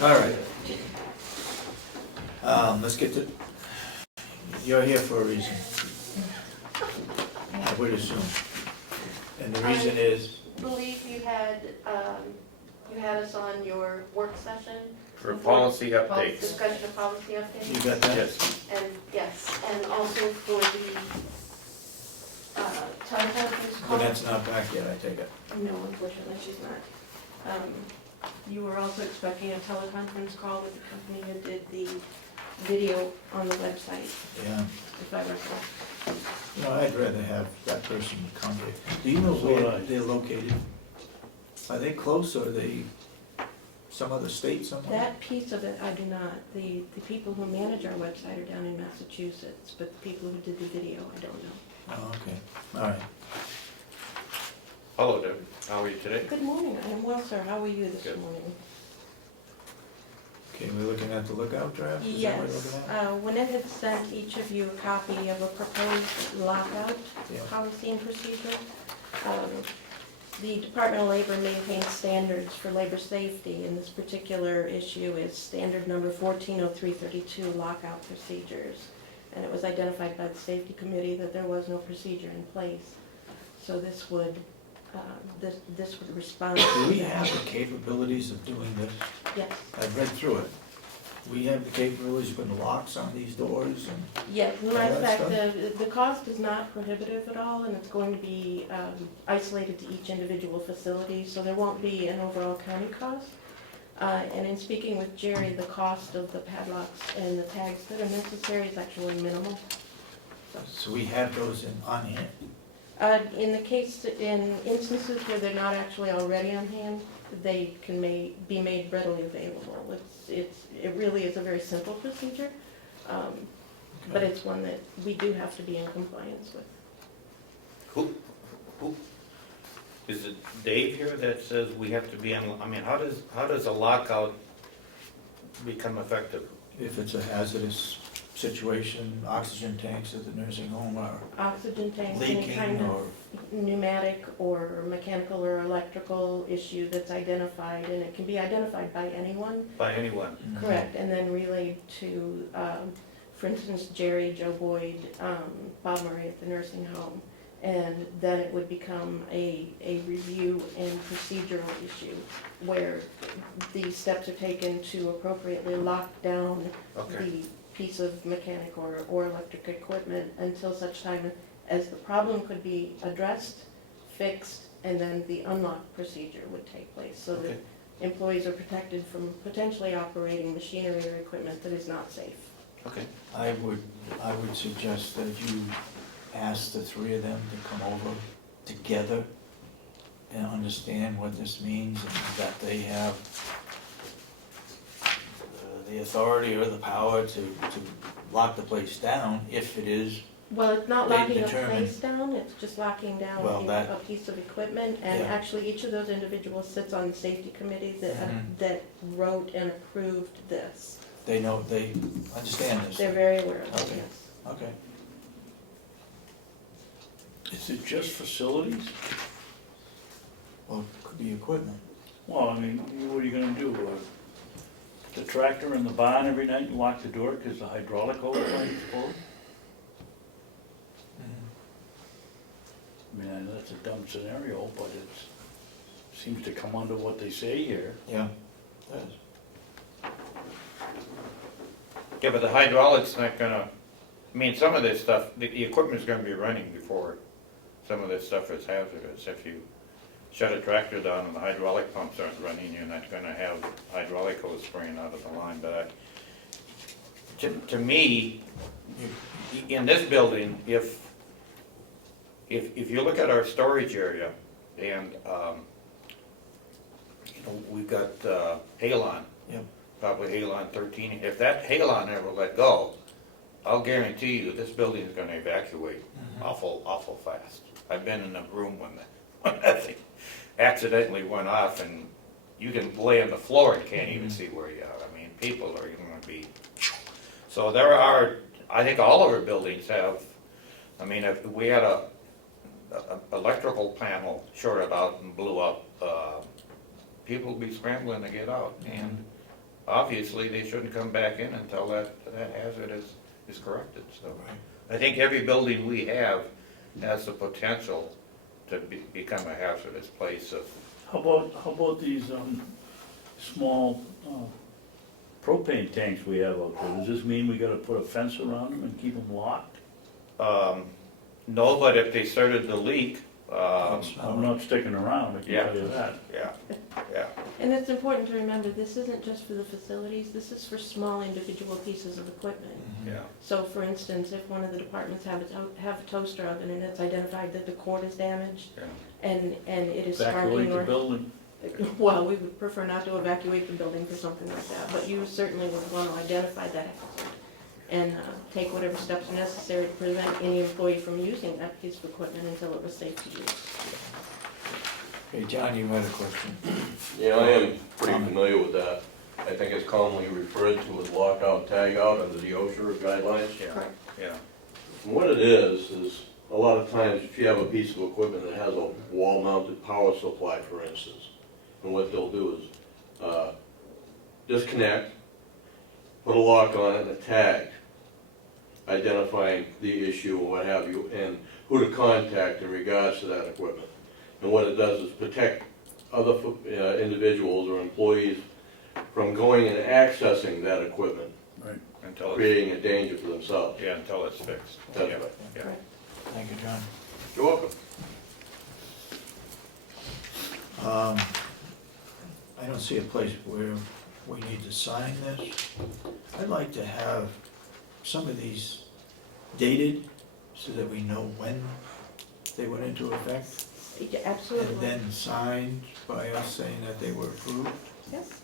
All right. Let's get to, you're here for a reason. I would assume. And the reason is, Believe you had us on your work session. For policy updates. Discussion of policy you updates, got that? Yes, and yes, and also for the teleconference call. But that's not back yet, I take it. No, unfortunately, she's not. You were also expecting a teleconference call with the company who did the video on the website, Yeah. if I recall. No, I'd rather have that person come here. Do you know So would I. where they're located? Are they close or are they some other state somewhere? That piece of it, I do not. The people who manage our website are down in Massachusetts, but the people who did the video, I don't know. Oh, okay, all right. hello, Deb. How are you today? Good morning, I am well, sir. How are you this Good. morning? Okay, we're looking at the lookout draft? Is that what we're Yes, looking at? Winnet had sent each of you a copy of a proposed lockout Yeah. policy and procedure. The Department of Labor maintains standards for labor safety, and this particular issue is standard number 140332, lockout procedures. And it was identified by the safety committee that there was no procedure in place. So this would respond to Do we that. have the capabilities of doing this? Yes, I've read through it. We have the capabilities of putting locks on these doors and, yes, as a matter of All that fact, the cost is not prohibitive at all, and it's going to be isolated to each individual facility, so there won't be an overall county cost. And in speaking with Jerry, the cost of the padlocks and the tags that are necessary is actually minimal. So we have those on hand. In instances where they're not actually already on hand, they can be made readily available. It really is a very simple procedure, but it's one that we do have to be in compliance with. Who, is it Dave here that says we have to be on, I mean, how does a lockout become effective? If it's a hazardous situation, oxygen tanks at the nursing home are Oxygen tanks, any leaking kind of or, pneumatic or mechanical or electrical issue that's identified, and it can be identified by anyone. By anyone? Correct, and then relayed to, for instance, Jerry, Joe Boyd, Bob Murray at the nursing home. And then it would become a review and procedural issue where the steps are taken to appropriately lock down Okay. the piece of mechanic or electric equipment until such time as the problem could be addressed, fixed, and then the unlock procedure would take place so that Okay. employees are protected from potentially operating machinery or equipment that is not safe. Okay. I would suggest that you ask the three of them to come over together and understand what this means, and that they have the authority or the power to lock the place down if it is. Well, it's not They locking a determine- place down, it's just locking down Well, that- a piece of equipment. And Yeah. actually, each of those individuals sits on the safety committee Mhm. that wrote and approved this. They know, they understand this. They're very aware of it, Okay. yes. Okay. Is it just facilities? Well, it could be equipment. Well, I mean, what are you gonna do? The tractor in the barn every night and lock the door because the hydraulic overline is full? I mean, I know that's a dumb scenario, but it seems to come under what they say here. Yeah, that is. Yeah, but the hydraulics not gonna, I mean, some of this stuff, the equipment's gonna be running before some of this stuff is hazardous. If you shut a tractor down and the hydraulic pumps aren't running, you're not gonna have hydraulic hose spraying out of the line, but to me, in this building, if you look at our storage area, and, you know, we've got, Halon. Yep. Probably Halon 13, if that Halon ever let go, I'll guarantee you this building is gonna evacuate awful fast. I've been in a room when that thing accidentally went off, and you can lay on the floor and can't even see where you are. I mean, people are gonna be, so there are, I think all of our buildings have, I mean, if we had a electrical panel shorted out and blew up, people would be scrambling to get out, and obviously they shouldn't come back in until that hazard is corrected, so. Right. I think every building we have has the potential to become a hazardous place of, How about these, small, propane tanks we have out there? Does this mean we gotta put a fence around them and keep them locked? no, but if they started to leak, I'm not sticking around, I can Yeah. tell you that. yeah. And it's important to remember, this isn't just for the facilities, this is for small individual pieces of equipment. Yeah. So for instance, if one of the departments have a toaster oven and it's identified that the cord is damaged Yeah. and it is Evacuate sparking the or, building. well, we would prefer not to evacuate the building for something like that, but you certainly would want to identify that hazard and take whatever steps are necessary to prevent any employee from using that piece of equipment until it was safe to use. Okay, John, you had a question. Yeah, I am pretty familiar with that. I think it's commonly referred to as lockout, tagout under the OSHA guidelines. Correct. Yeah. And what it is a lot of times if you have a piece of equipment that has a wall-mounted power supply, for instance, and what they'll do is disconnect, put a lock on it and a tag, identifying the issue or what have you, and who to contact in regards to that equipment. And what it does is protect other individuals or employees from going and accessing that equipment, Right. Until it's, creating a danger for themselves. yeah, until it's fixed. That's Yeah, right. yeah. Correct. Thank you, John. You're welcome. I don't see a place where we need to sign this. I'd like to have some of these dated so that we know when they went into effect. Yeah, And absolutely. then signed by us saying that they were approved. Yes.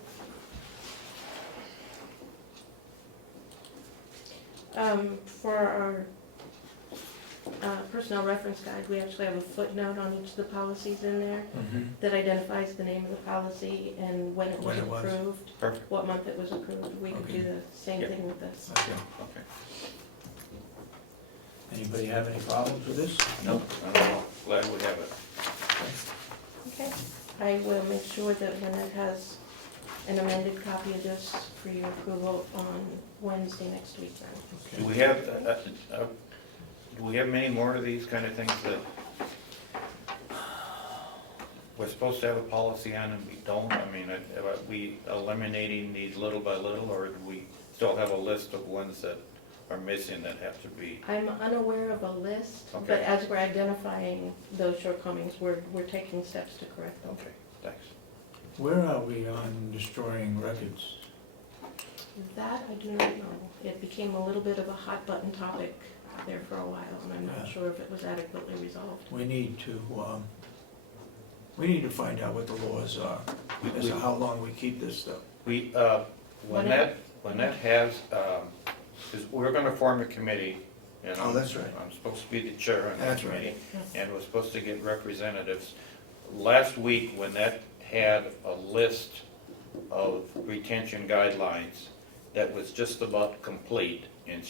For our personnel reference guide, we actually have a footnote on each of the policies in there that identifies the name of the policy and when it was When it was. approved, Perfect. what month it was approved. We could do Okay. the same Yep. thing with this. Okay. Okay. Anybody have any problems with this? Nope, I don't know, glad we have it. Okay. I will make sure that Lynette has an amended copy of this for your approval on Wednesday next week then. Do we have, do we have many more of these kind of things that we're supposed to have a policy on and we don't? I mean, are we eliminating these little by little, or do we still have a list of ones that are missing that have to be? I'm unaware of a list, but Okay. as we're identifying those shortcomings, we're taking steps to correct them. Okay, thanks. Where are we on destroying records? That I do not know. It became a little bit of a hot button topic there for a while, and I'm not Yeah. sure if it was adequately resolved. We need to find out what the laws are, as to how long we keep this stuff. We, when that has, because we're gonna form a committee, and Oh, that's right. I'm supposed to be the chair of the That's right. committee, and we're supposed to get representatives. Last week, when that had a list of retention guidelines that was just about complete, and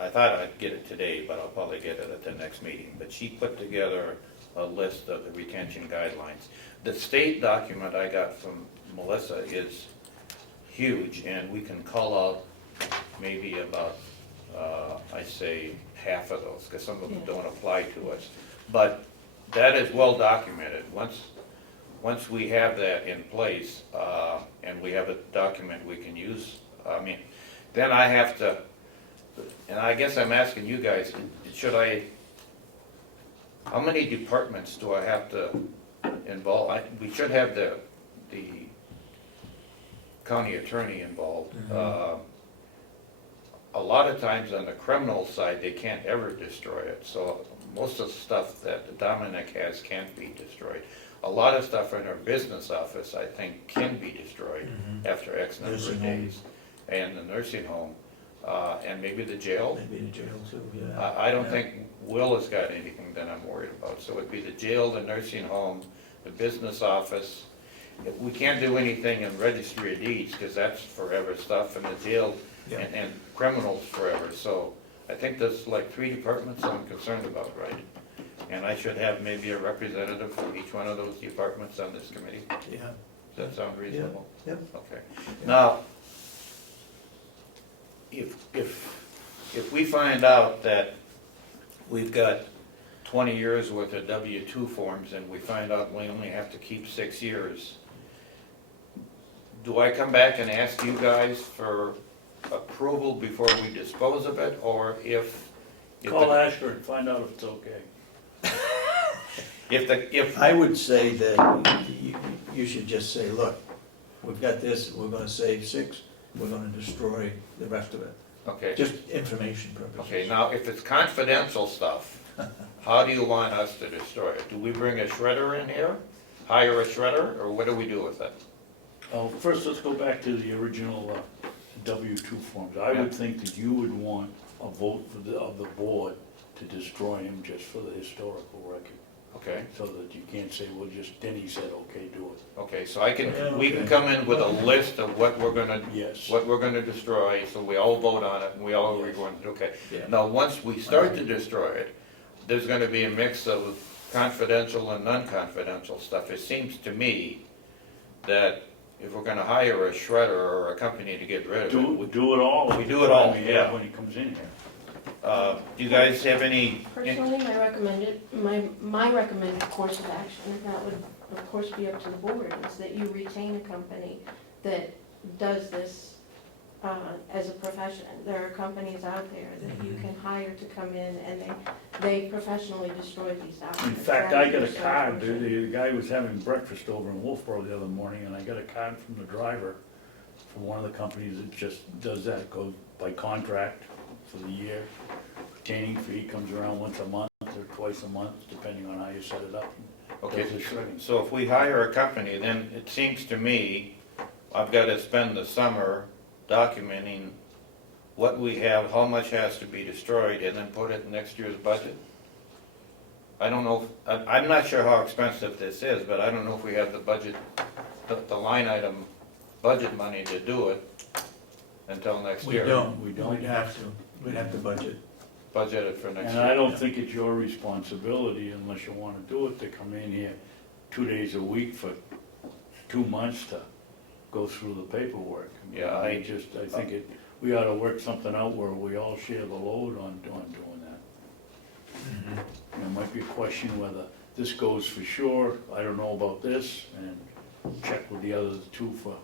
I thought I'd get it today, but I'll probably get it at the next meeting, but she put together a list of the retention guidelines. The state document I got from Melissa is huge, and we can call out maybe about, I say, half of those, because some of them don't apply to us. But that is well documented. Once we have that in place, and we have a document we can use, I mean, then I have to, and I guess I'm asking you guys, how many departments do I have to involve? We should have the county attorney involved. A lot of times on the criminal side, they can't ever destroy it, so most of the stuff that Dominic has can't be destroyed. A lot of stuff in our business office, I think, can be destroyed after X number Nursing of home. days. And the nursing home, and maybe the jail. Maybe the jail too, yeah. I don't Yeah. think Will has got anything that I'm worried about, so it'd be the jail, the nursing home, the business office. We can't do anything in registry of deeds, because that's forever stuff, and the jail Yeah. and criminals forever, so I think there's like 3 departments I'm concerned about, right? And I should have maybe a representative from each one of those departments on this committee. Yeah, Does that sound reasonable? yep. Okay. Now, if we find out that we've got 20 years worth of W-2 forms and we find out we only have to keep 6 years, do I come back and ask you guys for approval before we dispose of it, or if Call Asher and find out if it's okay. if I would say that you should just say, look, we've got this, we're gonna save 6, we're gonna destroy the rest of it. okay, Just information purposes. okay, now if it's confidential stuff, how do you want us to destroy it? Do we bring a shredder in here, hire a shredder, or what do we do with it? Oh, first, let's go back to the original W-2 forms. I Yeah. would think that you would want a vote of the board to destroy them just for the historical record, Okay, so that you can't say, well, just Denny said, okay, do it. okay, so we can Okay. come in with a list of what we're gonna Yes. destroy, so we all vote on it, and we all agree on it, okay. Yeah. Now, once we start to destroy it, there's gonna be a mix of confidential and non-confidential stuff. It seems to me that if we're gonna hire a shredder or a company to get rid of it, We do it all. We do it all, Yeah, yeah. when he comes in here. do you guys have any? Personally, my recommended course of action, and that would of course be up to the board, is that you retain a company that does this as a profession. There are companies out there that you can hire to come in and they professionally destroy these documents. In fact, I got a That is card, so the guy was having breakfast over in Wolfboro the other morning, and I got a card from the driver from one of the companies that just does that, it goes by contract for the year. Retaining fee comes around once a month or twice a month, depending on how you set it up. Okay, Does the shredding. so if we hire a company, then it seems to me, I've gotta spend the summer documenting what we have, how much has to be destroyed, and then put it in next year's budget. I don't know, I'm not sure how expensive this is, but I don't know if we have the budget, the line item budget money to do it until next We year. don't, We don't. we'd have to budget. Budget it for next And I year. don't think it's your responsibility, unless you wanna do it, to come in here 2 days a week for 2 months to go through the paperwork. Yeah, I think we ought to work something out where we all share the load on doing that. And it might be a question whether this goes for sure, I don't know about this, and check with the other two for,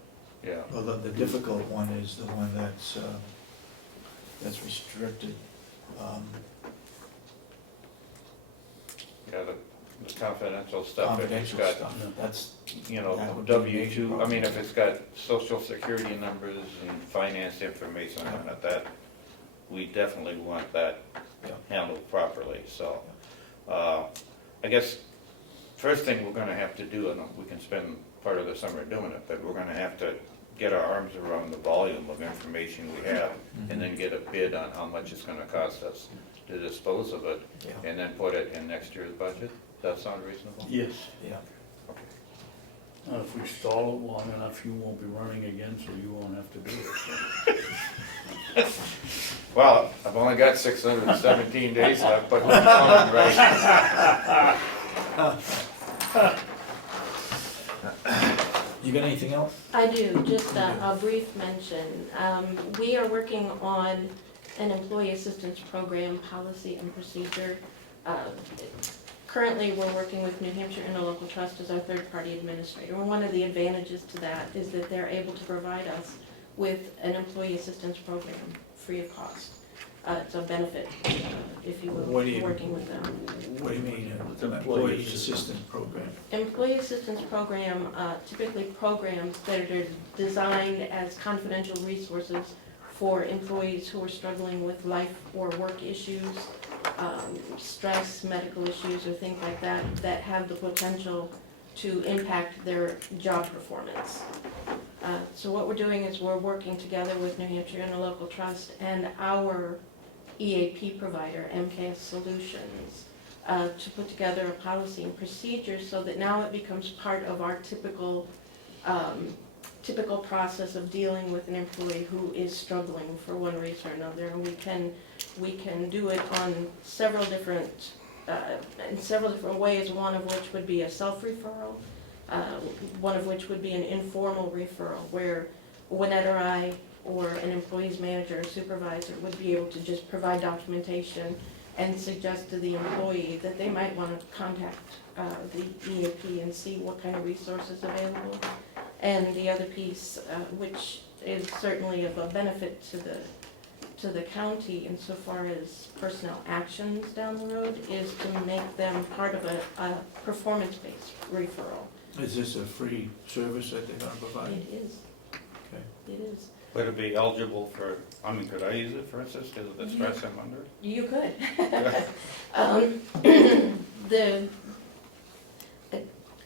Yeah, Well, the difficult one is the one that's restricted. yeah, the confidential stuff, if it's Confidential got, stuff, that's, you That know, would be a major W-2, I problem. mean, if it's got social security numbers and finance information on it, that, we definitely want that Yeah. handled properly, so. I guess, first thing we're gonna have to do, and we can spend part of the summer doing it, but we're gonna have to get our arms around the volume of information we have, and then get a bid on how much it's gonna cost us to dispose of it, yeah, and then put it in next year's budget. Does that sound reasonable? yes. yeah. If we stall it long enough, you won't be running again, so you won't have to do it. Well, I've only got 617 days left, but we're going right. You got anything else? I do, just a brief mention. We are working on an employee assistance program policy and procedure. Currently, we're working with New Hampshire Interlocal Trust as our third-party administrator. And one of the advantages to that is that they're able to provide us with an employee assistance program free of cost. It's a benefit, if you will, What do you- working with them. What do you mean, It's an employee employee assistance. assistance program? Employee assistance program, typically programs that are designed as confidential resources for employees who are struggling with life or work issues, stress, medical issues, or things like that, that have the potential to impact their job performance. So what we're doing is we're working together with New Hampshire Interlocal Trust and our EAP provider, MKS Solutions, to put together a policy and procedure so that now it becomes part of our typical process of dealing with an employee who is struggling for one reason or another. And we can do it on several different, in several different ways, one of which would be a self-referral, one of which would be an informal referral, where Winnette or I or an employee's manager or supervisor would be able to just provide documentation and suggest to the employee that they might want to contact the EAP and see what kind of resources available. And the other piece, which is certainly of a benefit to the county insofar as personnel actions down the road, is to make them part of a performance-based referral. Is this a free service that they're gonna provide? It is. Okay. It is. Would it be eligible for, I mean, could I use it, for instance, because of the stress I'm under? You could.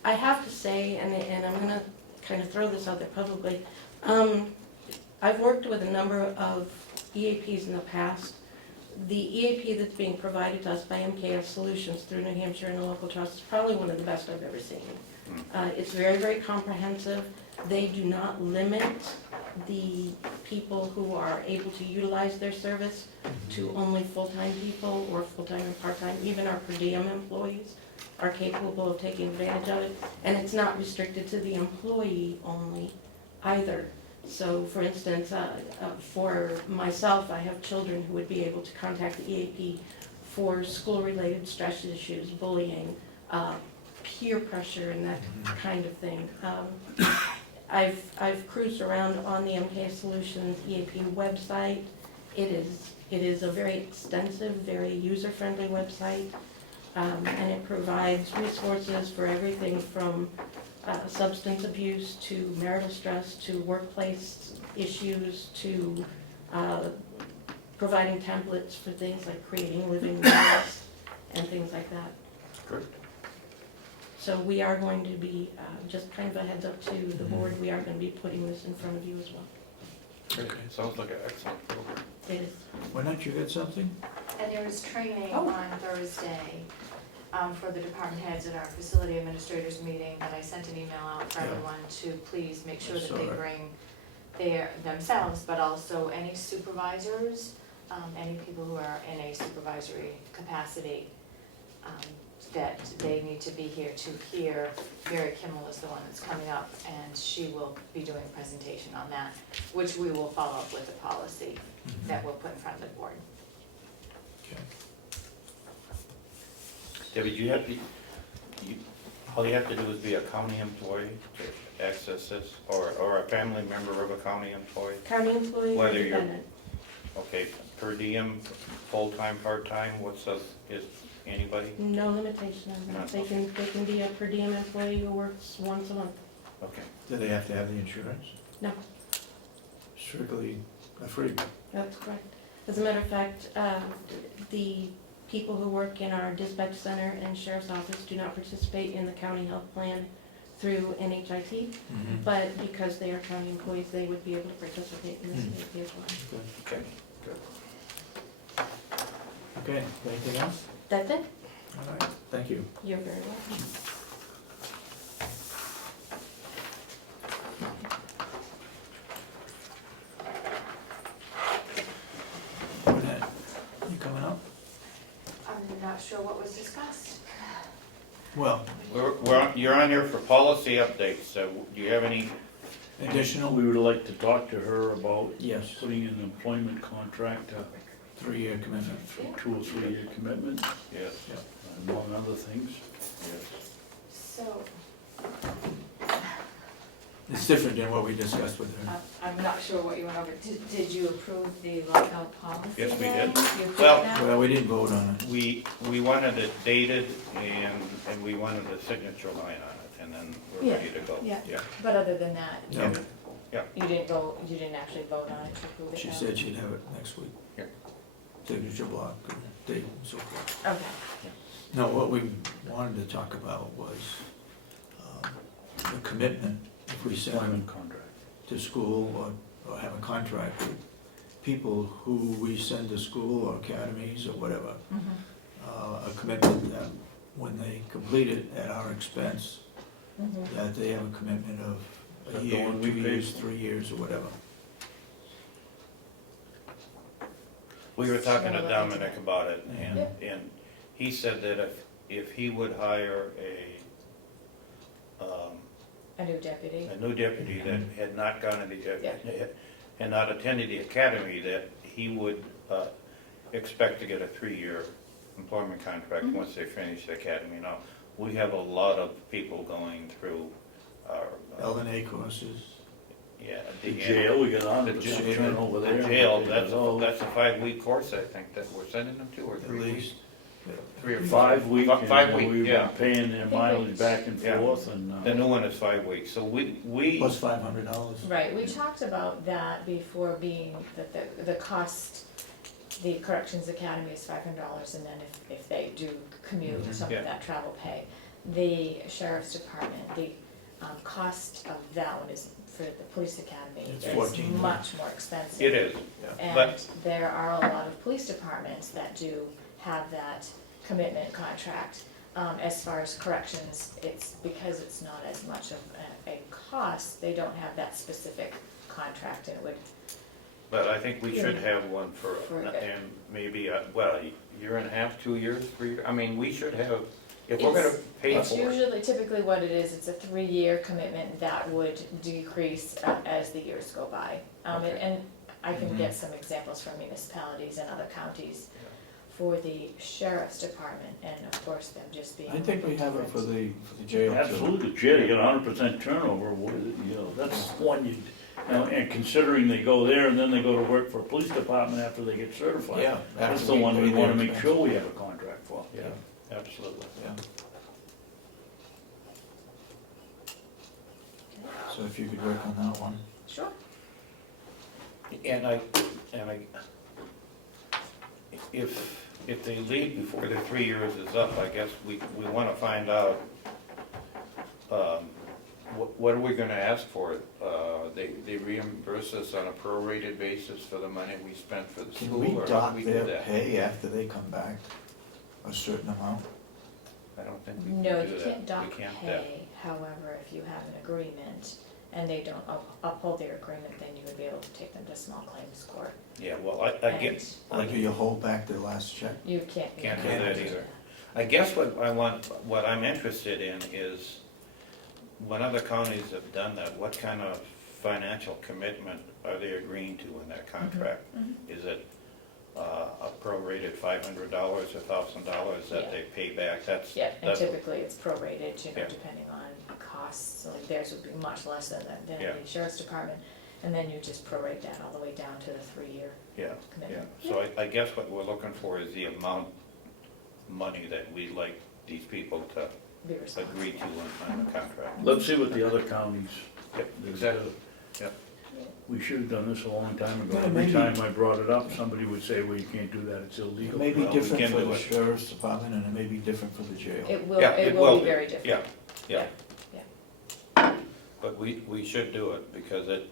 I have to say, and I'm gonna kind of throw this out there publicly, I've worked with a number of EAPs in the past. The EAP that's being provided to us by MKS Solutions through New Hampshire Interlocal Trust is probably one of the best I've ever seen. It's very, very comprehensive. They do not limit the people who are able to utilize their service to only full-time people or full-time and part-time. Even our per diem employees are capable of taking advantage of it. And it's not restricted to the employee only either. So for instance, for myself, I have children who would be able to contact the EAP for school-related stress issues, bullying, peer pressure, and that kind of thing. I've cruised around on the MK Solutions EAP website. It is a very extensive, very user-friendly website, and it provides resources for everything from substance abuse to marital stress to workplace issues to providing templates for things like creating living wills and things like that. Good. So we are going to be, just kind of a heads up to the board, we are going to be putting this in front of you as well. Okay, sounds like an excellent program. It is. Why don't you get something? And there is training Oh. on Thursday for the department heads at our facility administrators meeting, that I sent an email out for Yeah. everyone to please make sure I that saw they that. bring themselves, but also any supervisors, any people who are in a supervisory capacity, that they need to be here to hear. Mary Kimmel is the one that's coming up, and she will be doing a presentation on that, which we will follow up with a policy that we'll put in front of the board. Okay. Debbie, do you have to, all you have to do is be a county employee to access this, or a family member of a county employee? County employee or Whether you're- independent? Okay, per diem, full-time, part-time, is anybody? No limitation on that. They can be a per diem employee who works once a month. Okay. Do they have to have the insurance? No. Strictly free? That's correct. As a matter of fact, the people who work in our dispatch center and sheriff's office do not participate in the county health plan through NHIT, but because they are county employees, they would be able to participate in this EAP as well. Okay. Okay, anything else? That's it. All right, thank you. You're very welcome. Burnett, you coming up? I'm not sure what was discussed. Well, You're on here for policy updates, so do you have any? additional, We would like to talk to her about yes, putting in an employment contract, 3-year commitment. 2 or 3 year commitment, Yes. among other things. Yes. So, It's different than what we discussed with her. I'm not sure what you went over. Did you approve the lockout policy? Yes, we then? did. You approved Well- that? Well, we didn't vote on it. We wanted it dated and we wanted a signature line on it, and then we're Yeah, ready to go. yeah. Yeah. But other than that, No, you didn't actually vote on it to approve it? she no? said she'd have it next week. Yeah. Signature block, and date and so forth. Okay. No, what we wanted to talk about was the commitment, if we send them Employment contract. to school or have a contract with people who we send to school or academies or whatever, a commitment that when they complete it at our expense, that they have a commitment of Is that a the year, one 2 we years, paid? 3 years, or whatever. We were talking to So, Dominic about it, Yeah. and he said that if he would hire A new deputy? a new deputy that had not gone to the, had not attended the academy, that he would expect to get a 3-year employment contract once they finish the academy. Now, we have a lot of people going through our, L&A courses, yeah. The jail, we got on The the jail. turn over there. The jail, that's a 5-week course, I think, that we're sending them to, or at 3 weeks? least. 3 or 5 week, and 5 then week, we were yeah. paying their mileage back and Yeah. forth, and, The new one is 5 weeks, so we. Plus $500. Right, we talked about that before, being that the cost, the Corrections Academy is $500, and then if they do commute, some Yeah. of that travel pay. The Sheriff's Department, the cost of that one is, for the Police Academy, It's is $14. much more expensive. It is, And but- there are a lot of police departments that do have that commitment contract. As far as corrections, it's because it's not as much of a cost, they don't have that specific contract, and it would, But I think we should have one for, For- and maybe, well, a year and a half, 2 years, 3 years, I mean, we should have, if we're gonna pay it's for it. usually, typically what it is, it's a 3-year commitment that would decrease as the years go by. Okay. And I can get some examples from municipalities and other counties for the sheriff's department, and of course them just being. I think we have it for the jail too. Absolutely, Jerry, you get 100% turnover, you know, that's one you, and considering they go there and then they go to work for a police department after they get certified. Yeah. That's after the one we pay wanna their make expenses. sure we have a contract for, yeah, absolutely. Yeah. So if you could work on that one. Sure. And I, if they leave before their 3 years is up, I guess we wanna find out, what are we gonna ask for it? They reimburse us on a prorated basis for the money we spent for the Can school, we or how do dock we do their that? pay after they come back, a certain amount? I don't think we can No, do you that. can't dock We can't pay, however, if you have an agreement and they don't uphold their agreement, then you would be able to take them to small claims court. Yeah, well, I get, Or do you hold back their last check? You can't. you Can't do can't that do either. I guess what I'm interested in is, when other counties have done that, what kind of financial commitment are they agreeing to in that contract? Mhm. Is it a prorated $500, $1,000 that Yeah. they pay back? Yeah, and That's- typically it's prorated, you know, Yeah. depending on costs, so like theirs would be much less than Yeah. the sheriff's department. And then you just prorate that all the way down to the 3-year Yeah, yeah. commitment. So I guess what we're looking for is the amount money that we'd like these people to Be responsible. agree to on the contract. Let's see what the other counties. Yep, exactly. Yep. We should have done this a long time ago. Yeah, Every maybe. time I brought it up, somebody would say, well, you can't do that, it's It illegal. may be Well, we different can for do the it. sheriff's department and it may be different for the jail. Yeah, It will be very different. Yeah, yeah. Yeah. But we should do it because it,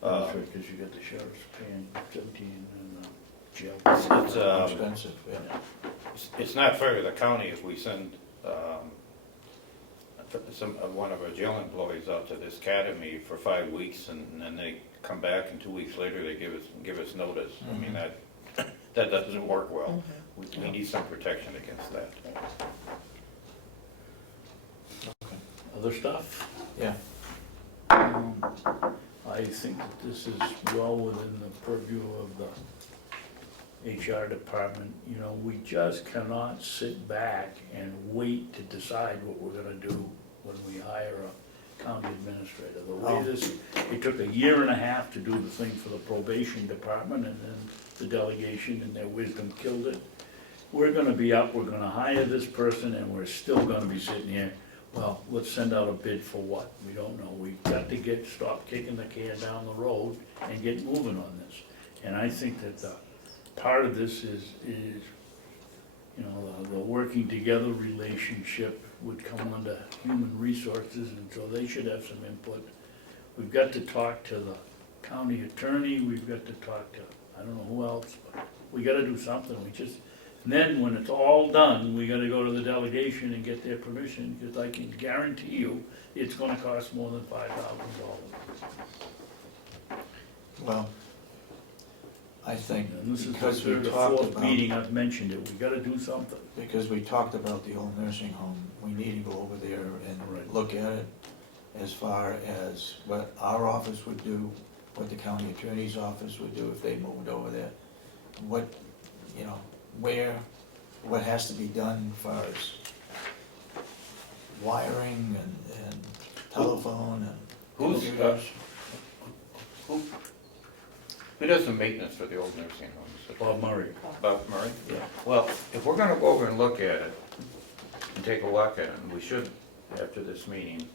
Because you got the sheriff's paying 17 and jail. it's, More expensive, yeah. it's not fair to the county if we send, one of our jail employees out to this academy for 5 weeks and then they come back and 2 weeks later they give us notice. I mean, that doesn't work well. Mhm. We need some protection against that. Other stuff? Yeah. I think that this is well within the purview of the HR department. You know, we just cannot sit back and wait to decide what we're gonna do when we hire a county administrator. The way this, it took a year and a half to do the thing for the probation department, and then the delegation in their wisdom killed it. We're gonna be up, we're gonna hire this person, and we're still gonna be sitting here, well, let's send out a bid for what? We don't know. We've got to stop kicking the can down the road and get moving on this. And I think that the part of this is, you know, the working together relationship would come under human resources, and so they should have some input. We've got to talk to the county attorney, we've got to talk to, I don't know who else, but we gotta do something. And then when it's all done, we gotta go to the delegation and get their permission, because I can guarantee you, it's gonna cost more than $5,000. Well, I think And this is the because we third or talked fourth about, meeting I've mentioned it, we gotta do something. because we talked about the old nursing home, we need to go over there and Right. look at it as far as what our office would do, what the county attorney's office would do if they moved over there. What, you know, what has to be done as far as wiring and telephone and Who's, computers. who does the maintenance for the old nursing homes? Bob Murray. Bob Murray? Yeah. Well, if we're gonna go over and look at it, and take a walk at it, and we should after this meeting,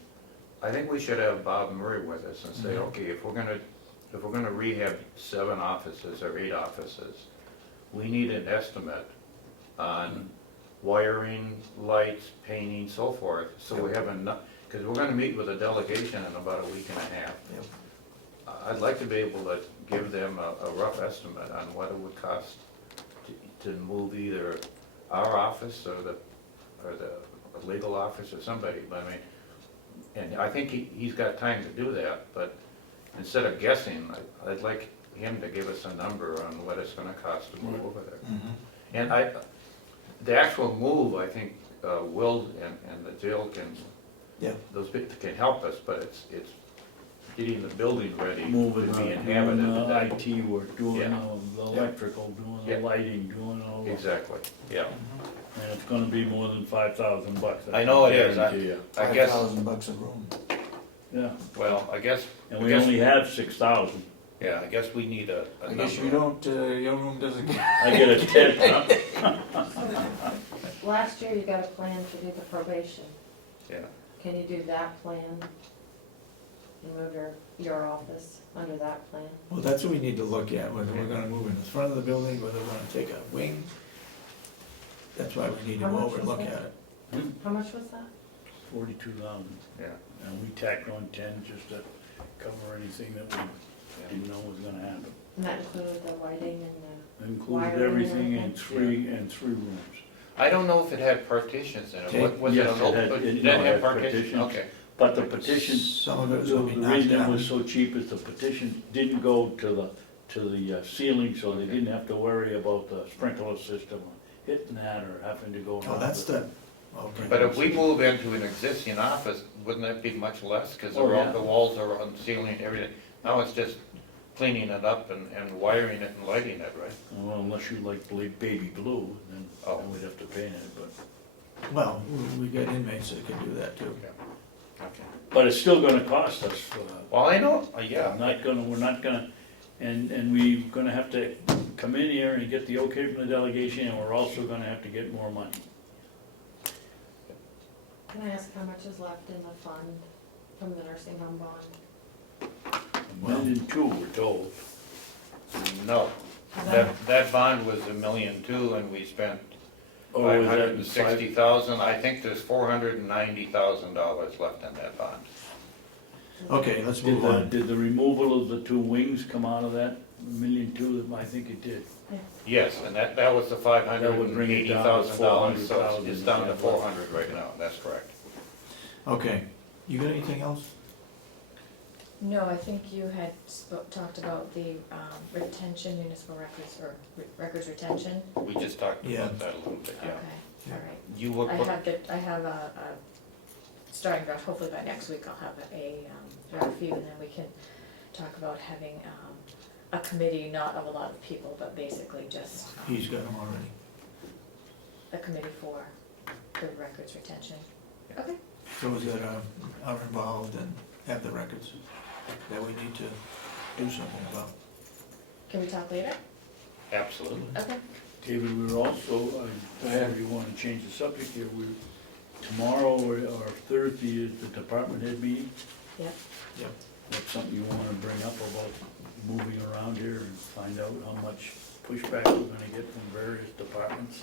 I think we should have Bob Murray with us and say, Mhm. okay, if we're gonna rehab 7 offices or 8 offices, we need an estimate on wiring, lights, painting, so forth, so we have enough, because we're gonna meet with a delegation in about a week and a half. Yep. I'd like to be able to give them a rough estimate on what it would cost to move either our office or the legal office or somebody, but I mean, and I think he's got time to do that, but instead of guessing, I'd like him to give us a number on what it's gonna cost to move over there. Mhm. And the actual move, I think, Will and the jail can, Yeah. those people can help us, but it's getting the building ready moving, to be doing inhabited. IT work, doing Yeah. the electrical, doing the Yeah. lighting, doing all that. Exactly, yeah. And it's gonna be more than $5,000. I know it is. guarantee you. I guess, $5,000 a room. Yeah, well, I guess, and we only have 6,000. yeah, I guess we need a I guess you number. don't, your room doesn't get. I get a tent, huh? Last year you got a plan to do the probation. Yeah. Can you do that plan? And move your office under that plan? Well, that's what we need to look at, whether we're gonna move in the front of the building, whether we're gonna take a wing. That's why we need to How go much over and was look that? at it. How much was that? 42,000. Yeah. And we tacked on 10 just to cover anything that we didn't know was gonna happen. And that included the lighting and Included Wiring and everything in everything? three rooms. I don't know if it had partitions in it. Okay. Was it Yes, an it had- open, it- did no, it it have had partitions? partitions. Okay. But the petition, Some of it was the gonna be knocked reason it was down. so cheap is the petition didn't go to the ceiling, so they didn't have to worry about the sprinkler system hitting that or having to go. Oh, that's the, okay. But if we move into an existing office, wouldn't that be much less? Because Oh, yeah. the walls are on ceiling, everything. Now it's just cleaning it up and wiring it and lighting it, right? Well, unless you like baby blue, then Oh. we'd have to paint it, but. Well, we got inmates that can do that too. Okay. But it's still gonna cost us, Well, I know, yeah. we're not gonna, and we're gonna have to come in here and get the okay from the delegation, and we're also gonna have to get more money. Can I ask how much is left in the fund from the nursing home bond? $1,200,000, we're told. No, Is that- that bond was $1.2 million and we spent Oh, is that $560,000. I think there's $490,000 left in that bond. Okay, let's Did move the, on. did the removal of the 2 wings come out of that $1,200,000? I think it did. Yes, and that was the That would bring it down to $580,000, so $400,000. it's down to 400 right now, that's correct. Okay, you got anything else? No, I think you had talked about the retention, municipal records, or records retention. We just talked Yeah. about that a little bit, Okay, yeah. all right. You will put, I have a starting draft, hopefully by next week I'll have a draft for you, and then we can talk about having a committee, not of a lot of people, but basically just He's got them already. a committee for the records retention. Okay. Those that are involved and have the records that we need to do something about. Can we talk later? absolutely. Okay. David, we were also, if you want to change the subject here, tomorrow or Thursday is the department head meeting. Yep. Yep. That's something you want to bring up about moving around here and find out how much pushback we're gonna get from various departments.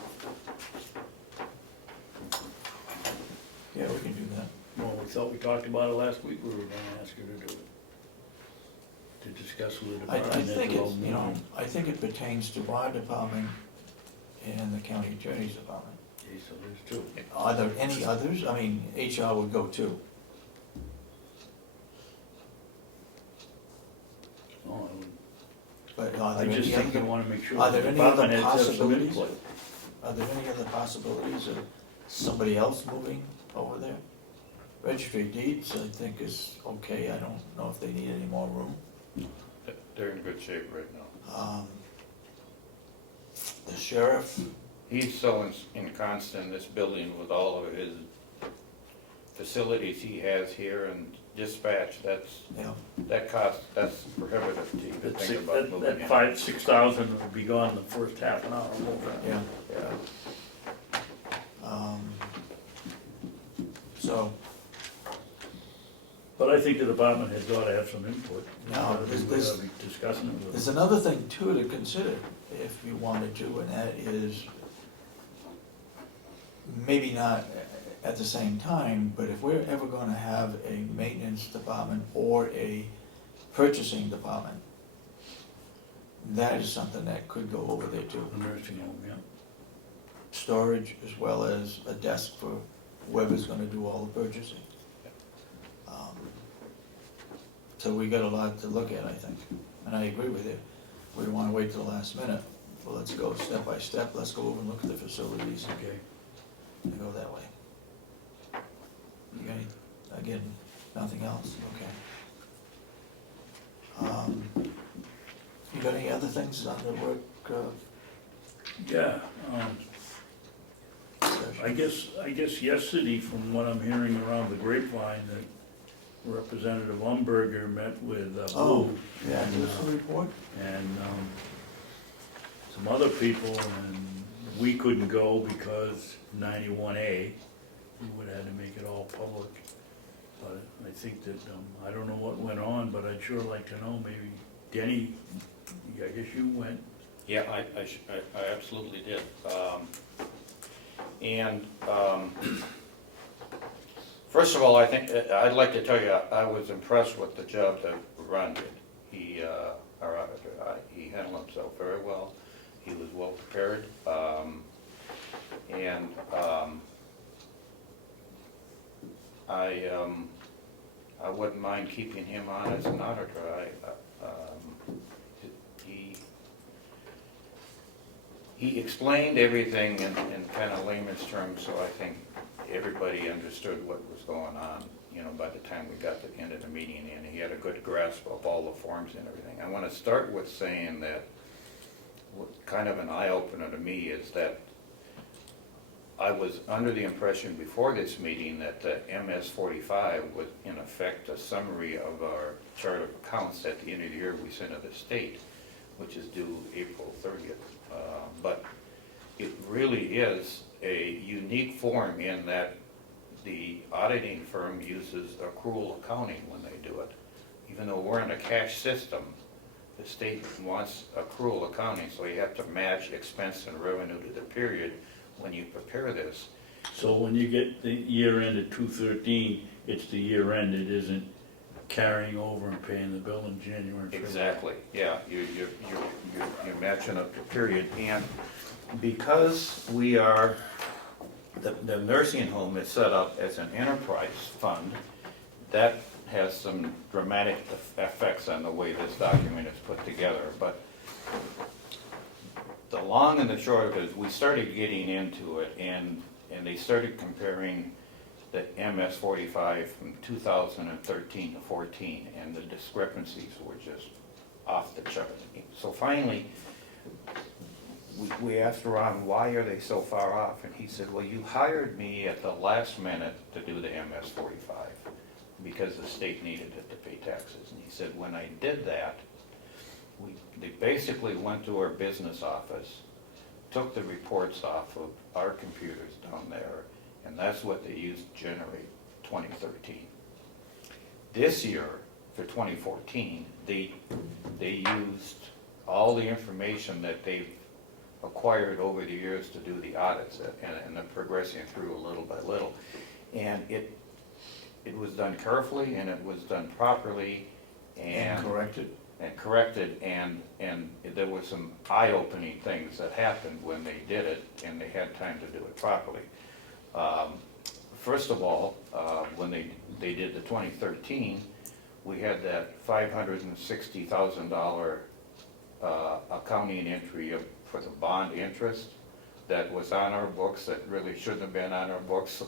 Yeah, we can do that. Well, we thought we talked about it last week, we were gonna ask you to do it. To discuss with the I department heads think about it's, you know, moving. I think it pertains to our department and the county attorney's department. Okay, so there's 2. Are there any others? I mean, HR would go too. Oh, But are I there just any think you other, wanna make sure are the there any other department heads have some possibilities? input. Are there any other possibilities of somebody else moving over there? Registry of Deeds, I think is okay. I don't know if they need any more room. They're in good shape right now. The sheriff, He's so ensconced in this building with all of his facilities he has here and dispatch, yeah, that's prohibitive to even That think about moving in. that 5,000-6,000 would be gone the first half an hour. yeah. Yeah. So, But I think the department heads ought to have some input. No, We're this- gonna be discussing it with there's them. another thing too to consider if you wanted to, and that is maybe not at the same time, but if we're ever gonna have a maintenance department or a purchasing department, that is something that could go over there too. The nursing home, yeah. Storage as well as a desk for whoever's gonna do all the purchasing. So we got a lot to look at, I think, and I agree with you. We don't wanna wait till the last minute. Well, let's go step by step, let's go over and look at the facilities Okay. and go that way. You got any, again, nothing else, okay. got any other things on the work, Yeah, session? I guess yesterday, from what I'm hearing around the grapevine, that Representative Umberger met with Oh, Blue yeah, give us a report. and some other people, and we couldn't go because 91A, we would have had to make it all public. But I think that, I don't know what went on, but I'd sure like to know, maybe, Denny, I guess you went. Yeah, I absolutely did. First of all, I think, I'd like to tell you, I was impressed with the job that Ron did. Our auditor, he handled himself very well. He was well prepared. I wouldn't mind keeping him on as an auditor. He explained everything in kind of layman's terms, so I think everybody understood what was going on, you know, by the time we got to the end of the meeting, and he had a good grasp of all the forms and everything. I want to start with saying that what kind of an eye-opener to me is that I was under the impression before this meeting that the MS-45 was in effect a summary of our chart of accounts at the end of the year we send to the state, which is due April 30th. But it really is a unique form in that the auditing firm uses accrual accounting when they do it. Even though we're in a cash system, the state wants accrual accounting, so you have to match expense and revenue to the period when you prepare this. So when you get the year end at 2/13, it's the year end, it isn't carrying over and paying the bill in January and February. Exactly, yeah, you're matching up the period, and because we are, the nursing home is set up as an enterprise fund, that has some dramatic effects on the way this document is put together, but the long and the short of it is we started getting into it, and they started comparing the MS-45 from 2013 to 14, and the discrepancies were just off the chart. So finally, we asked Ron, why are they so far off? And he said, well, you hired me at the last minute to do the MS-45 because the state needed it to pay taxes. And he said, when I did that, they basically went to our business office, took the reports off of our computers down there, and that's what they used to generate 2013. This year, for 2014, they used all the information that they've acquired over the years to do the audits, and they're progressing through a little by little. And it was done carefully, and it was done properly, and corrected, and there were some eye-opening things that happened when they did it, and they had time to do it properly. First of all, when they did the 2013, we had that $560,000 accounting entry for the bond interest that was on our books that really shouldn't have been on our books.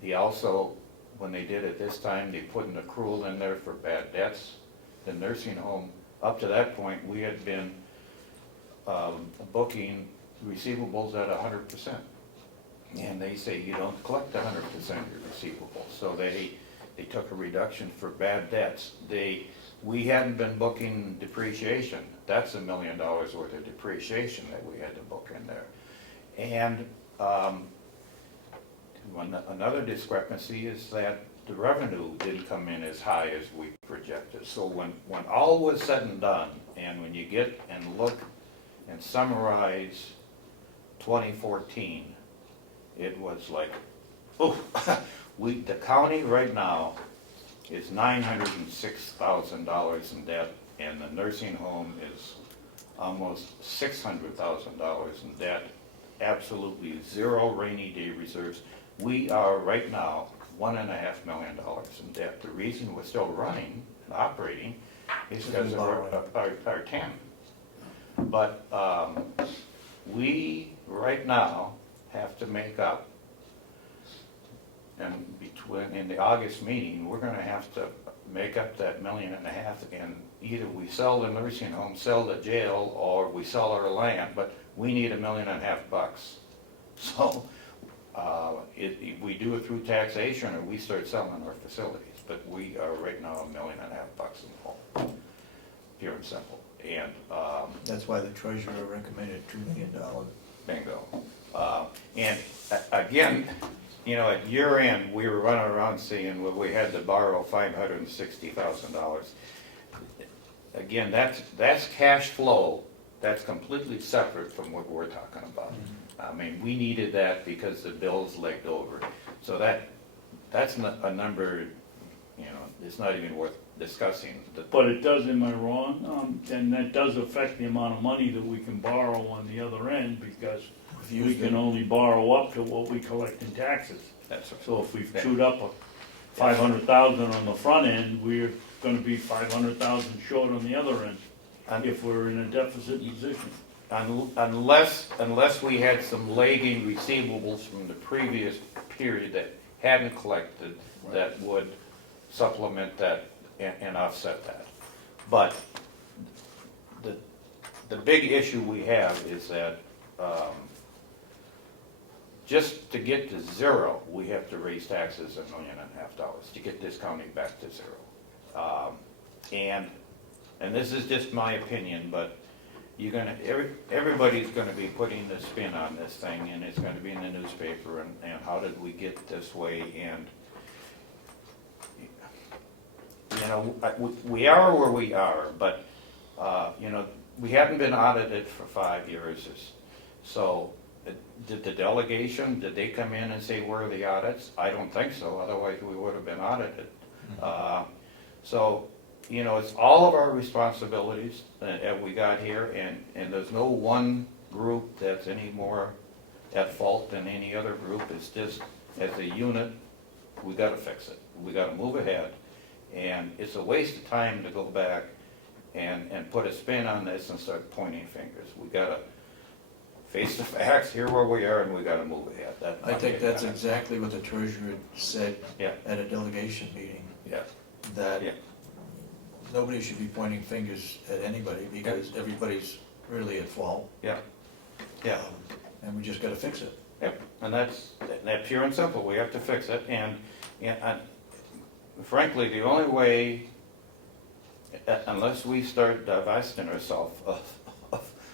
He also, when they did it this time, they put an accrual in there for bad debts. The nursing home, up to that point, we had been booking receivables at 100%. And they say you don't collect 100% of your receivables. So they took a reduction for bad debts. We hadn't been booking depreciation. That's $1 million worth of depreciation that we had to book in there. And another discrepancy is that the revenue didn't come in as high as we projected. So when all was said and done, and when you get and look and summarize 2014, it was like, oh, the county right now is $906,000 in debt, and the nursing home is almost $600,000 in debt, absolutely zero rainy day reserves. We are right now $1.5 million in debt. The reason we're still running and operating is because of our TAM. But we right now have to make up, and in the August meeting, we're going to have to make up that $1.5 million, and either we sell the nursing home, sell the jail, or we sell our land, but we need $1.5 million. So, if we do it through taxation, or we start selling our facilities, but we are right now $1.5 million in the hole, pure and simple, and, That's why the treasurer recommended $2 million. bingo. And again, you know, at year end, we were running around saying, well, we had to borrow $560,000. Again, that's cash flow, that's completely separate from what we're talking about. I mean, we needed that because the bills lagged over. So that's not a number, you know, it's not even worth discussing. But it does, am I wrong? And that does affect the amount of money that we can borrow on the other end, because we can only borrow up to what we collect in taxes. That's So if we've chewed up a 500,000 on the front end, we're gonna be 500,000 short on the other end, if we're in a deficit position. Unless we had some lagging receivables from the previous period that hadn't collected, that would supplement that and offset that. But the big issue we have is that just to get to zero, we have to raise taxes $1.5 million to get this county back to zero. And this is just my opinion, but you're gonna, everybody's gonna be putting the spin on this thing, and it's gonna be in the newspaper, and how did we get this way, and, you know, we are where we are, but, you know, we haven't been audited for 5 years, so, did the delegation, did they come in and say, where are the audits? I don't think so, otherwise we would have been audited. So, you know, it's all of our responsibilities that we got here, and there's no one group that's any more at fault than any other group. It's just, as a unit, we gotta fix it. We gotta move ahead, and it's a waste of time to go back and put a spin on this and start pointing fingers. We gotta face the facts, hear where we are, and we gotta move ahead. I think that's exactly what the treasurer said Yeah. at a delegation meeting, Yeah, that yeah. nobody should be pointing fingers at anybody, because everybody's really at fault. Yeah, yeah. And we just gotta fix it. Yep, and that's pure and simple, we have to fix it, and frankly, the only way, unless we start divesting ourselves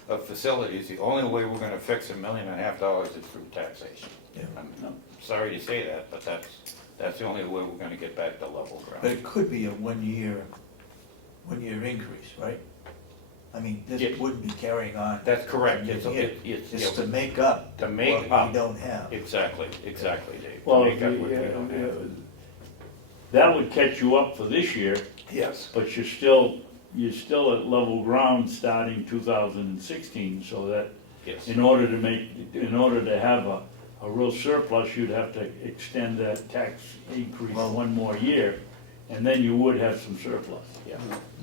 of facilities, the only way we're gonna fix $1.5 million is through taxation. Yeah. I'm sorry to say that, but that's the only way we're gonna get back to level But ground. it could be a one-year increase, right? I mean, Yeah. this wouldn't be carrying on. That's correct, It's it's to make up to make what up. we don't have. Exactly, Dave. To Well, make up what we don't have. that would catch you up for this year, Yes. but you're still at level ground starting 2016, so that Yes. in order to have a real surplus, you'd have to extend that tax increase Well- one more year, and then you would have some surplus. Yeah.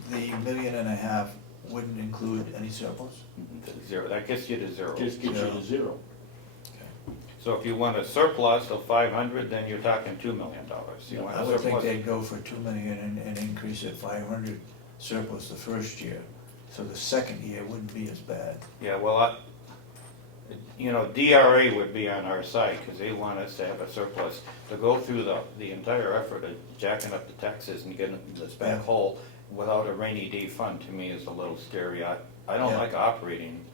The $1.5 million wouldn't include any surplus? Zero, that gets you to zero. Just gets you to zero. So if you want a surplus of 500, then you're talking $2 million. You want I a would think surplus- they'd go for $2 million and increase at 500 surplus the first year, so the second year wouldn't be as bad. Yeah, well, you know, DRA would be on our side, because they want us to have a surplus. To go through the entire effort of jacking up the taxes and getting this back Yeah. whole without a rainy day fund, to me, is a little scary. I don't Yeah. like operating.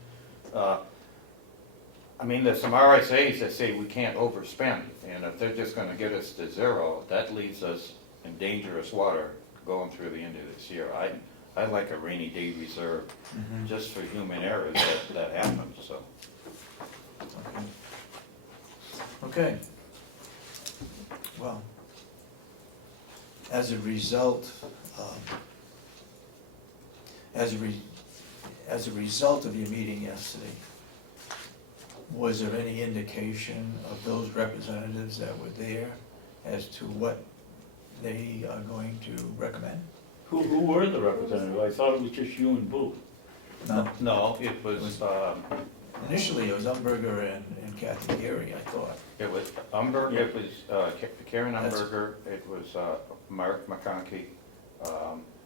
I mean, there's some RSAs that say we can't overspend, and if they're just gonna get us to zero, that leaves us in dangerous water going through the end of this year. I like a rainy day reserve, just for human errors that happen, so. Okay. Well, as a result, as a result of your meeting yesterday, was there any indication of those representatives that were there as to what they are going to recommend? Who were the representatives? I thought it was just you and Boo. No, No, it was, initially it was Umberger and Kathy Geary, I thought. it was Umberger, Yeah. it was Karen That's- Umberger, it was Mark McConkey,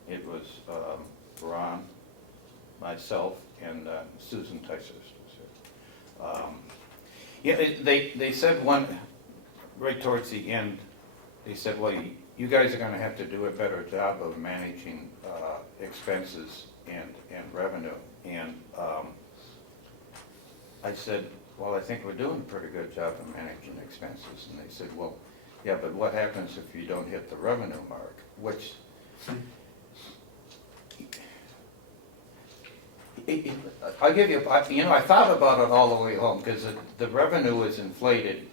It was Ron, myself, and Susan Tysers was here. Yeah, they said right towards the end, they said, well, you guys are gonna have to do a better job of managing expenses and revenue. And I said, well, I think we're doing a pretty good job of managing expenses. And they said, well, yeah, but what happens if you don't hit the revenue mark? Which, I'll give you, I thought about it all the way home, because the revenue is inflated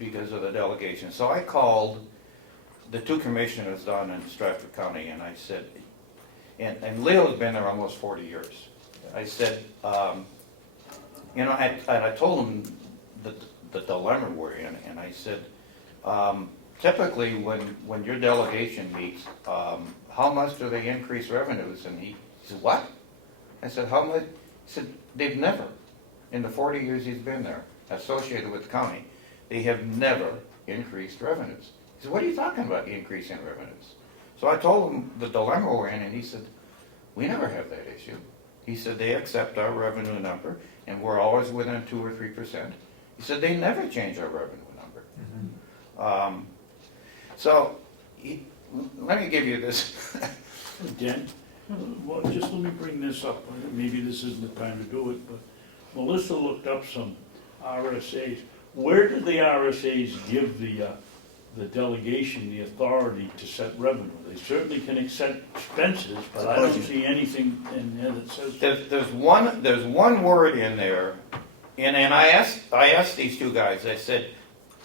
because of the delegation. So I called the two commissioners down in Stratford County, and I said, and Leo's been there almost 40 years. I said, and I told him the dilemma we're in, and I said, typically when your delegation meets, how much do they increase revenues? And he said, what? I said, how much? He said, they've never, in the 40 years he's been there, associated with the county, they have never increased revenues. He said, what are you talking about, increasing revenues? So I told him the dilemma we're in, and he said, we never have that issue. He said, they accept our revenue number, and we're always within 2 or 3%. He said, they never change our revenue number. Let me give you this. Dan, well, just let me bring this up, maybe this isn't the time to do it, but Melissa looked up some RSAs. Where do the RSAs give the delegation the authority to set revenue? They certainly can accept expenses, but I don't see anything in there that says. There's one word in there, and I asked these two guys, I said,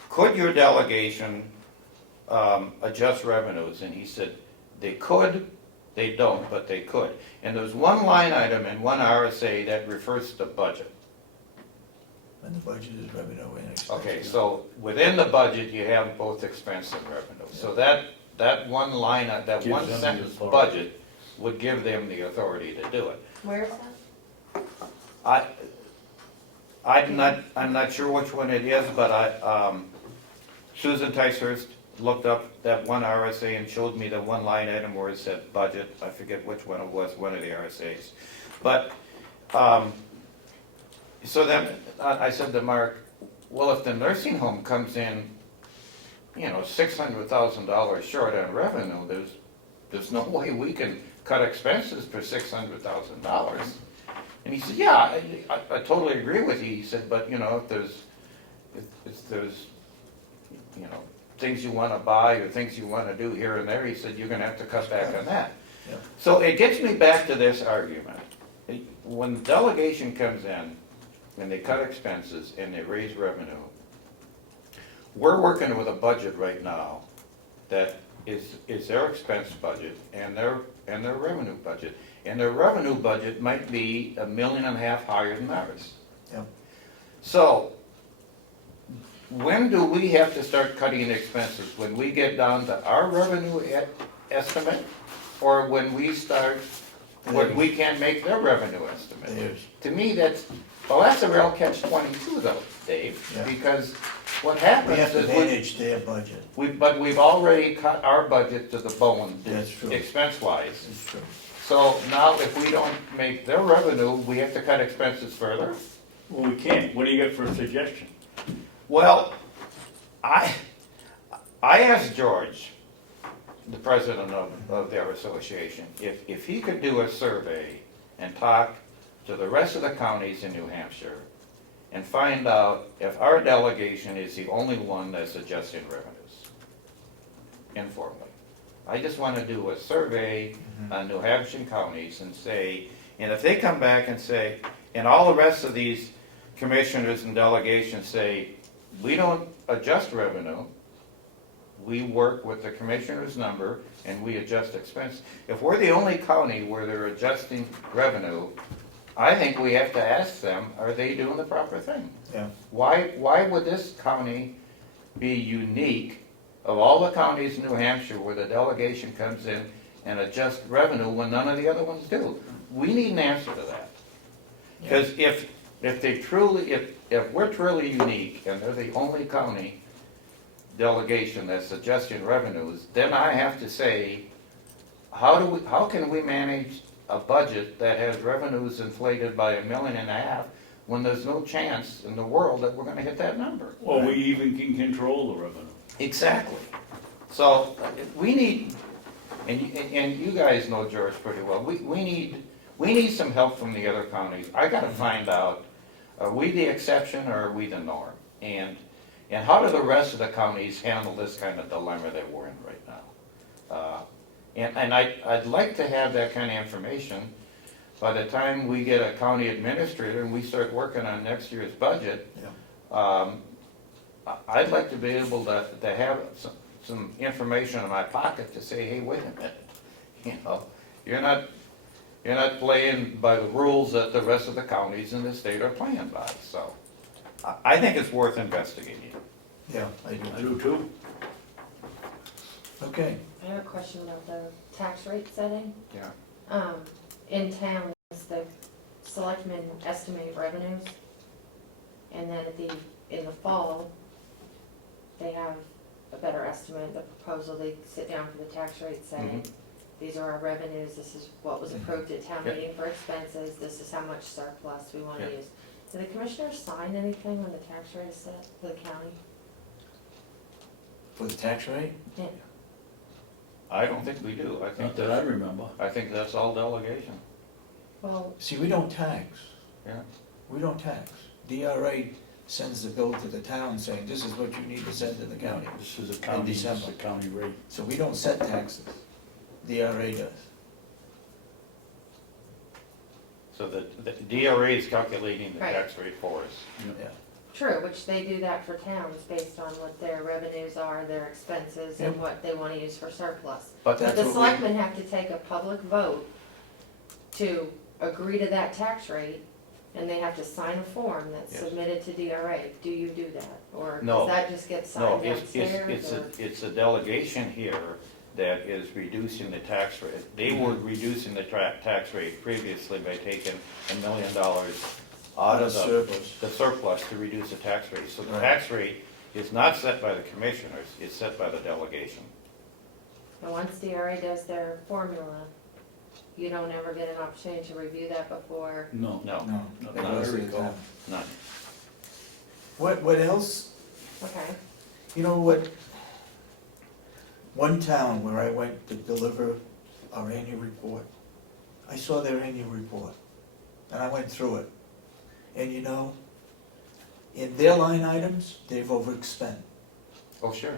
could your delegation adjust revenues? And he said, they could, they don't, but they could. And there's one line item in one RSA that refers to budget. And the budget is revenue and expense. Okay, so within the budget, you have both expense and revenue. So that one line, that Gives one them the sentence authority. budget would give them the authority to do it. Where is that? I'm not sure which one it is, but Susan Ticehurst looked up that one RSA and showed me the one line item where it said budget. I forget which one it was, one of the RSAs. But, so then I said to Mark, well, if the nursing home comes in, $600,000 short on revenue, there's no way we can cut expenses for $600,000. And he said, yeah, I totally agree with you. He said, but if there's things you want to buy or things you want to do here and there, he said, you're going to have to cut back on that. Yeah. So it gets me back to this argument. When the delegation comes in and they cut expenses and they raise revenue, we're working with a budget right now that is their expense budget and their revenue budget. And their revenue budget might be $1.5 million higher than ours. Yep. So, when do we have to start cutting expenses? When we get down to our revenue estimate? Or when we we can't make their revenue estimate? Yes. To me, that's a real catch-22 though, Dave. Yeah. Because what We happens have to is manage their budget. but we've already cut our budget to the bone, That's true. expense-wise. It's true. So now if we don't make their revenue, we have to cut expenses further? Well, we can't. What do you got for a suggestion? Well, I asked George, the president of their association, if he could do a survey and talk to the rest of the counties in New Hampshire and find out if our delegation is the only one that's adjusting revenues, informally. I just want to do a survey on New Hampshire counties and say, and if they come back and say, and all the rest of these commissioners and delegations say, we don't adjust revenue, we work with the commissioner's number and we adjust expense. If we're the only county where they're adjusting revenue, I think we have to ask them, are they doing the proper thing? Yeah. Why would this county be unique of all the counties in New Hampshire where the delegation comes in and adjusts revenue when none of the other ones do? We need an answer to that. Because if we're truly unique and they're the only county delegation that's adjusting revenues, then I have to say, how can we manage a budget that has revenues inflated by $1.5 million when there's no chance in the world that we're gonna hit that number? Well, we even can control the revenue. Exactly. So we need, and you guys know George pretty well, we need some help from the other counties. I gotta find out, are we the exception or are we the norm? And how do the rest of the counties handle this kind of dilemma that we're in right now? And I'd like to have that kind of information by the time we get a county administrator and we start working on next year's budget. I'd like to be able to have some information in my pocket to say, hey, wait a minute, you're not playing by the rules that the rest of the counties in the state are playing by. So I think it's worth investigating. Yeah, I do. I do too. Okay. I have a question about the tax rate setting. Yeah. In towns, the selectmen estimate revenues, and then in the fall, they have a better estimate, the proposal, they sit down for the tax rate setting. These are our revenues, this is what was approved at town Yep. meeting for expenses, this is how much surplus we wanna Yep. use. Do the commissioners sign anything when the tax rate is set for the county? For the tax rate? Yeah. I don't think we do. Not that I remember. I think that's all delegation. Well, See, we don't tax. Yeah. We don't tax. DRA sends the bill to the town saying, this is what you need to send to the county. This is a county, this is December. a county rate. So we don't set taxes. DRA does. So the DRA is calculating the Right. tax rate for us. Yeah. true, which they do that for towns based on what their revenues are, their expenses, and Yep. what they wanna use for surplus. But But the what we- selectmen have to take a public vote to agree to that tax rate, and they have to sign a form that's Yes. submitted to DRA. Do you do that? Or No. does that just get No, signed downstairs? or- it's a delegation here that is reducing the tax rate. They were reducing the tax rate previously by taking $1 million out of surplus. the surplus to reduce the tax rate. So the Right. tax rate is not set by the commissioners, it's set by the delegation. And once DRA does their formula, you don't ever get an opportunity to review that before. No, No, No, Not that that I goes to the recall. town. none. What else? Okay. You know what? One town where I went to deliver our annual report, I saw their annual report, and I went through it. And you know, in their line items, they've overspent. Oh, sure.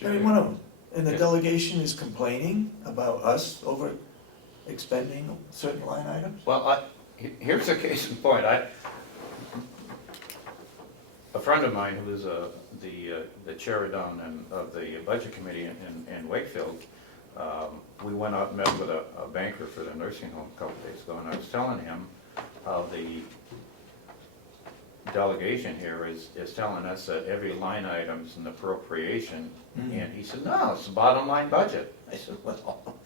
Every one of them. And the Yeah. delegation is complaining about us over expending certain line items? Well, here's a case in point. A friend of mine who is the chair down of the budget committee in Wakefield, we went out and met with a banker for the nursing home a couple days ago, and I was telling him how the delegation here is telling us that every line item's an appropriation, and he said, no, it's the bottom line budget. I said, well,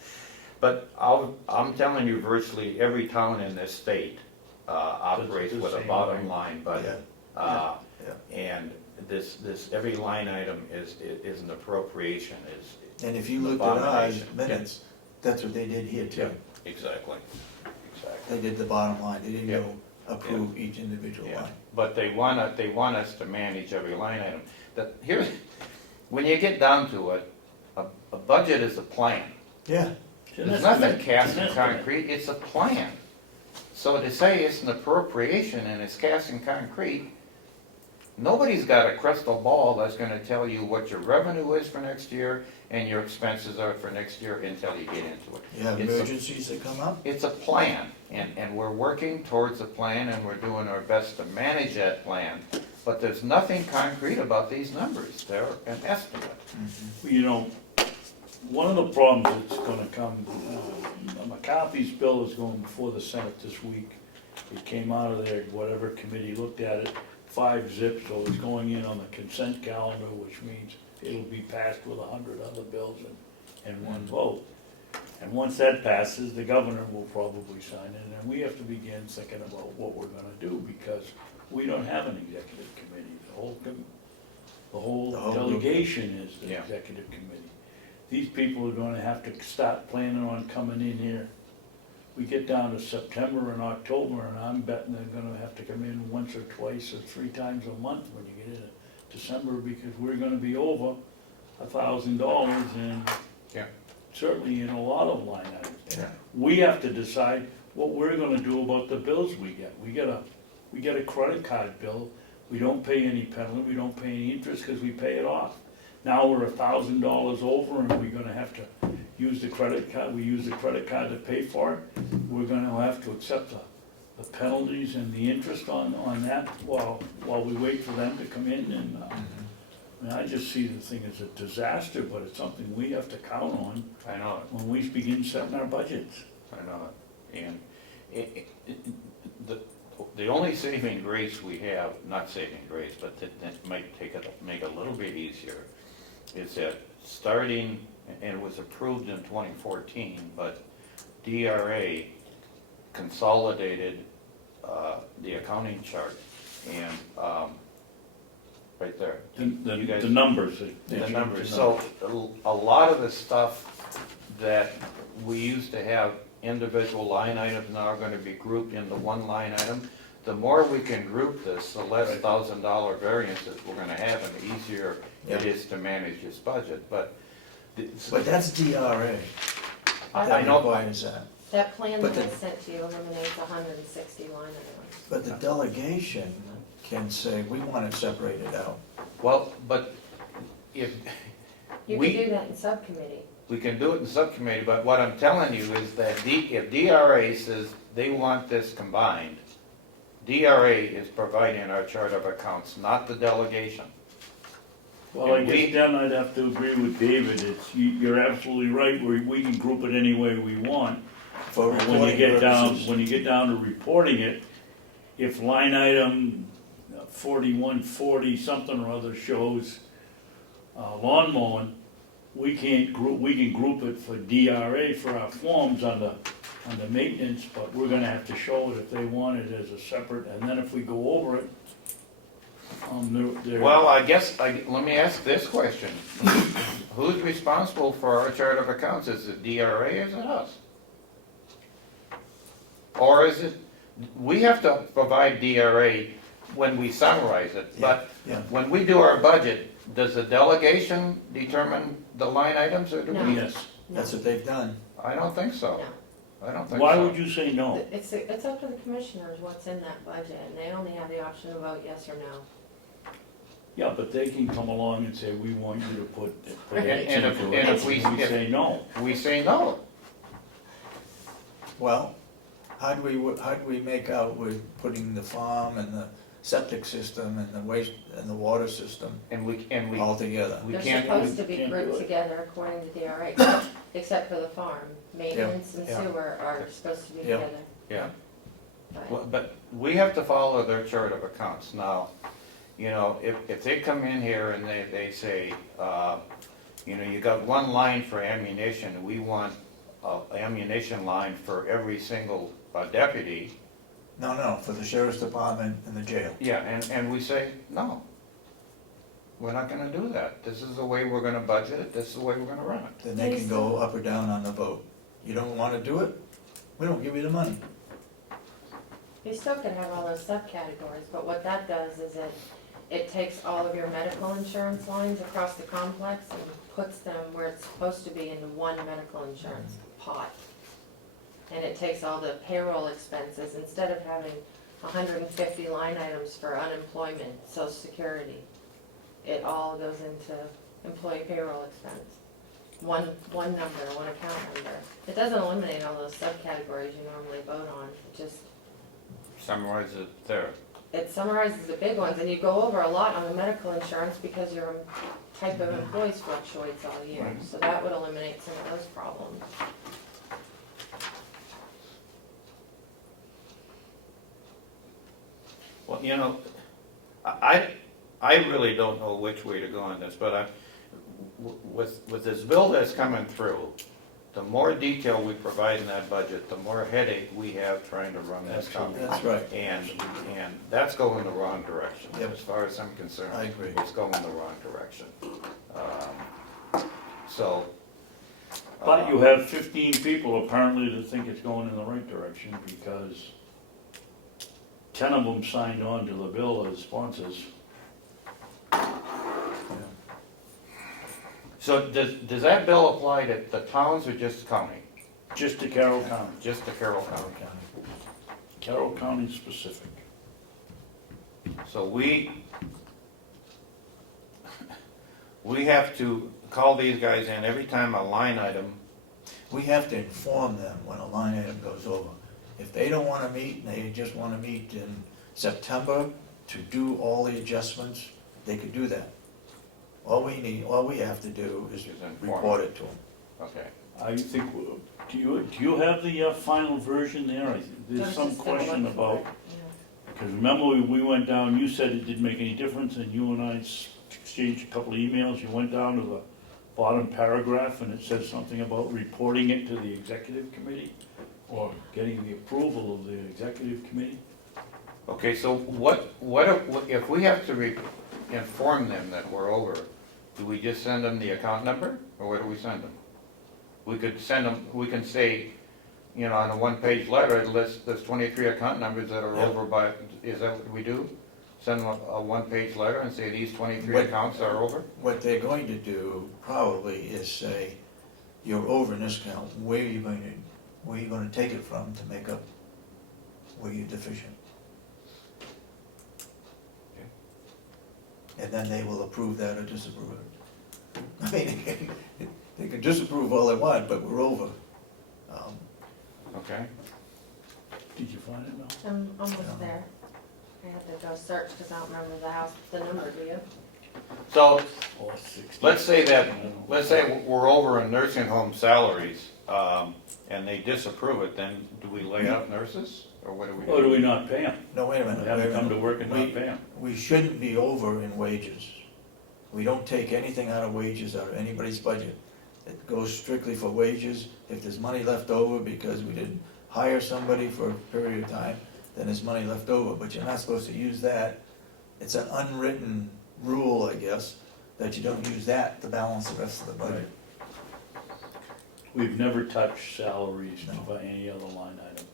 but I'm telling you, virtually every town in this state operates the with a same bottom way. line budget. Yeah. And this, every line item is an appropriation, And if you looked at our Abomination. minutes, that's what they did here too. exactly, They did the bottom line, they didn't Yeah. go approve each individual Yeah. line. But they want us to manage every line item. Here's, when you get down to it, a budget is a plan. Yeah, There's nothing cast in concrete, it's a plan. So to say it's an appropriation and it's cast in concrete, nobody's got a crystal ball that's gonna tell you what your revenue is for next year and your expenses are for next year until you get into it. you have It's a- emergencies that come up, It's a plan, and we're working towards a plan, and we're doing our best to manage that plan. But there's nothing concrete about these numbers, they're an estimate. You know, one of the problems that's gonna come, McCarthy's bill is going before the Senate this week. It came out of there, whatever committee looked at it, 5-0, so it's going in on the consent calendar, which means it'll be passed with 100 other bills and one vote. And once that passes, the governor will probably sign it, and we have to begin thinking about what we're gonna do, because we don't have an executive committee. The whole The whole group. delegation is the Yeah. executive committee. these people are gonna have to start planning on coming in here. We get down to September and October, and I'm betting they're gonna have to come in once or twice or 3 times a month when you get into December, because we're gonna be over $1,000 and Yeah. certainly in a lot of line items. Yeah. We have to decide what we're gonna do about the bills we get. We get a credit card bill, we don't pay any penalty, we don't pay any interest because we pay it off. Now we're $1,000 over and we're gonna have to use the credit card, we use the credit card to pay for it. We're gonna have to accept the penalties and the interest on that while we wait for them to come in and, I mean, I just see the thing as a disaster, but it's something we have to count on I know it. when we begin setting our budgets. I know it. And the only saving grace we have, not saving grace, but that might make it a little bit easier, is that starting, and it was approved in 2014, but DRA consolidated the accounting chart, and right there. You guys- The numbers. The numbers, so a lot of the stuff that we used to have individual line items now are gonna be grouped into one line item. The more we can group this, the less $1,000 variances we're gonna have, and the easier it is to manage this budget, but. But that's DRA. I That know. requires that. That plan But that I the- sent to you eliminates 160 line items. But the delegation can say, we want it separated out. Well, but if, You We- can do that in subcommittee. we can do it in subcommittee, but what I'm telling you is that if DRA says they want this combined, DRA is providing our chart of accounts, not the delegation. Well, I And we- guess then I'd have to agree with David, you're absolutely right, we can group it any way we want. For But when you reporting get down, purposes. when you get down to reporting it, if line item 4140 something or other shows lawn mowing, we can group it for DRA for our forms under maintenance, but we're gonna have to show it if they want it as a separate, and then if we go over it, they're. Well, I guess, let me ask this question. Who's responsible for our chart of accounts? Is it DRA or is it us? Or is it, we have to provide DRA when we summarize it, but Yeah. when we do our budget, does the delegation determine the line items or do No. we? Yes. That's what they've done. I don't think so. No. I don't think so. Why would you say no? It's up to the commissioners what's in that budget, and they only have the option to vote yes or no. Yeah, but they can come along and say, we want you to put And X if- into and it, if we- we say no. We say no. Well, how do we make out with putting the farm and the septic system and the waste and the water system And we all together? we They're can't, supposed to be can't do grouped it. together according to DRA, except for the farm. Maintenance and Yeah. sewer are supposed to be Yeah. together. yeah. But Well, but we have to follow their chart of accounts. Now, you know, if they come in here and they say, you know, you got one line for ammunition, we want an ammunition line for every single deputy. No, for the sheriff's department and the jail. Yeah, and we say, no, we're not gonna do that. This is the way we're gonna budget it, this is the way we're gonna run it. Then they can go up or down on the vote. You don't wanna do it? We don't give you the money. you still can have all those subcategories, but what that does is it takes all of your medical insurance lines across the complex and puts them where it's supposed to be into one medical insurance pot. And it takes all the payroll expenses, instead of having 150 line items for unemployment, social security, it all goes into employee payroll expense. One number, one account number. It doesn't eliminate all those subcategories you normally vote on, it just, Summarize it there. it summarizes the big ones, and you go over a lot on the medical insurance because your type of employees fluctuates all year. Right. So that would eliminate some of those problems. Well, you know, I really don't know which way to go on this, but with this bill that's coming through, the more detail we provide in that budget, the more headache we have trying to run this company. That's right. And that's going the wrong direction, Yep. as far as I'm concerned. I agree. It's going the wrong direction. So, But you have 15 people apparently that think it's going in the right direction because 10 of them signed on to the bill as sponsors. So does that bill apply to the towns or just the county? Just to Carroll County, Just to Carroll County? Carroll County specific. So we have to call these guys in every time a line item, We have to inform them when a line item goes over. If they don't wanna meet, and they just wanna meet in September to do all the adjustments, they could do that. All we have to do is Is inform report it to them. okay. I think, do you have the final version there? I There's was some just gonna question look for about, it, because remember we went down, you said it didn't make any difference, and you and I exchanged a couple of emails. You went down to the bottom paragraph, and it said something about reporting it to the executive committee, or getting the approval of the executive committee. Okay, so if we have to inform them that we're over, do we just send them the account number, or where do we send them? We could send them, we can say, you know, on a one-page letter, it lists, there's 23 account numbers that are Yeah. over by, is that what we do? Send them a one-page letter and say these 23 What- accounts are over? What they're going to do probably is say, you're over in this count, where are you gonna take it from to make up where you're deficient? And then they will approve that or disapprove it. I mean, they can disapprove all they want, but we're over. Okay, Did you find it now? I'm almost Yeah. there. I had to go search because I don't remember the number, do you? so Oh, 60. let's say I don't know. let's say we're over in nursing home salaries, and they disapprove it, then do we lay off nurses, or what do we do? Or do we not pay them? No, wait a minute. Have wait a them come to minute. work and not pay them? We shouldn't be over in wages. We don't take anything out of wages, out of anybody's budget. It goes strictly for wages. If there's money left over because we didn't hire somebody for a period of time, then there's money left over, but you're not supposed to use that. It's an unwritten rule, I guess, that you don't use that to balance the rest of the budget. We've never touched salaries No. by any other line item.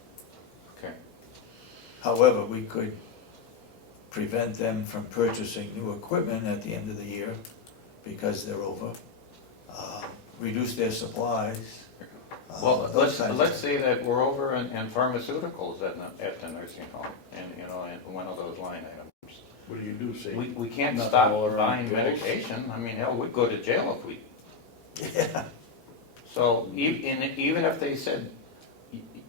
Okay, However, we could prevent them from purchasing new equipment at the end of the year because they're over. Reduce their supplies. well, those kinds of let's things. say that we're over in pharmaceuticals at the nursing home, and, you know, in one of those line items. What do you do, say? We can't Nothing stop all around buying bills. medication, I mean, hell, we'd go to jail if we, Yeah, so even if they said,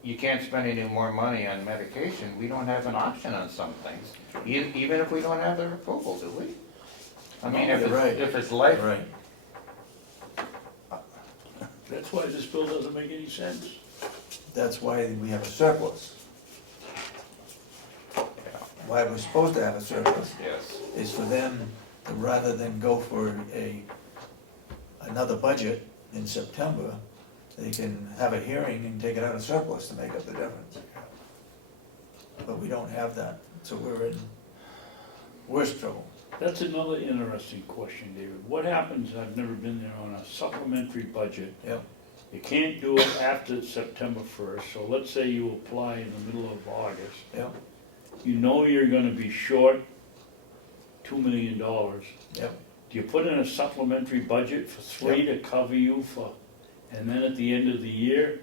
you can't spend any more money on medication, we don't have an option on some things, even if we don't have their approval, do we? I mean, No, if you're right. it's life, right. That's why this bill doesn't make any sense. That's why we have a surplus. yeah, Why we're supposed to have a surplus yes, is for them to, rather than go for another budget in September, they can have a hearing and take it out of surplus to make up the difference. But we don't have that, so we're in worse trouble. That's another interesting question, David. What happens, I've never been there, on a supplementary budget? Yep. You can't do it after September 1st, so let's say you apply in the middle of August. Yep, You know you're gonna be short $2 million. yep. Do you put in a supplementary budget for three to cover you for, and then at the end of the year,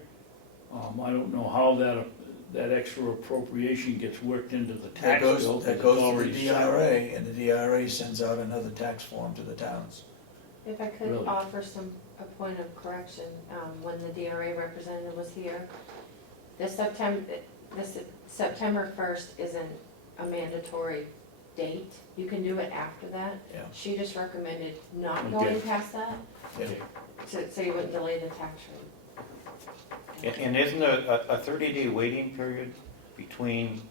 I don't know how that extra appropriation gets worked into the That tax bill. goes, 'cause that it's goes to already the set. DRA, and the DRA sends out another tax form to the towns. If I could Really? offer a point of correction, when the DRA representative was here, this September 1st isn't a mandatory date. You can do it after that. Yeah. She just recommended not Okay. going past that, Yeah. so you wouldn't delay the tax rate. and isn't a 30-day waiting period between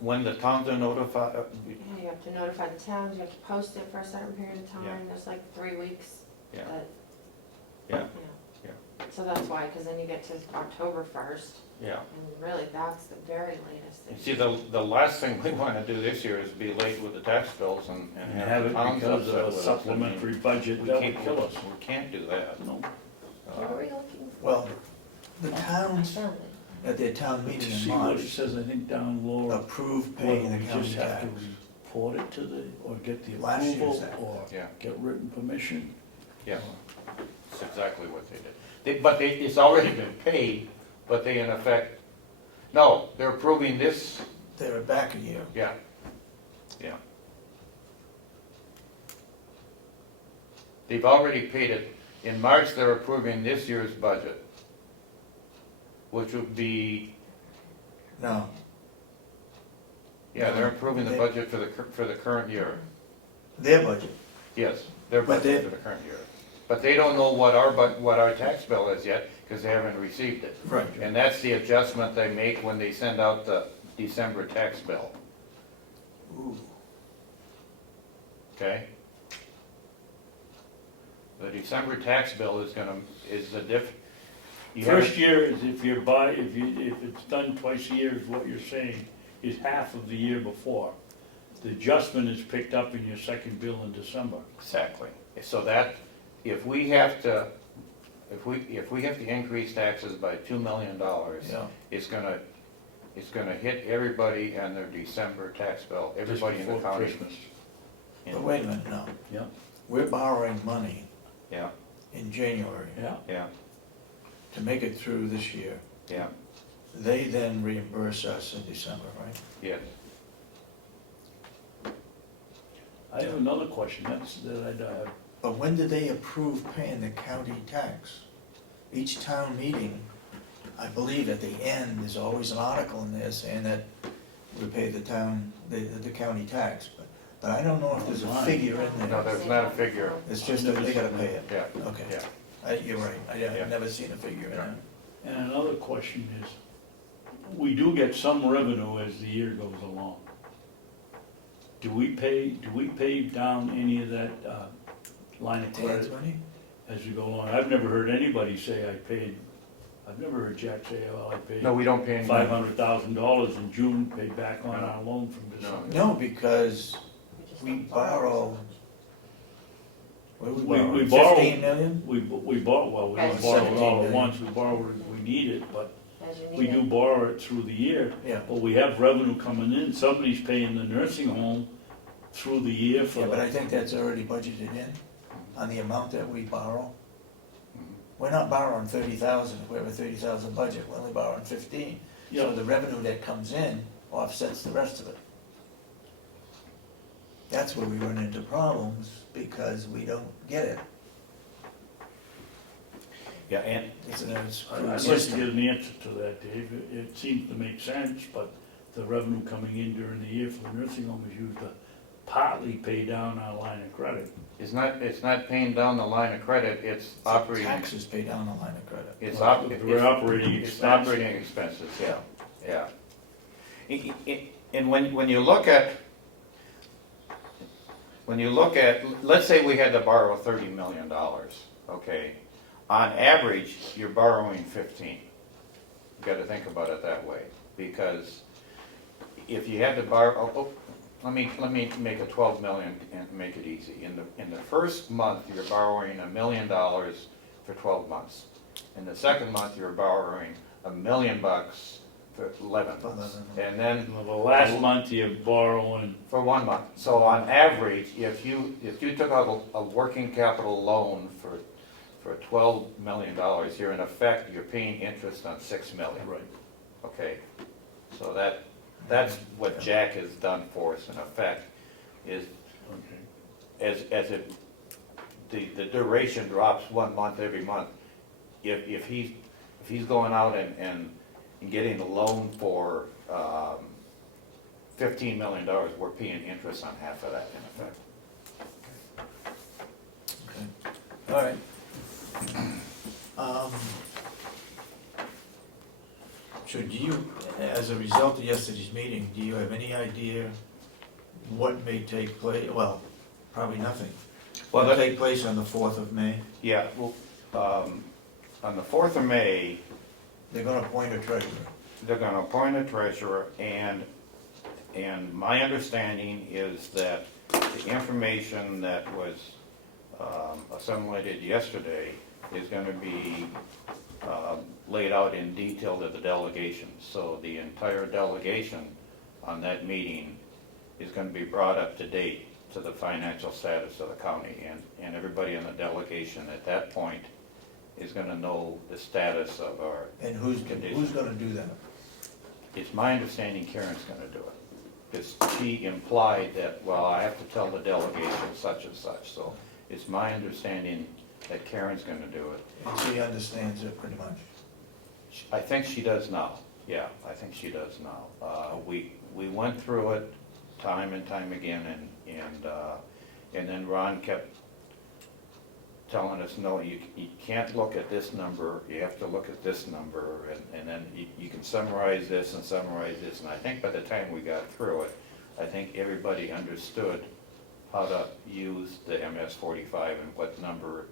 when the towns are notified? Yeah, you have to notify the towns, you have to post it for a certain period of Yeah. time, there's like 3 weeks. Yeah. that- Yeah. So that's why, because then you get to October 1st, Yeah. and really that's the very latest. You see, the last thing we want to do this year is be late with the tax bills and And have the it towns because of upset a with us. I mean, supplementary budget, we that would can't kill us. We can't do that. No. What are we looking Well, the I towns found it. at their town To meeting in see what it March says, I think down lower, approved whether paying the we county just have to tax. report it to the, or get the Last year's approval, act. or Yeah. get written permission. Yeah, that's exactly what they did. But it's already been paid, but they in effect, no, they're approving this, They were back a year. yeah, yeah. They've already paid it. In March, they're approving this year's budget, which would be, No, yeah, they're approving the They- budget for the current year. their budget. Yes, their But they- budget for the current year. But they don't know what our tax bill is yet, because they haven't received it. Right. And that's the adjustment they make when they send out the December tax bill, Ooh. okay? The December tax bill is the diff. you First haven't- year is if if it's done twice a year, is what you're saying, is half of the year before. The adjustment is picked up in your second bill in December. Exactly. So that, if we have to increase taxes by $2 million, Yeah. it's gonna hit everybody and their December tax bill, Just everybody in the before county. Christmas. But wait a minute, no. Yeah. We're borrowing money Yeah, in January Yeah, yeah, to make it through this year. yeah, They then reimburse us in December, right? yes. I have another question, that I have. But when did they approve paying the county tax? Each town meeting, I believe at the end, there's always an article in there saying that we pay the town, the county tax. But I don't know if there's a figure in No, there. there's not a figure, It's just that they gotta pay it. yeah, Okay, yeah. You're right, Yeah. I've never seen a figure in Yeah. there. And another question is, we do get some revenue as the year goes along. Do we pay down any of that, line of Tax credit money? as we go along? I've never heard anybody say I've never heard Jack say, well, I paid No, we don't pay any. $500,000 in June, paid back on our loan from December. No, because just we don't borrow, so much. what did We we borrow- borrow, 15 million? We borrow, well, we don't Right. borrow it all 17 at million. once, we borrow it if we need it, but As you need we do it. borrow it through the year. Yeah, But we have revenue coming in, somebody's paying the nursing home through the year for yeah, but I the, think that's already budgeted in on the amount that we borrow. Mhm. We're not borrowing 30,000, if we have a 30,000 budget, we're only borrowing 15. So yeah, the revenue that comes in offsets the rest of it. That's where we run into problems, because we don't get it. Yeah, and, It's a I'd screwed like to system. get an answer to that, Dave. It seems to make sense, but the revenue coming in during the year for the nursing home is used to partly pay down our line of credit. it's not paying down the line of credit, it's operating, Taxes pay down the line of credit. it's Well, op, we're operating it's expenses. operating expenses, yeah, yeah. And when you look at, let's say we had to borrow $30 million, okay? On average, you're borrowing 15. You gotta think about it that way, because if you had to borrow, let me make it 12 million and make it easy. In the first month, you're borrowing $1 million for 12 months. In the second month, you're borrowing $1 million for 11 months. 11. And then Well, the last month you're borrowing, for 1 month. So on average, if you took out a working capital loan for $12 million, you're in effect, you're paying interest on $6 million. right, Okay, so that's what Jack has done for us in effect, is okay. the duration drops 1 month every month. If he's going out and getting a loan for $15 million, we're paying interest on half of that in effect. Okay, all right. So do you, as a result of yesterday's meeting, do you have any idea what may take place? Well, probably nothing. Well, What that- take place on the 4th of May? Yeah, well, on the 4th of May, They're gonna appoint a treasurer. they're gonna appoint a treasurer, and my understanding is that the information that was assimilated yesterday is gonna be laid out in detail to the delegation. So the entire delegation on that meeting is gonna be brought up to date to the financial status of the county, and everybody in the delegation at that point is gonna know the status of our And who's gonna do that? It's my understanding Karen's gonna do it. Because she implied that, well, I have to tell the delegation such and such, so it's my understanding that Karen's gonna do it. And she understands it pretty much. I think she does now, yeah, I think she does now. We went through it time and time again, and then Ron kept telling us, no, you can't look at this number, you have to look at this number, and then you can summarize this and summarize this, and I think by the time we got through it, I think everybody understood how to use the MS-45 and what number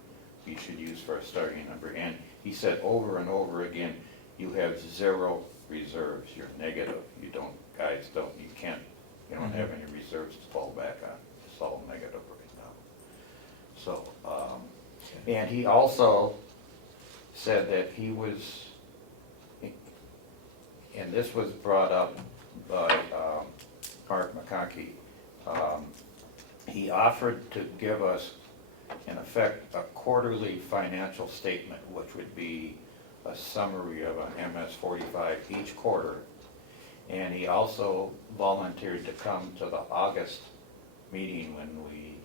you should use for a starting number, and he said over and over again, you have 0 reserves, you're negative, you don't have any reserves to fall back on, it's all negative right now. So, and he also said that he was, and this was brought up by Mark McConkey, he offered to give us, in effect, a quarterly financial statement, which would be a summary of an MS-45 each quarter. And he also volunteered to come to the August meeting when we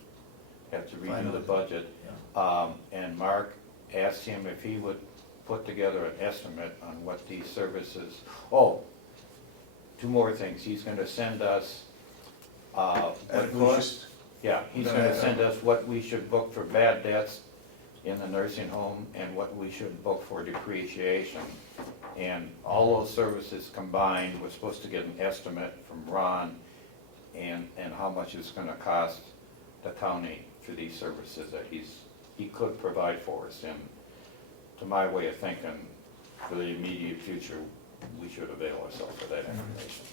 have to review the budget. And Mark asked him if he would put together an estimate on what these services, oh, 2 more things. He's gonna send us, At cost? yeah, he's gonna send us what we should book for bad debts in the nursing home and what we should book for depreciation. And all those services combined, we're supposed to get an estimate from Ron and how much it's gonna cost the county for these services that he could provide for us. And to my way of thinking, for the immediate future, we should avail ourselves of that information.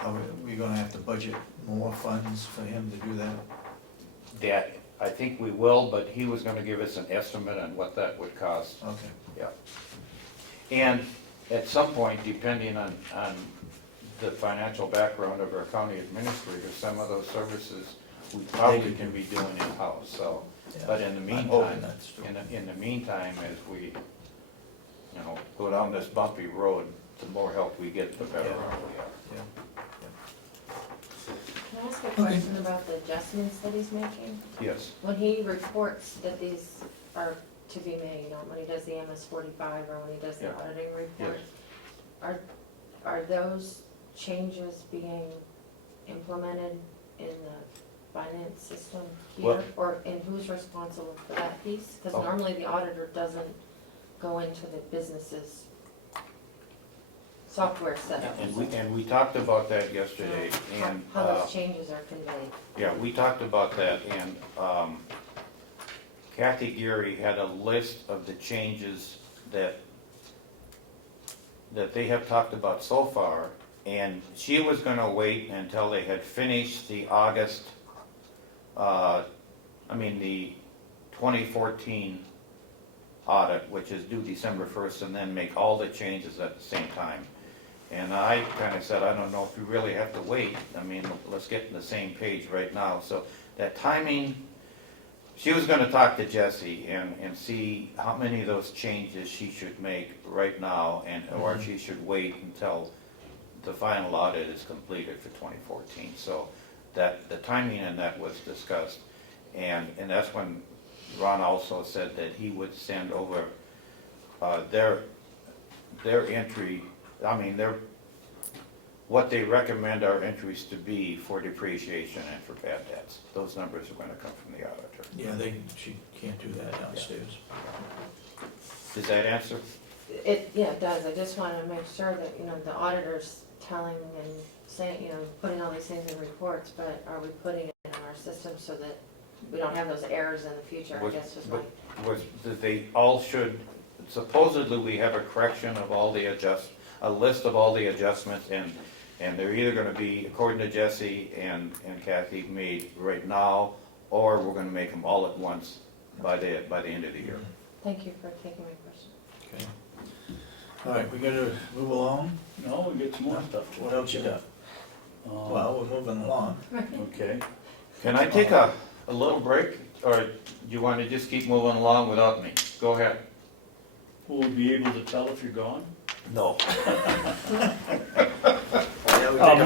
Are we gonna have to budget more funds for him to do that? That, I think we will, but he was gonna give us an estimate on what that would cost. Okay. Yeah. And at some point, depending on the financial background of our county administrator, some of those services we probably can be doing in-house, so. Yeah. But in the I'm hoping meantime, that's true. in the meantime, as we, go down this bumpy road, the more help we get, the better Yeah. off we are. Yeah. Can I ask a question about the adjustments that he's making? Yes, When he reports that these are to be made, when he does the MS-45 or when he does the Yeah. auditing report, are those changes being implemented in the finance system Well- here? Or, and who's responsible for that piece? Because Oh. normally the auditor doesn't go into the business's software setup. and we talked about that yesterday, and, How those changes are conveyed. yeah, we talked about that, and Kathy Geary had a list of the changes that they have talked about so far, and she was gonna wait until they had finished the August, the 2014 audit, which is due December 1st, and then make all the changes at the same time. And I kinda said, I don't know if we really have to wait, let's get in the same page right now. So that timing, she was gonna talk to Jesse and see how many of those changes she should make right now, or she should wait until the final audit is completed for 2014. So that, the timing in that was discussed, and that's when Ron also said that he would send over their entry, what they recommend our entries to be for depreciation and for bad debts. Those numbers are gonna come from the auditor. Yeah, she can't do that downstairs. Does that answer? It does, I just wanna make sure that, the auditor's telling and saying, putting all these things in reports, but are we putting it in our system so that we don't have those errors in the future, I guess was my. Was that they all should, supposedly we have a correction of all the a list of all the adjustments, and they're either gonna be, according to Jesse and Kathy, made right now, or we're gonna make them all at once by the end of the year. Thank you for taking my question. Okay. All right, we gotta move along. No, we get some more stuff. What else you got? Well, we're moving along. Okay, Can I take a little break, or do you want to just keep moving along without me? Go ahead. will we be able to tell if you're gone? No.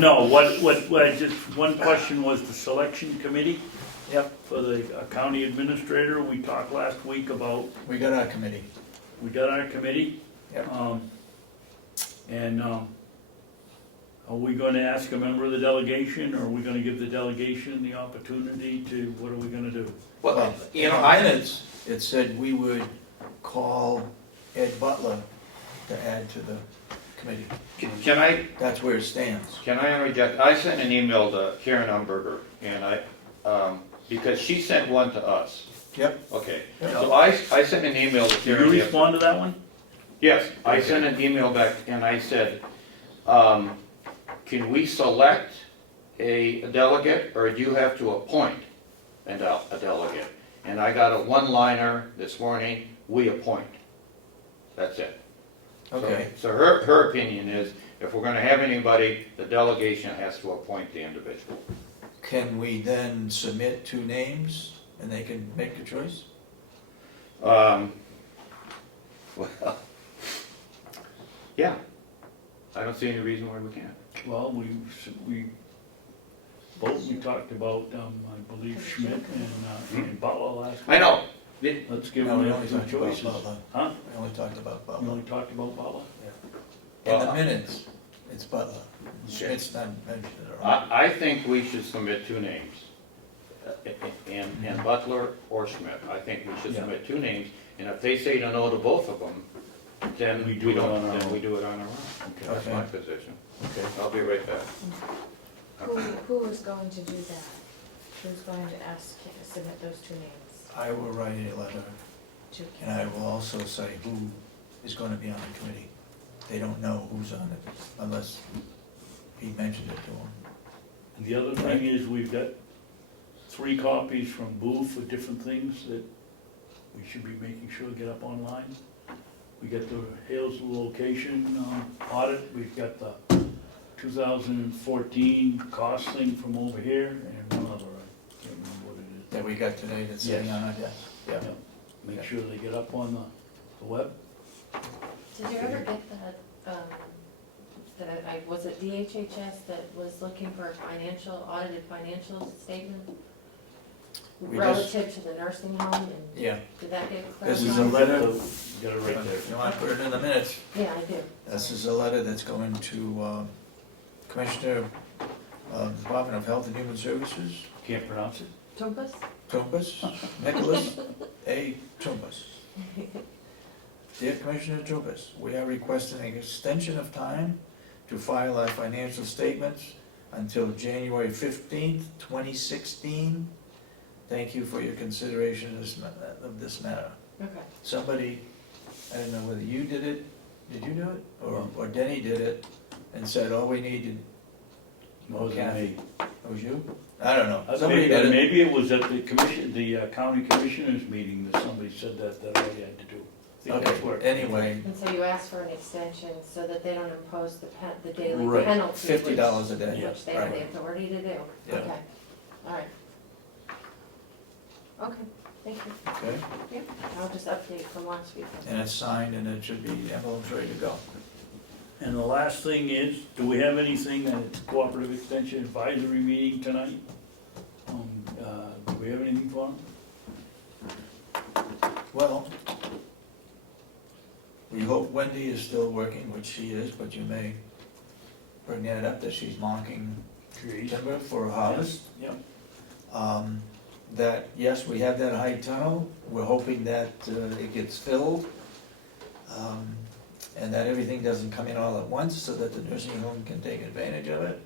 No, what, just, one question was the selection committee Yep, for the county administrator. We talked last week about, we got our committee. we got our committee. Yep. Are we gonna ask a member of the delegation, or are we gonna give the delegation the opportunity to, what are we gonna do? Well, you know, in minutes, it said we would call Ed Butler to add to the committee. Can I That's where it stands. interject? I sent an email to Karen Umberger, and because she sent one to us. Yep. Okay, Yep. so I sent an email to Did you Karen. respond to that one? Yes, I sent an email back and I said, can we select a delegate, or do you have to appoint a delegate? And I got a one-liner this morning, we appoint. That's it. Okay, So her opinion is, if we're gonna have anybody, the delegation has to appoint the individual. can we then submit 2 names and they can make a choice? Well, yeah, I don't see any reason why we can't. Well, we talked about, I believe Schmidt and Butler last week. I know, Let's give No, we them only some talked about choices. Butler. Huh? We only talked about We Butler. only talked about Butler? In the minutes, it's Butler. Schmidt's not mentioned at all. I think we should submit 2 names. And Butler or Schmidt, I think we should Yeah. submit 2 names, and if they say no to both of them, then We we do it don't, on our then own. we do it on our own. Okay. That's my position. Okay. I'll be right back. Who is going to do that? Who's going to submit those 2 names I will write a letter, to? and I will also say who is gonna be on the committee. They don't know who's on it unless he mentioned it to them. And the other thing is, we've got 3 copies from Boo for different things that we should be making sure get up online. We got the Hales location audit, we've got the 2014 cost thing from over here, and one other, I can't remember what it is. That we got today that's sitting Yes. on our desk. Yeah. Make sure they get up on the web. Did you ever get that, was it DHHS that was looking for a audited financial statement? We just- Relative to the nursing home, and Yeah, did that get This clarified? is a letter. You got it right there. you want to put it in the minutes? Yeah, I do. This is a letter that's going to Commissioner of the Department of Health and Human Services, Can't pronounce it? Tumpus? Tumbas, Nicholas A. Tumbas. Dear Commissioner Tumbas, we are requesting an extension of time to file our financial statements until January 15th, 2016. Thank you for your consideration of this matter. Okay. Somebody, I don't know whether you did it, did you do it? Or Denny did it and said, all we needed, More than Kathy. me. It was you? I don't know, somebody did it. Maybe it was at the commission, the county commissioners meeting that somebody said that I had to do. I think that's where- Okay, anyway, And so you asked for an extension so that they don't impose the daily Right. penalty. $50 a day. Which they have the Right. authority to do. Yeah. Okay, all right. Okay, thank you. okay, Yep. I'll just update from last week. and it's signed and it should be, the envelope's ready to go. And the last thing is, do we have anything at the Cooperative Extension Advisory meeting tonight? Do we have anything for them? Well, we hope Wendy is still working, which she is, but you may bring that up, that she's marking Trees? timber for harvest. Yep. That, yes, we have that high tunnel, we're hoping that it gets filled, and that everything doesn't come in all at once, so that the nursing home can take advantage of it.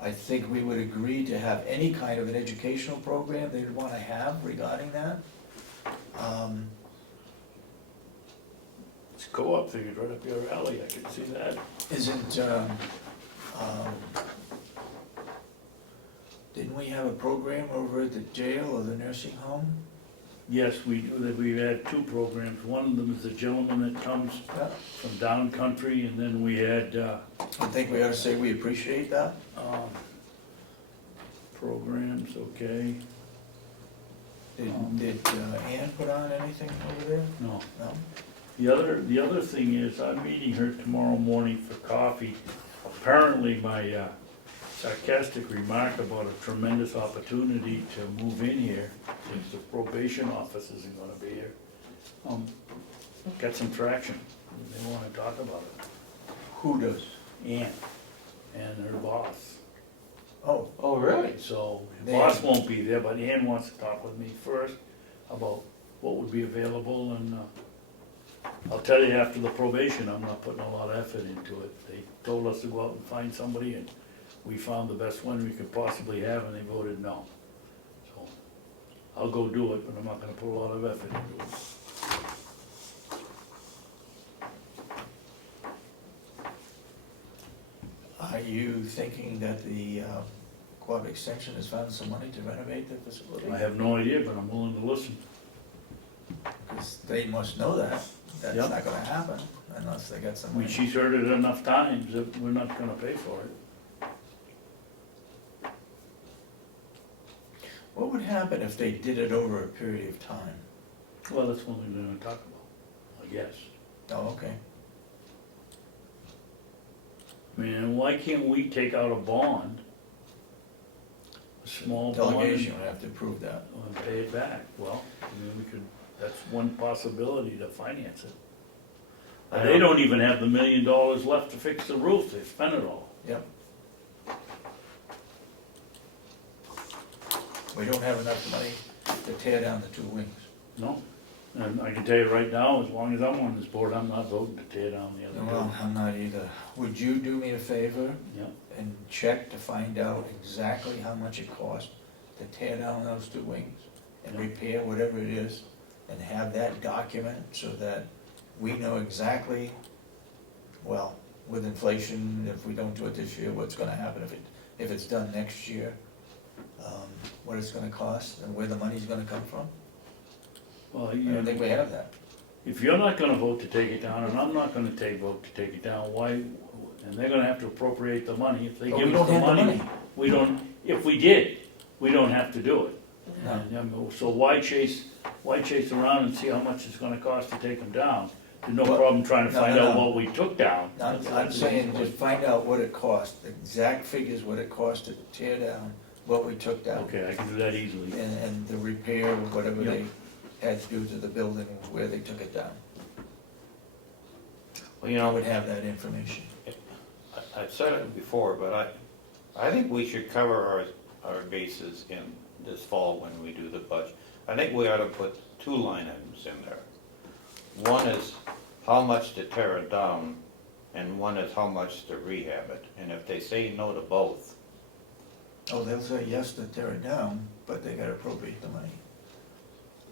I think we would agree to have any kind of an educational program they'd want to have regarding that. It's co-op figures right up your alley, I can see that. Isn't, didn't we have a program over at the jail or the nursing home Yes, we've had two programs. One of them is the gentleman that comes Yeah. from down country, and then we had, I think we ought to say we appreciate that. programs, okay, Did Ann put on anything over there? no. No? The other thing is, I'm meeting her tomorrow morning for coffee. Apparently, my sarcastic remark about a tremendous opportunity to move in here, since the probation office isn't gonna be here, got some traction. They wanna talk about it. Who does? Ann and her boss. Oh, Oh, really? So, the They- boss won't be there, but Ann wants to talk with me first about what would be available, and I'll tell you, after the probation, I'm not putting a lot of effort into it. They told us to go out and find somebody, and we found the best one we could possibly have, and they voted no. So, I'll go do it, but I'm not gonna put a lot of effort into it. are you thinking that the Quab Extension has found some money to renovate the facility? I have no idea, but I'm willing to listen. Because they must know that. That's Yep. not gonna happen unless they got some I mean, money. she's heard it enough times that we're not gonna pay for it. What would happen if they did it over a period of time? Well, that's what we're gonna talk about, I guess. Oh, okay. I mean, why can't we take out a bond? A small bond? Delegation would have to approve that. And pay it back. Well, I mean, we could, that's one possibility to finance it. I They know. don't even have the $1 million left to fix the roof, they spent it all. Yep. We don't have enough money to tear down the two wings. No? And I can tell you right now, as long as I'm on this board, I'm not voting to tear down the other Well, building. I'm not either. Would you do me a favor Yep. and check to find out exactly how much it cost to tear down those two wings and Yeah. repair whatever it is, and have that document so that we know exactly, well, with inflation, if we don't do it this year, what's gonna happen if it's done next year, what it's gonna cost and where the money's gonna come from? Well, I don't think we have that. if you're not gonna vote to take it down, and I'm not gonna vote to take it down, why, and they're gonna have to appropriate the money, if they But give we us don't the have the money, money. we don't, if we did, we don't have to do it. No. And, so why chase around and see how much it's gonna cost to take them down? There's no Well, problem trying to no, find no, out no. what we took down. I'm saying just find out what it cost, the exact figures, what it cost to tear down, what we took down. Okay, I can do that easily. And the repair, whatever Yep. they had to do to the building, where they took it down. Well, you I know, would have that information. I've said it before, but I think we should cover our bases in this fall when we do the budget. I think we ought to put two line items in there. One is how much to tear it down, and one is how much to rehab it. And if they say no to both, Oh, they'll say yes to tear it down, but they gotta appropriate the money.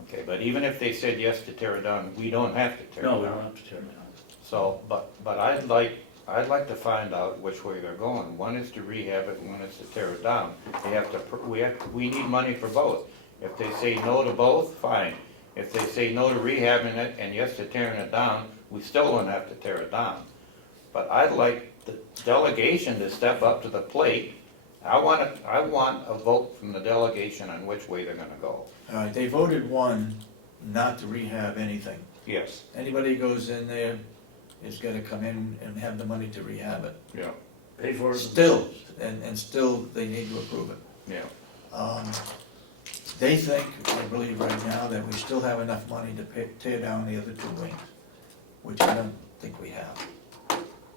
okay, but even if they said yes to tear it down, we don't have to tear it No, down. we don't have to tear it down. So, but I'd like to find out which way they're going. One is to rehab it, one is to tear it down. We need money for both. If they say no to both, fine. If they say no to rehabbing it and yes to tearing it down, we still won't have to tear it down. But I'd like the delegation to step up to the plate. I want a vote from the delegation on which way they're gonna go. All right, they voted one not to rehab anything. Yes. Anybody who goes in there is gonna come in and have the money to rehab it. Yeah. Pay for it. Still, and still, they need to approve it. Yeah. They think, I believe right now, that we still have enough money to tear down the other two wings, which I don't think we have.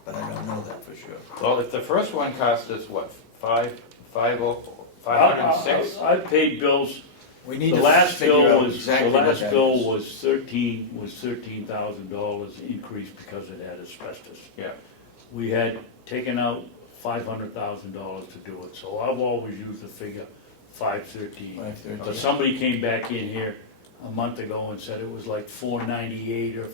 But I don't know that for sure. Well, if the first one cost us, what, 506? I've paid bills. We need The to last figure bill out was, exactly the what last that bill is. was $13,000 increase because it had asbestos. Yeah. We had taken out $500,000 to do it, so I've always used the figure 513. 513. But somebody came back in here a month ago and said it was like 498 or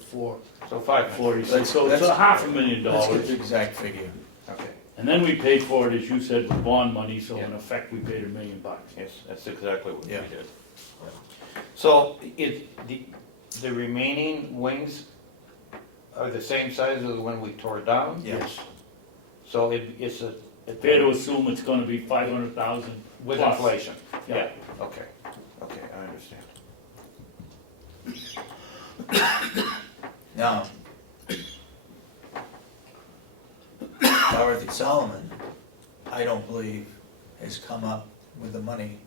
So 540. 446, so it's Let's- $500,000. Let's get the exact figure. Okay, And then we paid for it, as you said, with bond money, so in Yeah. effect, we paid $1 million. yes, that's exactly what we Yeah. did. So the remaining wings are the same size as the one we tore down? Yes. So it's a. Fair to assume it's gonna be 500,000 With plus. inflation? Yeah. Okay, okay, I understand. Now, Dorothy Solomon, I don't believe, has come up with the money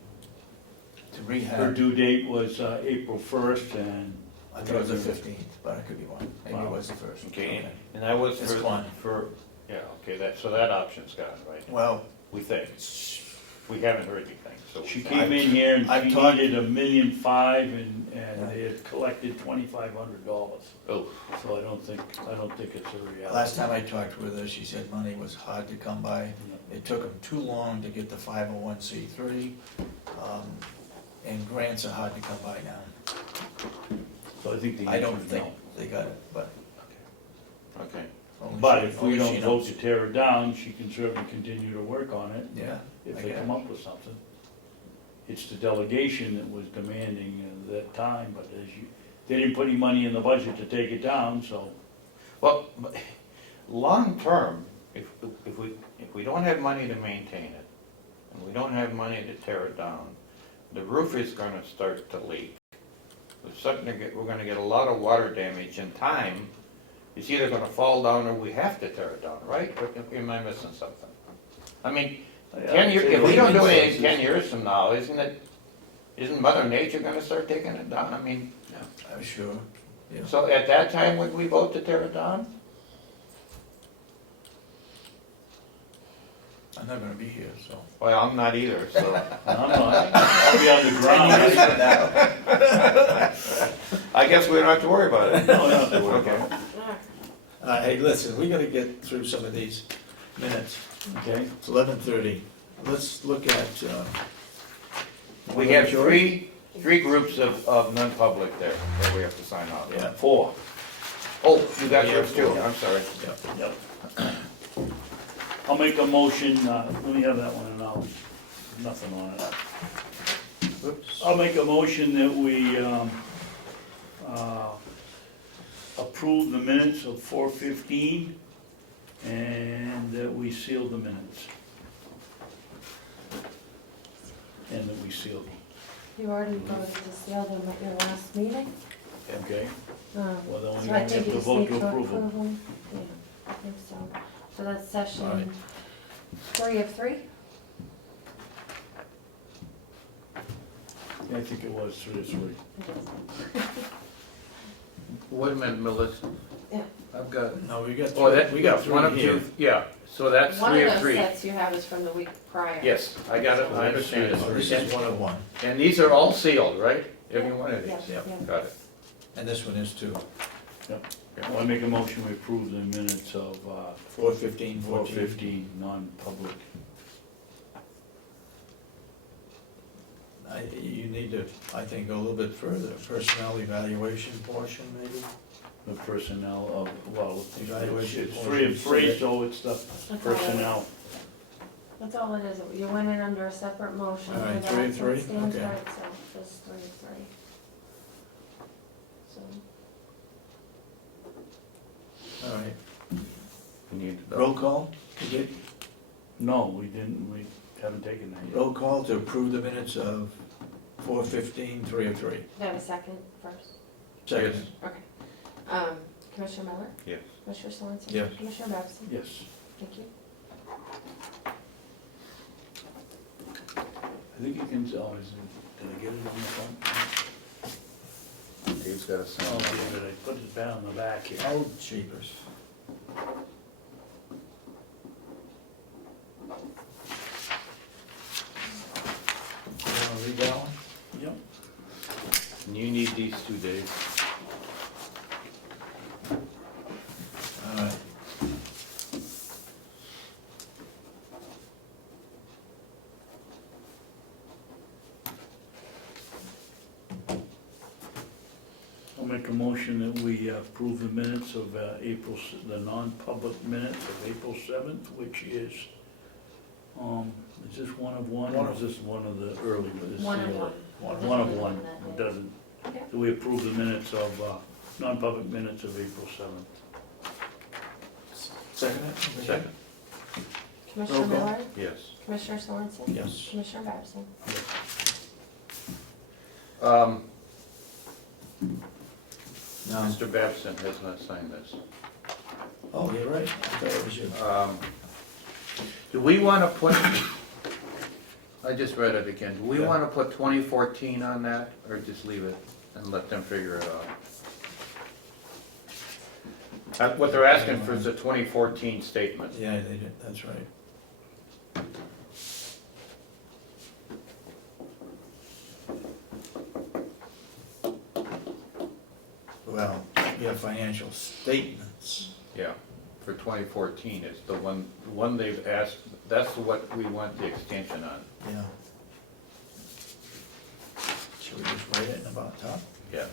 to Her rehab. due date was April 1st, and I thought it was the 15th, but I could be wrong. Maybe it Wow. was the first. Okay, and that was It's fine. yeah, okay, so that option's gone, right? Well, We think. We haven't heard anything, so. she came in here and I've she talked- needed $1.5 million, and they had collected $2,500. Oh, So I don't think it's a reality. last time I talked with her, she said money was hard to come by. It took them too long to get the 501c3, and grants are hard to come by now. So I think the I don't answer is think no. they got it, but okay. only But she- if we only don't she vote knows. to tear it down, she can certainly continue to work on it Yeah, if I they get come it. up with something. It's the delegation that was demanding at that time, but they didn't put any money in the budget to take it down, so. Well, long-term, if we don't have money to maintain it, and we don't have money to tear it down, the roof is gonna start to leak. We're gonna get a lot of water damage in time. It's either gonna fall down or we have to tear it down, right? Or am I missing something? I mean, 10 years, if we don't do anything 10 years from now, isn't Mother Nature gonna start taking it down? I mean, I'm sure, yeah. so at that time, would we vote to tear it down? I'm not gonna be here, so. Well, I'm not either, so. I'm not, I'll be on the ground. I guess we don't have to worry about it. No, we don't have to worry about it. Hey, listen, we gotta get through some of these minutes. Okay, It's 11:30. Let's look at, We have three groups of non-public there that we have to sign off. Yeah. 4. Oh, you got We yours have too, four. I'm sorry. Yep. Yep. I'll make a motion, let me have that one and nothing on it. Oops. I'll make a motion that we approve the minutes of 4:15 and that we seal the minutes. And that we seal them, You already voted to seal them at your last meeting. okay? Well, then we So I only think have you to just vote need to to approve them. approve them. Yeah, I think so. So that's All right. session 3 of 3? I think it was 3 to 3. Wait a minute, Melissa. Yeah. I've got, No, we got, oh, that, we got one of three here. two, yeah, so that's One 3 of of those 3. sets you have is from the week prior. Yes, I got it, I understand Oh, This it. is 101, And these are all sealed, right? Every one of these? Yeah, Yep. yeah. Got it. and this one is too. I make a motion we approve the minutes of 4:15, 14. 4:15 non-public. You need to, I think, go a little bit further. Personnel evaluation portion, maybe? The personnel of, well, Evaluation it's 3 and 3, so it's the That's all it is. personnel. That's all it is. You went in under a separate motion. All right, for 3 that, and so it 3, stands okay. by itself, just 3 of 3. So, All right. We need to Roll call? You get No, we didn't, we haven't taken that yet. roll call to approve the minutes of 4:15, 3 of 3. do you have a second first? Second. Okay. Commissioner Miller? Yes. Commissioner Sorensen? Yes. Commissioner Babson? Yes. Thank you. I think you can, did I get it on the front? Dave's got a sign. Oh, yeah, but I put it down in the back here. Oh, jeepers. You wanna read that one? Yep. And you need these 2, Dave. All right. I'll make a motion that we approve the minutes of the non-public minutes of April 7th, which is this one of one, or is this one of the early? This is One of the- one. One One of one. That day. doesn't, Okay. that we approve the minutes of, non-public minutes of April 7th. Second it? Second, Commissioner Roll call. Miller, yes. Commissioner Sorensen, Yes. Commissioner Babson. No. Mr. Babson has not signed this. Oh, you're right. I thought it was you. Do we want to put, I just read it again, do we Yeah. want to put 2014 on that, or just leave it and let them figure it out? What they're asking for is a 2014 statement. Yeah, they did, that's right. Well, we have financial statements. Yeah, for 2014, it's the one they've asked, that's what we want the extension on. Yeah. Should we just write it in about top? Yeah.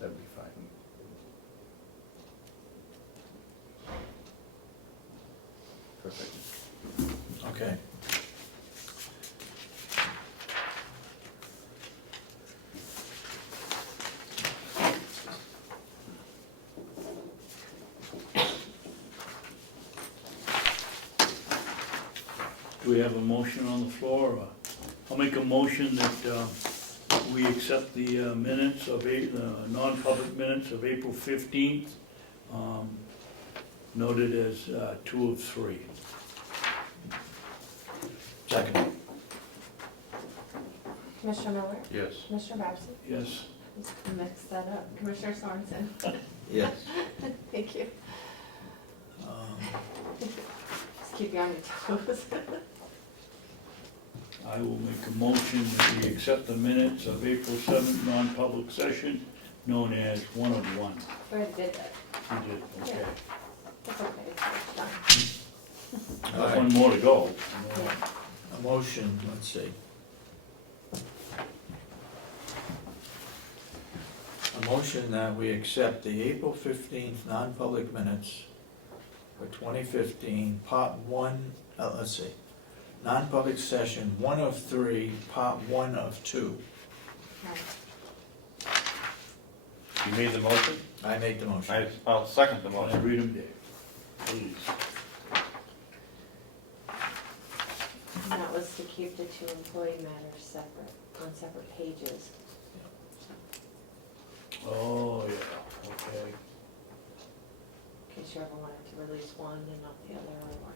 That'd be fine. Perfect. Okay. Do we have a motion on the floor? I'll make a motion that we accept the minutes of, non-public minutes of April 15th, noted as 2 of 3. Second. Commissioner Miller, Yes. Commissioner Babson. Yes. Just mix that up. Commissioner Sorensen. Yes. Thank you. Just keep you on your toes. I will make a motion that we accept the minutes of April 7th non-public session, known as 1 of 1. We already did that. You did, okay. It's okay, it's done. All There's right. one more to go. Yeah. A motion, let's see. A motion that we accept the April 15th non-public minutes for 2015, part 1, let's see, non-public session 1 of 3, part 1 of 2. Right. You made the motion? I made the motion. I'll second the Can I read them, Dave? Please. And that was to keep the two employee matters separate, on separate pages. Oh, yeah, okay. In case you ever wanted to release one and not the other, or,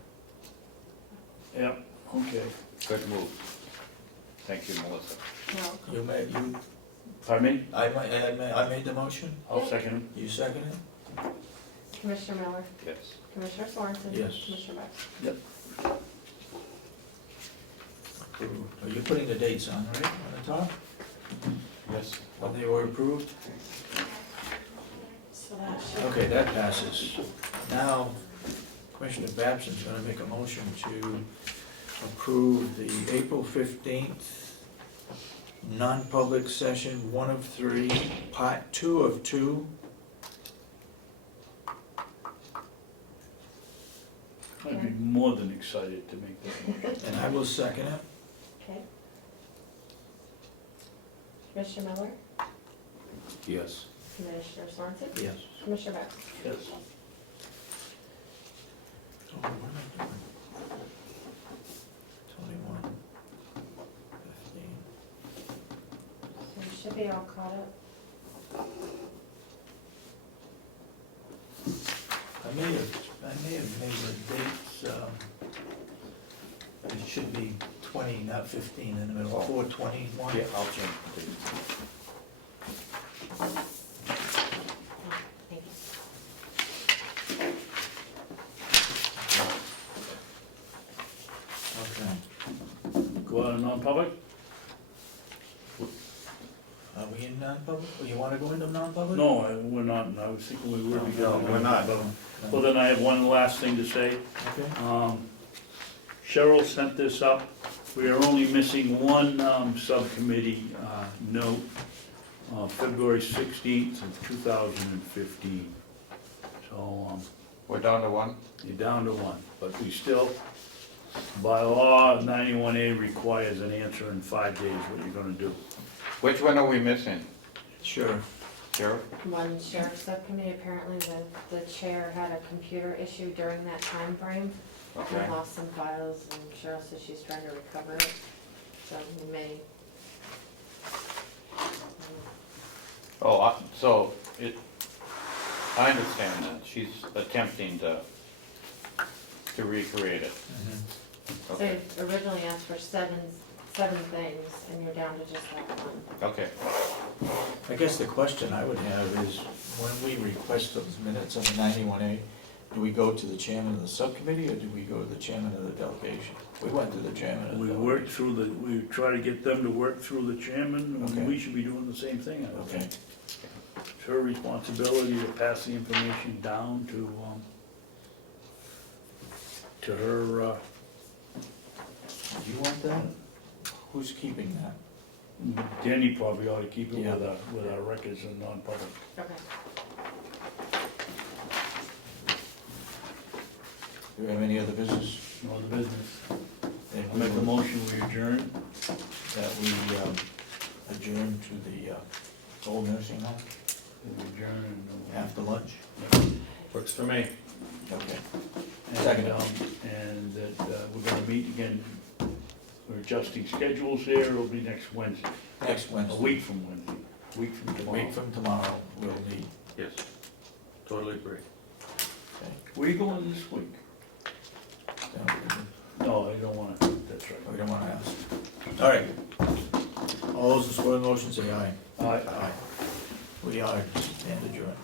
Yep, okay. Good move. Thank you, Melissa. no. You made, you, Pardon me? I made the motion, I'll second him. you second it? Commissioner Miller, Yes. Commissioner Sorensen. Yes. Commissioner Babson. Are you putting the dates on, right, on the top, Yes. when they were approved? So that should. Okay, that passes. Now, Commissioner Babson's gonna make a motion to approve the April 15th non-public session 1 of 3, part 2 of 2. I'd be more than excited to make that motion. And I will second it. Okay. Commissioner Miller, Yes. Commissioner Sorensen. Yes. Commissioner Babson. Yes. Oh, what am I doing? 21, 15. So you should be all caught up. I may have made the dates, it should be 20, not 15 in the middle, 4/21. Yeah, I'll change the date. Thank you. Okay. Go out of non-public? Are we in non-public? Or you wanna go into non-public? No, we're not, I was thinking we were. No, we're not. Well, then I have one last thing to say. Okay. Cheryl sent this up. We are only missing one subcommittee note, February 16th of 2015. So We're down to 1? you're down to one, but we still By law, 91A requires an answer in 5 days, what you're gonna do. Which one are we missing? Sure. Sheriff? One sheriff subcommittee, apparently the chair had a computer issue during that time frame. Okay. We lost some files and Cheryl says she's trying to recover it, so we may. Oh, so I understand that, she's attempting to recreate it. Mhm. So Okay, you originally asked for seven things and you're down to just that one. okay. I guess the question I would have is, when we request those minutes of the 91A, do we go to the chairman of the subcommittee, or do we go to the chairman of the delegation? We went to the chairman of the We delegation. work through we try to get them to work through the chairman, Okay. and we should be doing the same thing, I would Okay. think. It's her responsibility to pass the information down to her, Do you want that? Who's keeping that? Denny probably ought to keep it Yeah. with our records and non-public. Okay. Do we have any other business? No other business. Then I'll we make a will- motion, we adjourn. That we adjourn to the old nursing home We adjourn and. after lunch? Works for me. Okay. And, Second. And that we're gonna meet again, we're adjusting schedules here, it'll be next Wednesday, Next Wednesday. a week from Wednesday, a week from A tomorrow. week from tomorrow, we'll meet. Yes, totally agree. Where you going this week? No, I don't wanna, that's right. We don't want to ask. All right. All those in support of the motion say aye. Aye. Aye. We are stand adjourned.